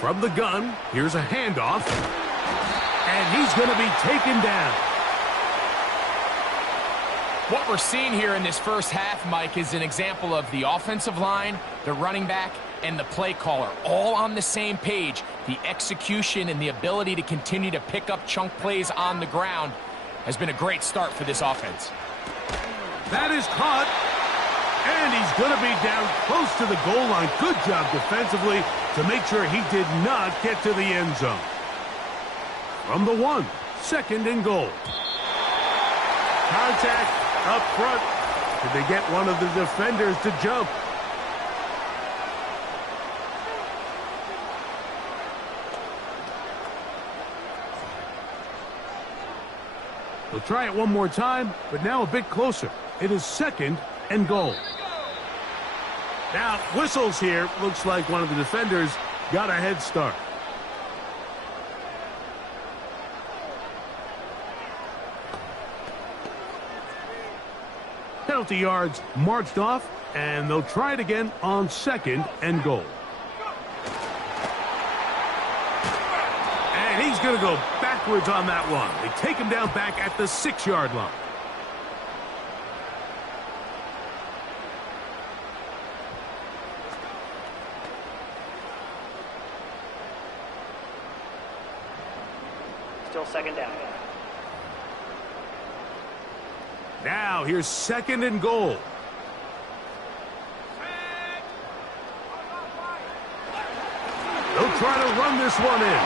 From the gun, here's a handoff, and he's going to be taken down. What we're seeing here in this first half, Mike, is an example of the offensive line, the running back, and the play caller all on the same page. The execution and the ability to continue to pick up chunk plays on the ground has been a great start for this offense. That is caught, and he's going to be down close to the goal line. Good job defensively to make sure he did not get to the end zone. From the 1, 2nd and goal. Contact up front. Did they get one of the defenders to jump? They'll try it one more time, but now a bit closer. It is 2nd and goal. Now, whistles here. Looks like one of the defenders got a head start. Penalty yards marched off, and they'll try it again on 2nd and goal. And he's going to go backwards on that one. They take him down back at the 6-yard line. Still 2nd down. Now, here's 2nd and goal. They'll try to run this one in.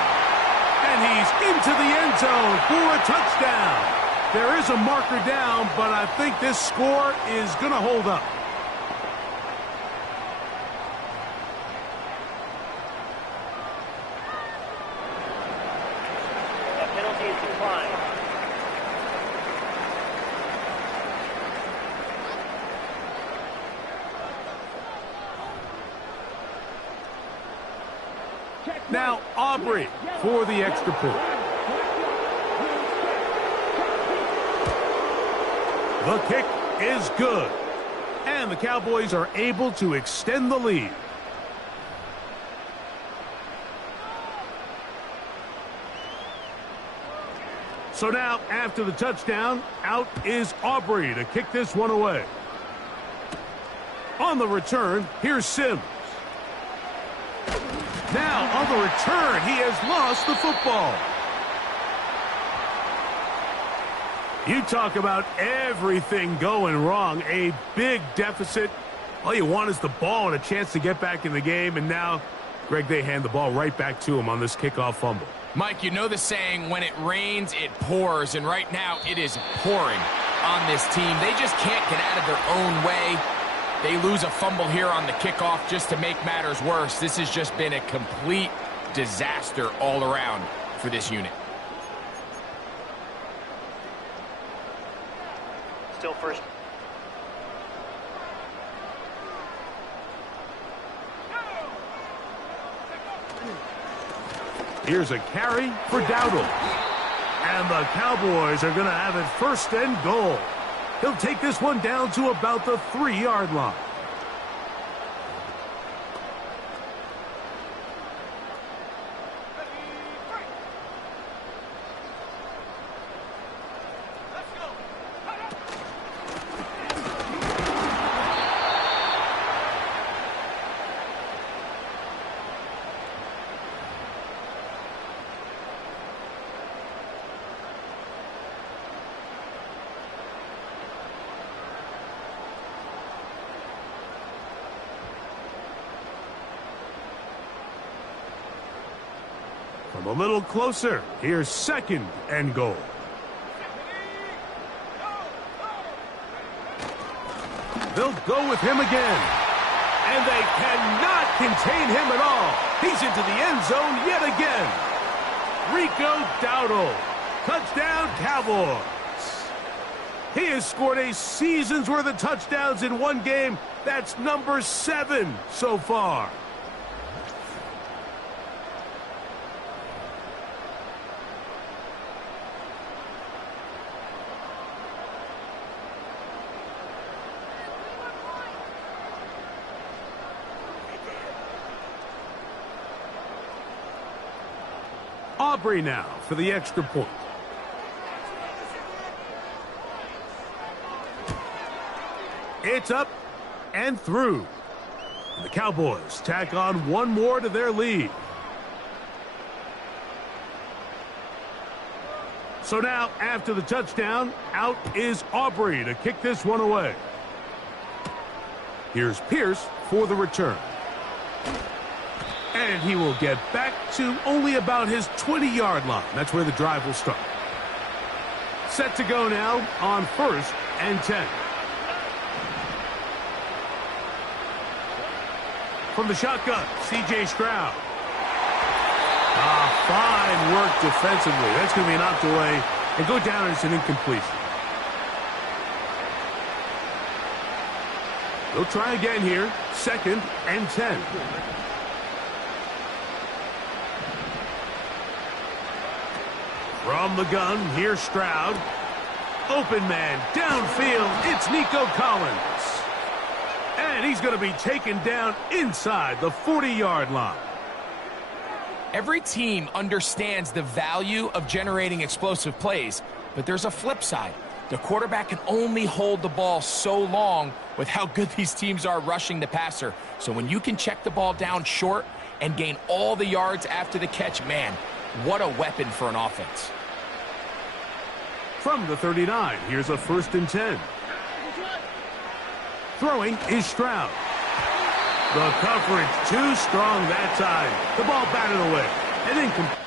And he's into the end zone for a touchdown. There is a marker down, but I think this score is going to hold up. That penalty is declined. Now, Aubrey for the extra point. The kick is good. And the Cowboys are able to extend the lead. So now, after the touchdown, out is Aubrey to kick this one away. On the return, here's Sims. Now, on the return, he has lost the football. You talk about everything going wrong. A big deficit. All you want is the ball and a chance to get back in the game. And now, Greg, they hand the ball right back to him on this kickoff fumble. Mike, you know the saying, when it rains, it pours. And right now, it is pouring on this team. They just can't get out of their own way. They lose a fumble here on the kickoff just to make matters worse. This has just been a complete disaster all around for this unit. Still first. Here's a carry for Dowdle. And the Cowboys are going to have it 1st and goal. He'll take this one down to about the 3-yard line. From a little closer, here's 2nd and goal. They'll go with him again. And they cannot contain him at all. He's into the end zone yet again. Rico Dowdle. Touchdown, Cowboys. He has scored a season's worth of touchdowns in one game. That's number 7 so far. Aubrey now for the extra point. It's up and through. The Cowboys tack on one more to their lead. So now, after the touchdown, out is Aubrey to kick this one away. Here's Pierce for the return. And he will get back to only about his 20-yard line. That's where the drive will start. Set to go now on 1st and 10. From the shotgun, C.J. Stroud. Fine work defensively. That's going to be knocked away and go down as an incompletion. They'll try again here. 2nd and 10. From the gun, here's Stroud. Open man, downfield, it's Nico Collins. And he's going to be taken down inside the 40-yard line. Every team understands the value of generating explosive plays, but there's a flip side. The quarterback can only hold the ball so long with how good these teams are rushing the passer. So when you can check the ball down short and gain all the yards after the catch, man, what a weapon for an offense. From the 39, here's a 1st and 10. Throwing is Stroud. The coverage too strong that time. The ball batted away. And incomplete.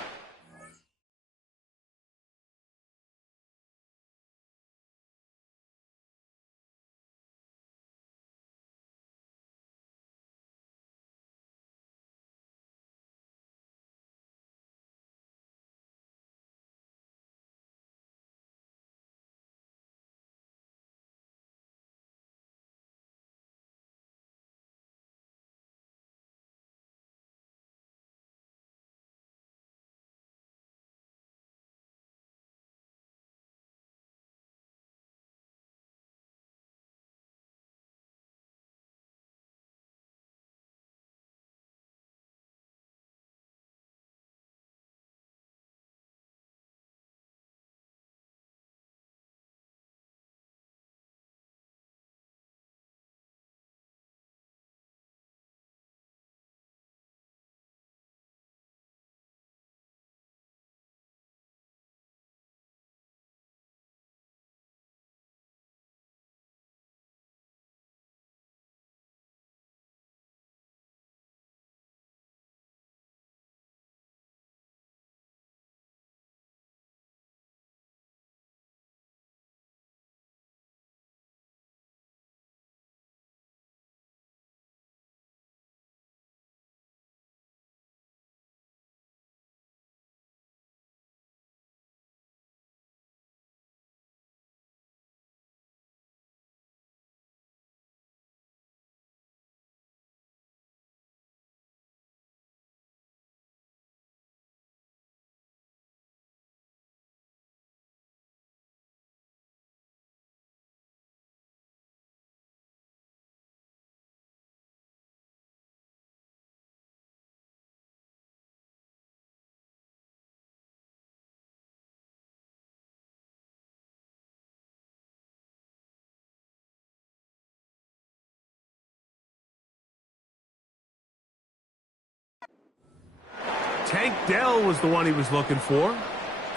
Tank Dell was the one he was looking for.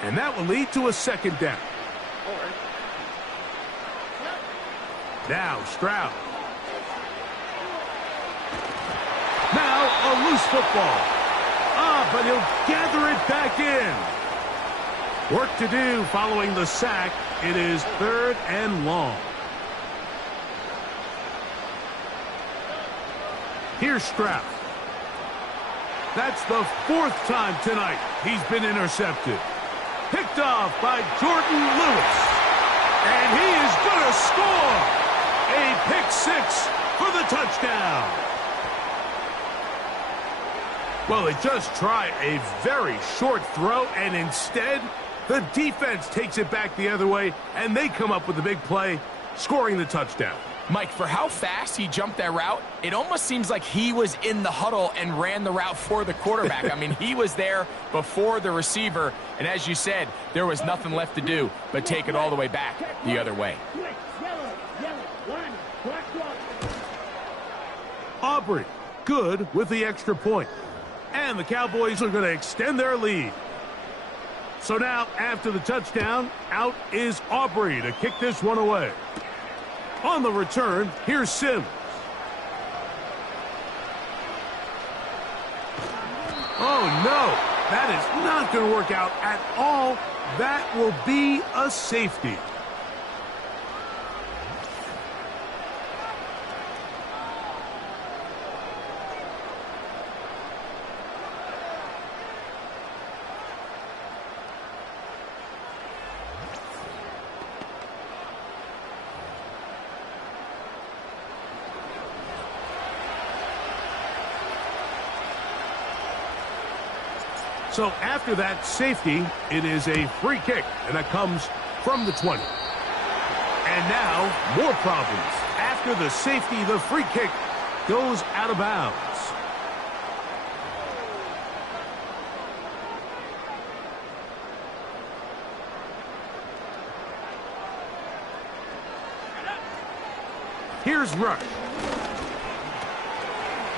And that will lead to a 2nd down. Now Stroud. Now a loose football. but he'll gather it back in. Work to do following the sack. It is 3rd and long. Here's Stroud. That's the 4th time tonight he's been intercepted. Picked off by Jordan Lewis. And he is going to score. A pick 6 for the touchdown. Well, they just try a very short throw, and instead, the defense takes it back the other way, and they come up with a big play, scoring the touchdown. Mike, for how fast he jumped that route, it almost seems like he was in the huddle and ran the route for the quarterback. I mean, he was there before the receiver, and as you said, there was nothing left to do but take it all the way back the other way. Aubrey, good with the extra point. And the Cowboys are going to extend their lead. So now, after the touchdown, out is Aubrey to kick this one away. On the return, here's Sims. Oh, no. That is not going to work out at all. That will be a safety. So after that safety, it is a free kick, and that comes from the 20. And now, more problems. After the safety, the free kick goes out of bounds. Here's Rush.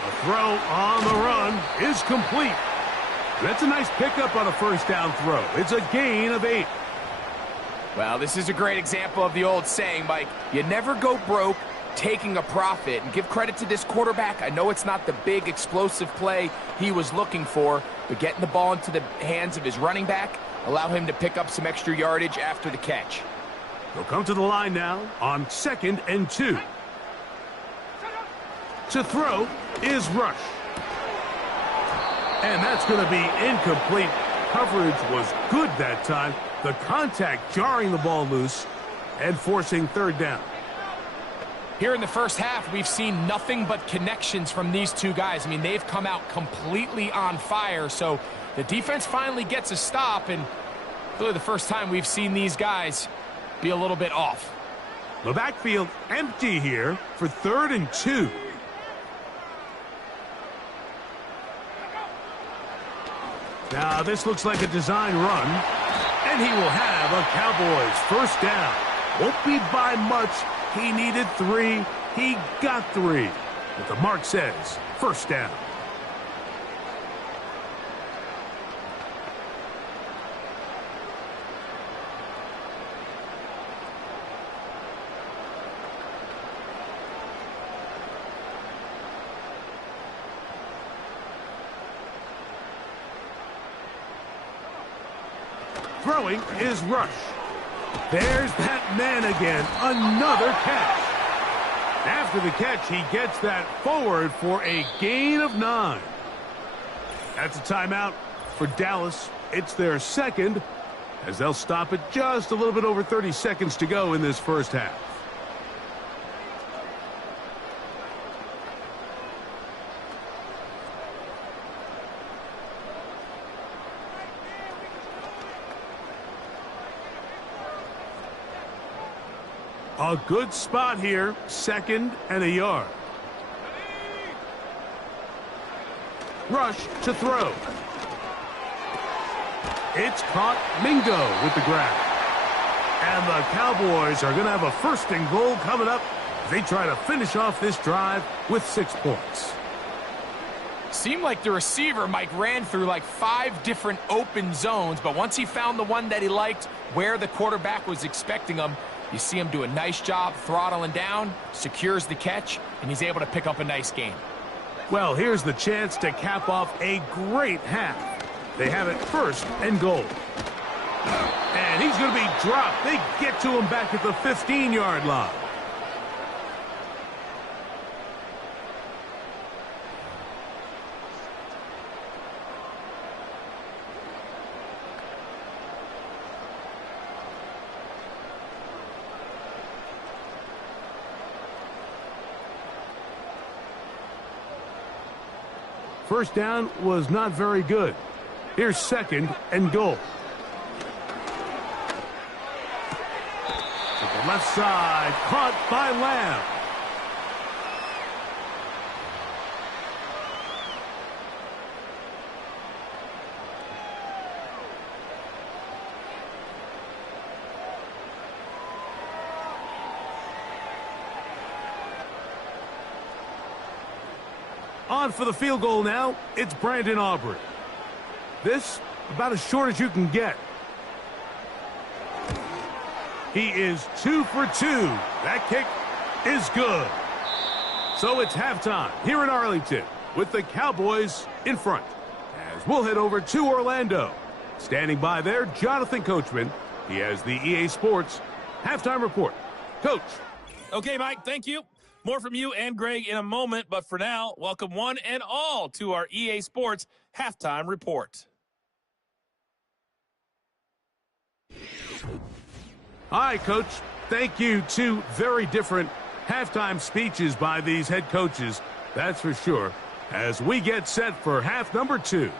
The throw on the run is complete. That's a nice pickup on a first down throw. It's a gain of 8. Well, this is a great example of the old saying, Mike. You never go broke taking a profit. And give credit to this quarterback. I know it's not the big explosive play he was looking for, but getting the ball into the hands of his running back allow him to pick up some extra yardage after the catch. They'll come to the line now on 2nd and 2. To throw is Rush. And that's going to be incomplete. Coverage was good that time. The contact jarring the ball loose and forcing 3rd down. Here in the first half, we've seen nothing but connections from these two guys. I mean, they've come out completely on fire. So the defense finally gets a stop, and really the first time we've seen these guys be a little bit off. The backfield empty here for 3rd and 2. Now, this looks like a design run, and he will have a Cowboys first down. Won't be by much. He needed 3. He got 3. But the mark says first down. Throwing is Rush. There's that man again. Another catch. After the catch, he gets that forward for a gain of 9. That's a timeout for Dallas. It's their 2nd, as they'll stop it just a little bit over 30 seconds to go in this first half. A good spot here, 2nd and a yard. Rush to throw. It's caught. Mingo with the grab. And the Cowboys are going to have a 1st and goal coming up. They try to finish off this drive with 6 points. Seemed like the receiver, Mike, ran through like 5 different open zones, but once he found the one that he liked, where the quarterback was expecting him, you see him do a nice job throttling down, secures the catch, and he's able to pick up a nice gain. Well, here's the chance to cap off a great half. They have it 1st and goal. And he's going to be dropped. They get to him back at the 15-yard line. First down was not very good. Here's 2nd and goal. To the left side, caught by Lamb. On for the field goal now, it's Brandon Aubrey. This, about as short as you can get. He is 2 for 2. That kick is good. So it's halftime here in Arlington with the Cowboys in front. As we'll head over to Orlando. Standing by there, Jonathan Coachman. He has the EA Sports halftime report. Coach. Okay, Mike, thank you. More from you and Greg in a moment, but for now, welcome one and all to our EA Sports halftime report. Hi, Coach. Thank you. 2 very different halftime speeches by these head coaches, that's for sure, as we get set for half number 2.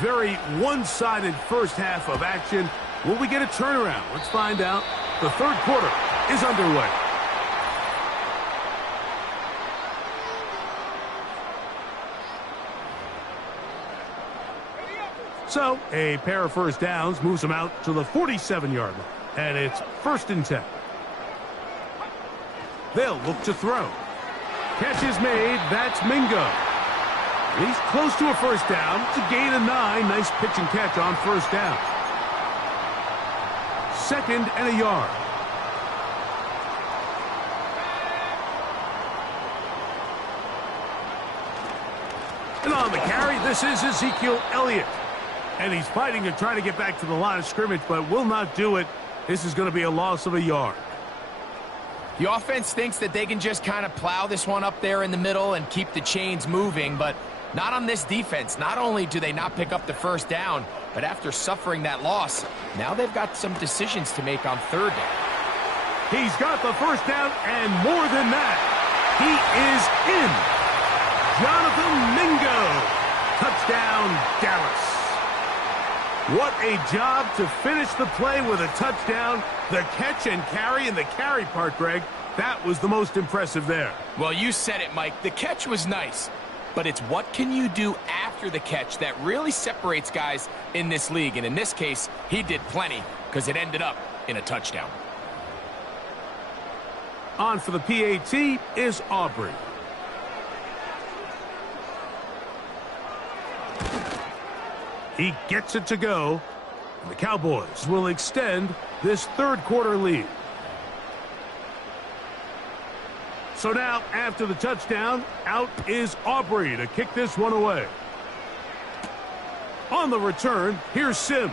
very one-sided first half of action. Will we get a turnaround? Let's find out. The third quarter is underway. So, a pair of first downs moves them out to the 47-yard line. And it's 1st and 10. They'll look to throw. Catch is made. That's Mingo. He's close to a first down. It's a gain of 9. Nice pitch and catch on first down. 2nd and a yard. And on the carry, this is Ezekiel Elliott. And he's fighting and trying to get back to the line of scrimmage, but will not do it. This is going to be a loss of a yard. The offense thinks that they can just kind of plow this one up there in the middle and keep the chains moving, but not on this defense. Not only do they not pick up the first down, but after suffering that loss, now they've got some decisions to make on 3rd down. He's got the first down, and more than that, he is in. Jonathan Mingo. Touchdown, Dallas. What a job to finish the play with a touchdown. The catch and carry, and the carry part, Greg, that was the most impressive there. Well, you said it, Mike. The catch was nice, but it's what can you do after the catch that really separates guys in this league. And in this case, he did plenty because it ended up in a touchdown. On for the PAT is Aubrey. He gets it to go. The Cowboys will extend this third quarter lead. So now, after the touchdown, out is Aubrey to kick this one away. On the return, here's Sims.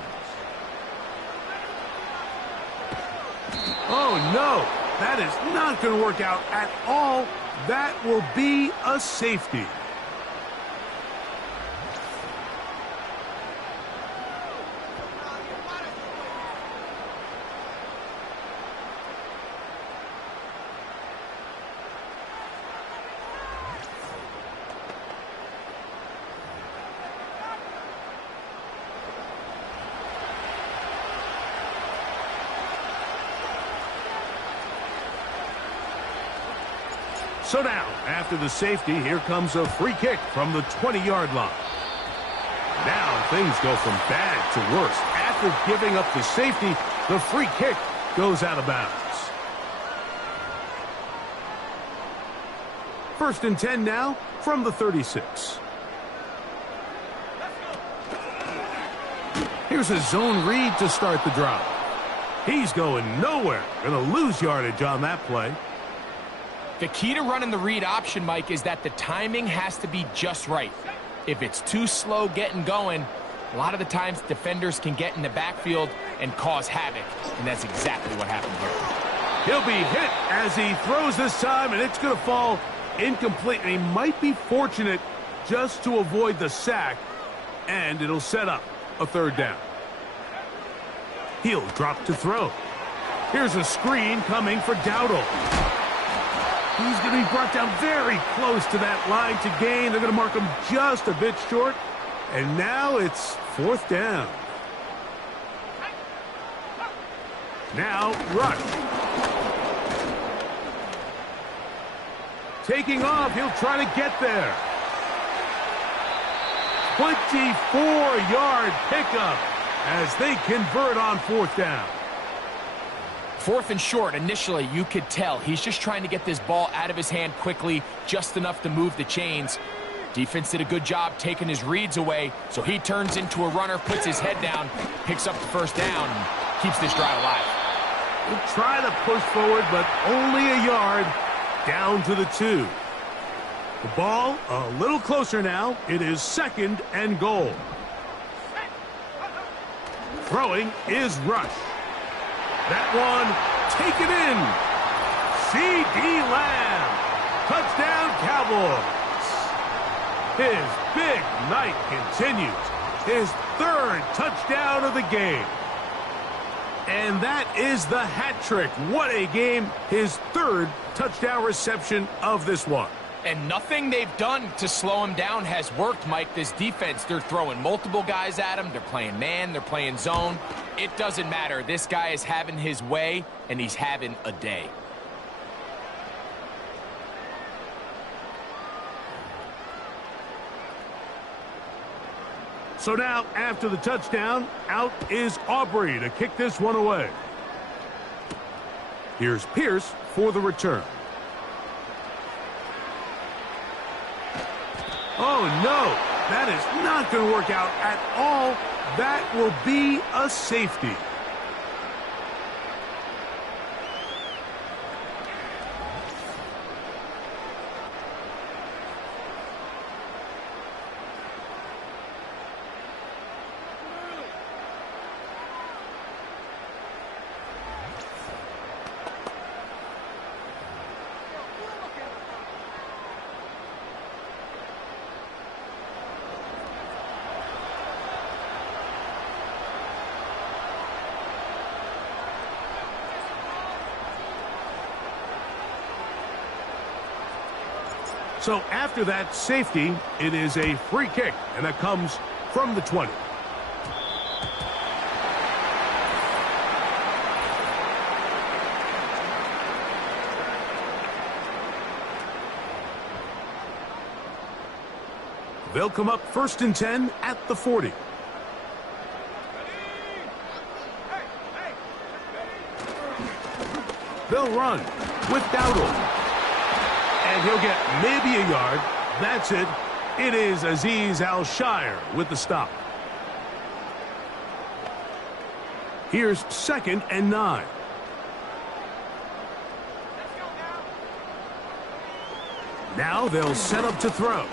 Oh, no. That is not going to work out at all. That will be a safety. So now, after the safety, here comes a free kick from the 20-yard line. Now things go from bad to worse. After giving up the safety, the free kick goes out of bounds. 1st and 10 now from the 36. Here's a zone read to start the drive. He's going nowhere. Going to lose yardage on that play. The key to running the read option, Mike, is that the timing has to be just right. If it's too slow getting going, a lot of the times defenders can get in the backfield and cause havoc, and that's exactly what happened here. He'll be hit as he throws this time, and it's going to fall incomplete. And he might be fortunate just to avoid the sack, and it'll set up a 3rd down. He'll drop to throw. Here's a screen coming for Dowdle. He's going to be brought down very close to that line to gain. They're going to mark him just a bit short. And now it's 4th down. Now, Rush. Taking off, he'll try to get there. 24-yard pickup as they convert on 4th down. 4th and short, initially, you could tell he's just trying to get this ball out of his hand quickly, just enough to move the chains. Defense did a good job taking his reads away, so he turns into a runner, puts his head down, picks up the 1st down, and keeps this drive alive. He'll try to push forward, but only a yard down to the 2. The ball a little closer now. It is 2nd and goal. Throwing is Rush. That one taken in. C.D. Lamb. Touchdown, Cowboys. His big night continues. His 3rd touchdown of the game. And that is the hat trick. What a game. His 3rd touchdown reception of this one. And nothing they've done to slow him down has worked, Mike. This defense, they're throwing multiple guys at him. They're playing man. They're playing zone. It doesn't matter. This guy is having his way, and he's having a day. So now, after the touchdown, out is Aubrey to kick this one away. Here's Pierce for the return. Oh, no. That is not going to work out at all. That will be a safety. So after that safety, it is a free kick, and that comes from the 20. They'll come up 1st and 10 at the 40. They'll run with Dowdle. And he'll get maybe a yard. That's it. It is Azeez Al-Shire with the stop. Here's 2nd and 9. Now they'll set up to throw.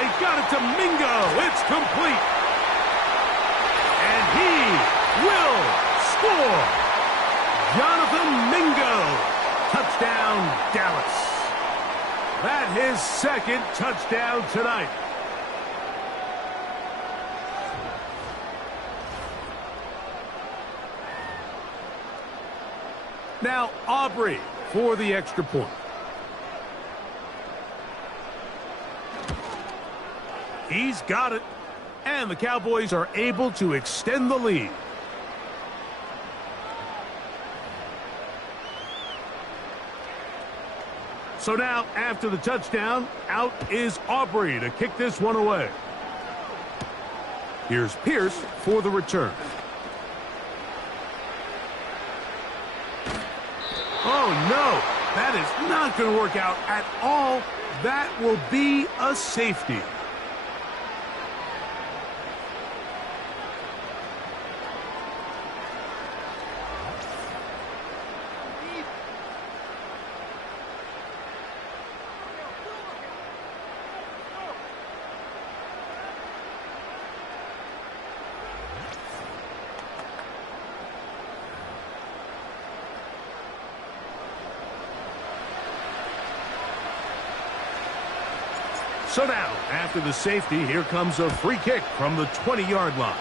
He got it to Mingo. It's complete. And he will score. Jonathan Mingo. Touchdown, Dallas. That his 2nd touchdown tonight. Now Aubrey for the extra point. He's got it. And the Cowboys are able to extend the lead. So now, after the touchdown, out is Aubrey to kick this one away. Here's Pierce for the return. Oh, no. That is not going to work out at all. That will be a safety. So now, after the safety, here comes a free kick from the 20-yard line.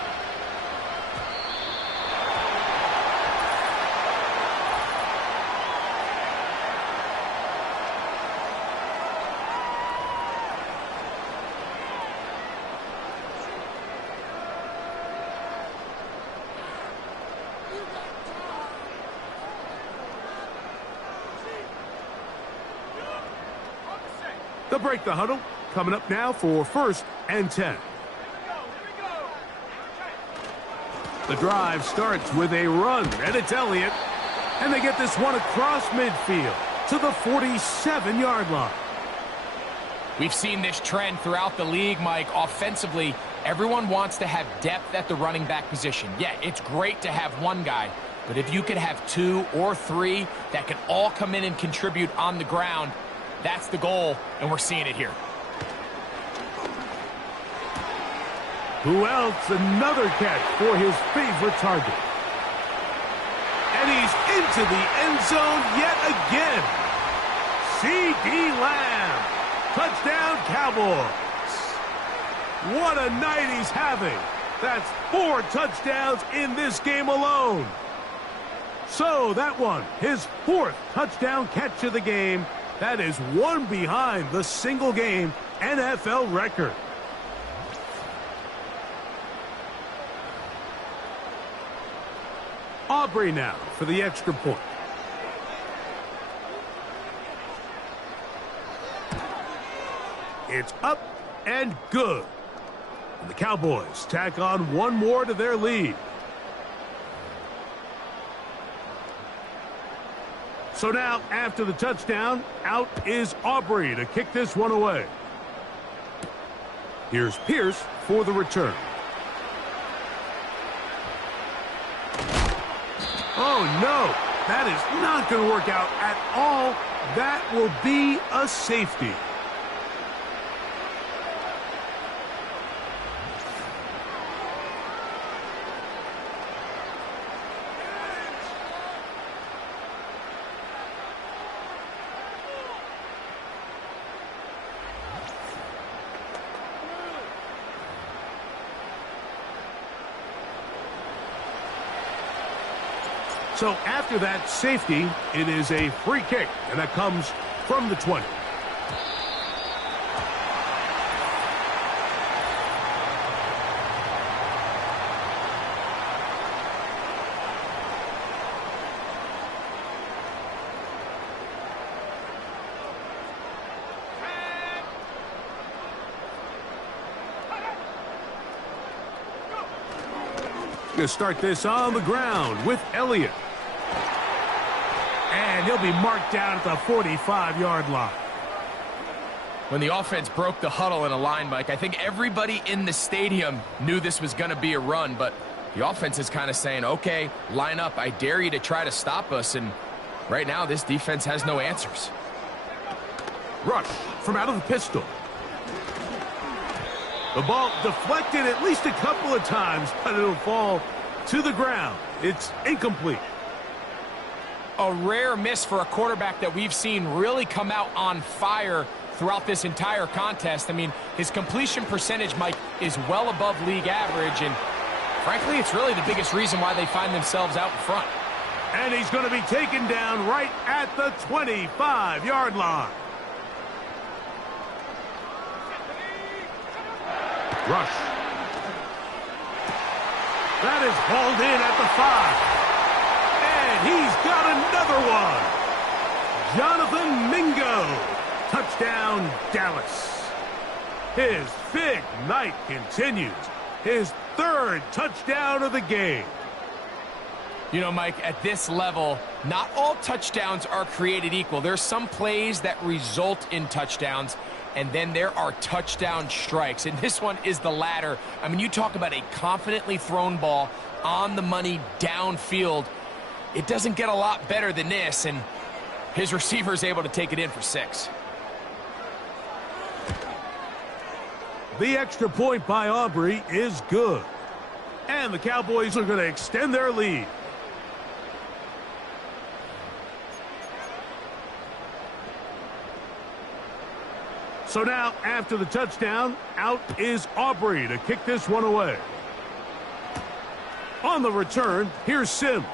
They'll break the huddle. Coming up now for 1st and 10. The drive starts with a run, and it's Elliott. And they get this one across midfield to the 47-yard line. We've seen this trend throughout the league, Mike. Offensively, everyone wants to have depth at the running back position. Yeah, it's great to have one guy, but if you could have 2 or 3 that can all come in and contribute on the ground, that's the goal, and we're seeing it here. Who else? Another catch for his favorite target. And he's into the end zone yet again. C.D. Lamb. Touchdown, Cowboys. What a night he's having. That's 4 touchdowns in this game alone. So that one, his 4th touchdown catch of the game, That is one behind the single-game NFL record. Aubrey now for the extra point. It's up and good. And the Cowboys tack on one more to their lead. So now, after the touchdown, out is Aubrey to kick this one away. Here's Pierce for the return. Oh, no. That is not going to work out at all. That will be a safety. So after that safety, it is a free kick, and that comes from the 20. Going to start this on the ground with Elliott. And he'll be marked down at the 45-yard line. When the offense broke the huddle in a line, Mike, I think everybody in the stadium knew this was going to be a run, but the offense is kind of saying, okay, line up. I dare you to try to stop us, and right now this defense has no answers. Rush from out of the pistol. The ball deflected at least a couple of times, but it'll fall to the ground. It's incomplete. A rare miss for a quarterback that we've seen really come out on fire throughout this entire contest. I mean, his completion percentage, Mike, is well above league average, and frankly, it's really the biggest reason why they find themselves out in front. And he's going to be taken down right at the 25-yard line. Rush. That is hauled in at the 5. And he's got another one. Jonathan Mingo. Touchdown, Dallas. His big night continues. His third touchdown of the game. You know, Mike, at this level, not all touchdowns are created equal. There's some plays that result in touchdowns, and then there are touchdown strikes, and this one is the latter. I mean, you talk about a confidently thrown ball on the money downfield. It doesn't get a lot better than this, and his receiver is able to take it in for 6. The extra point by Aubrey is good, and the Cowboys are going to extend their lead. So now, after the touchdown, out is Aubrey to kick this one away. On the return, here's Sims.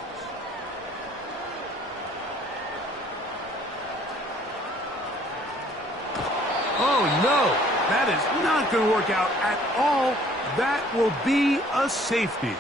Oh, no. That is not going to work out at all. That will be a safety.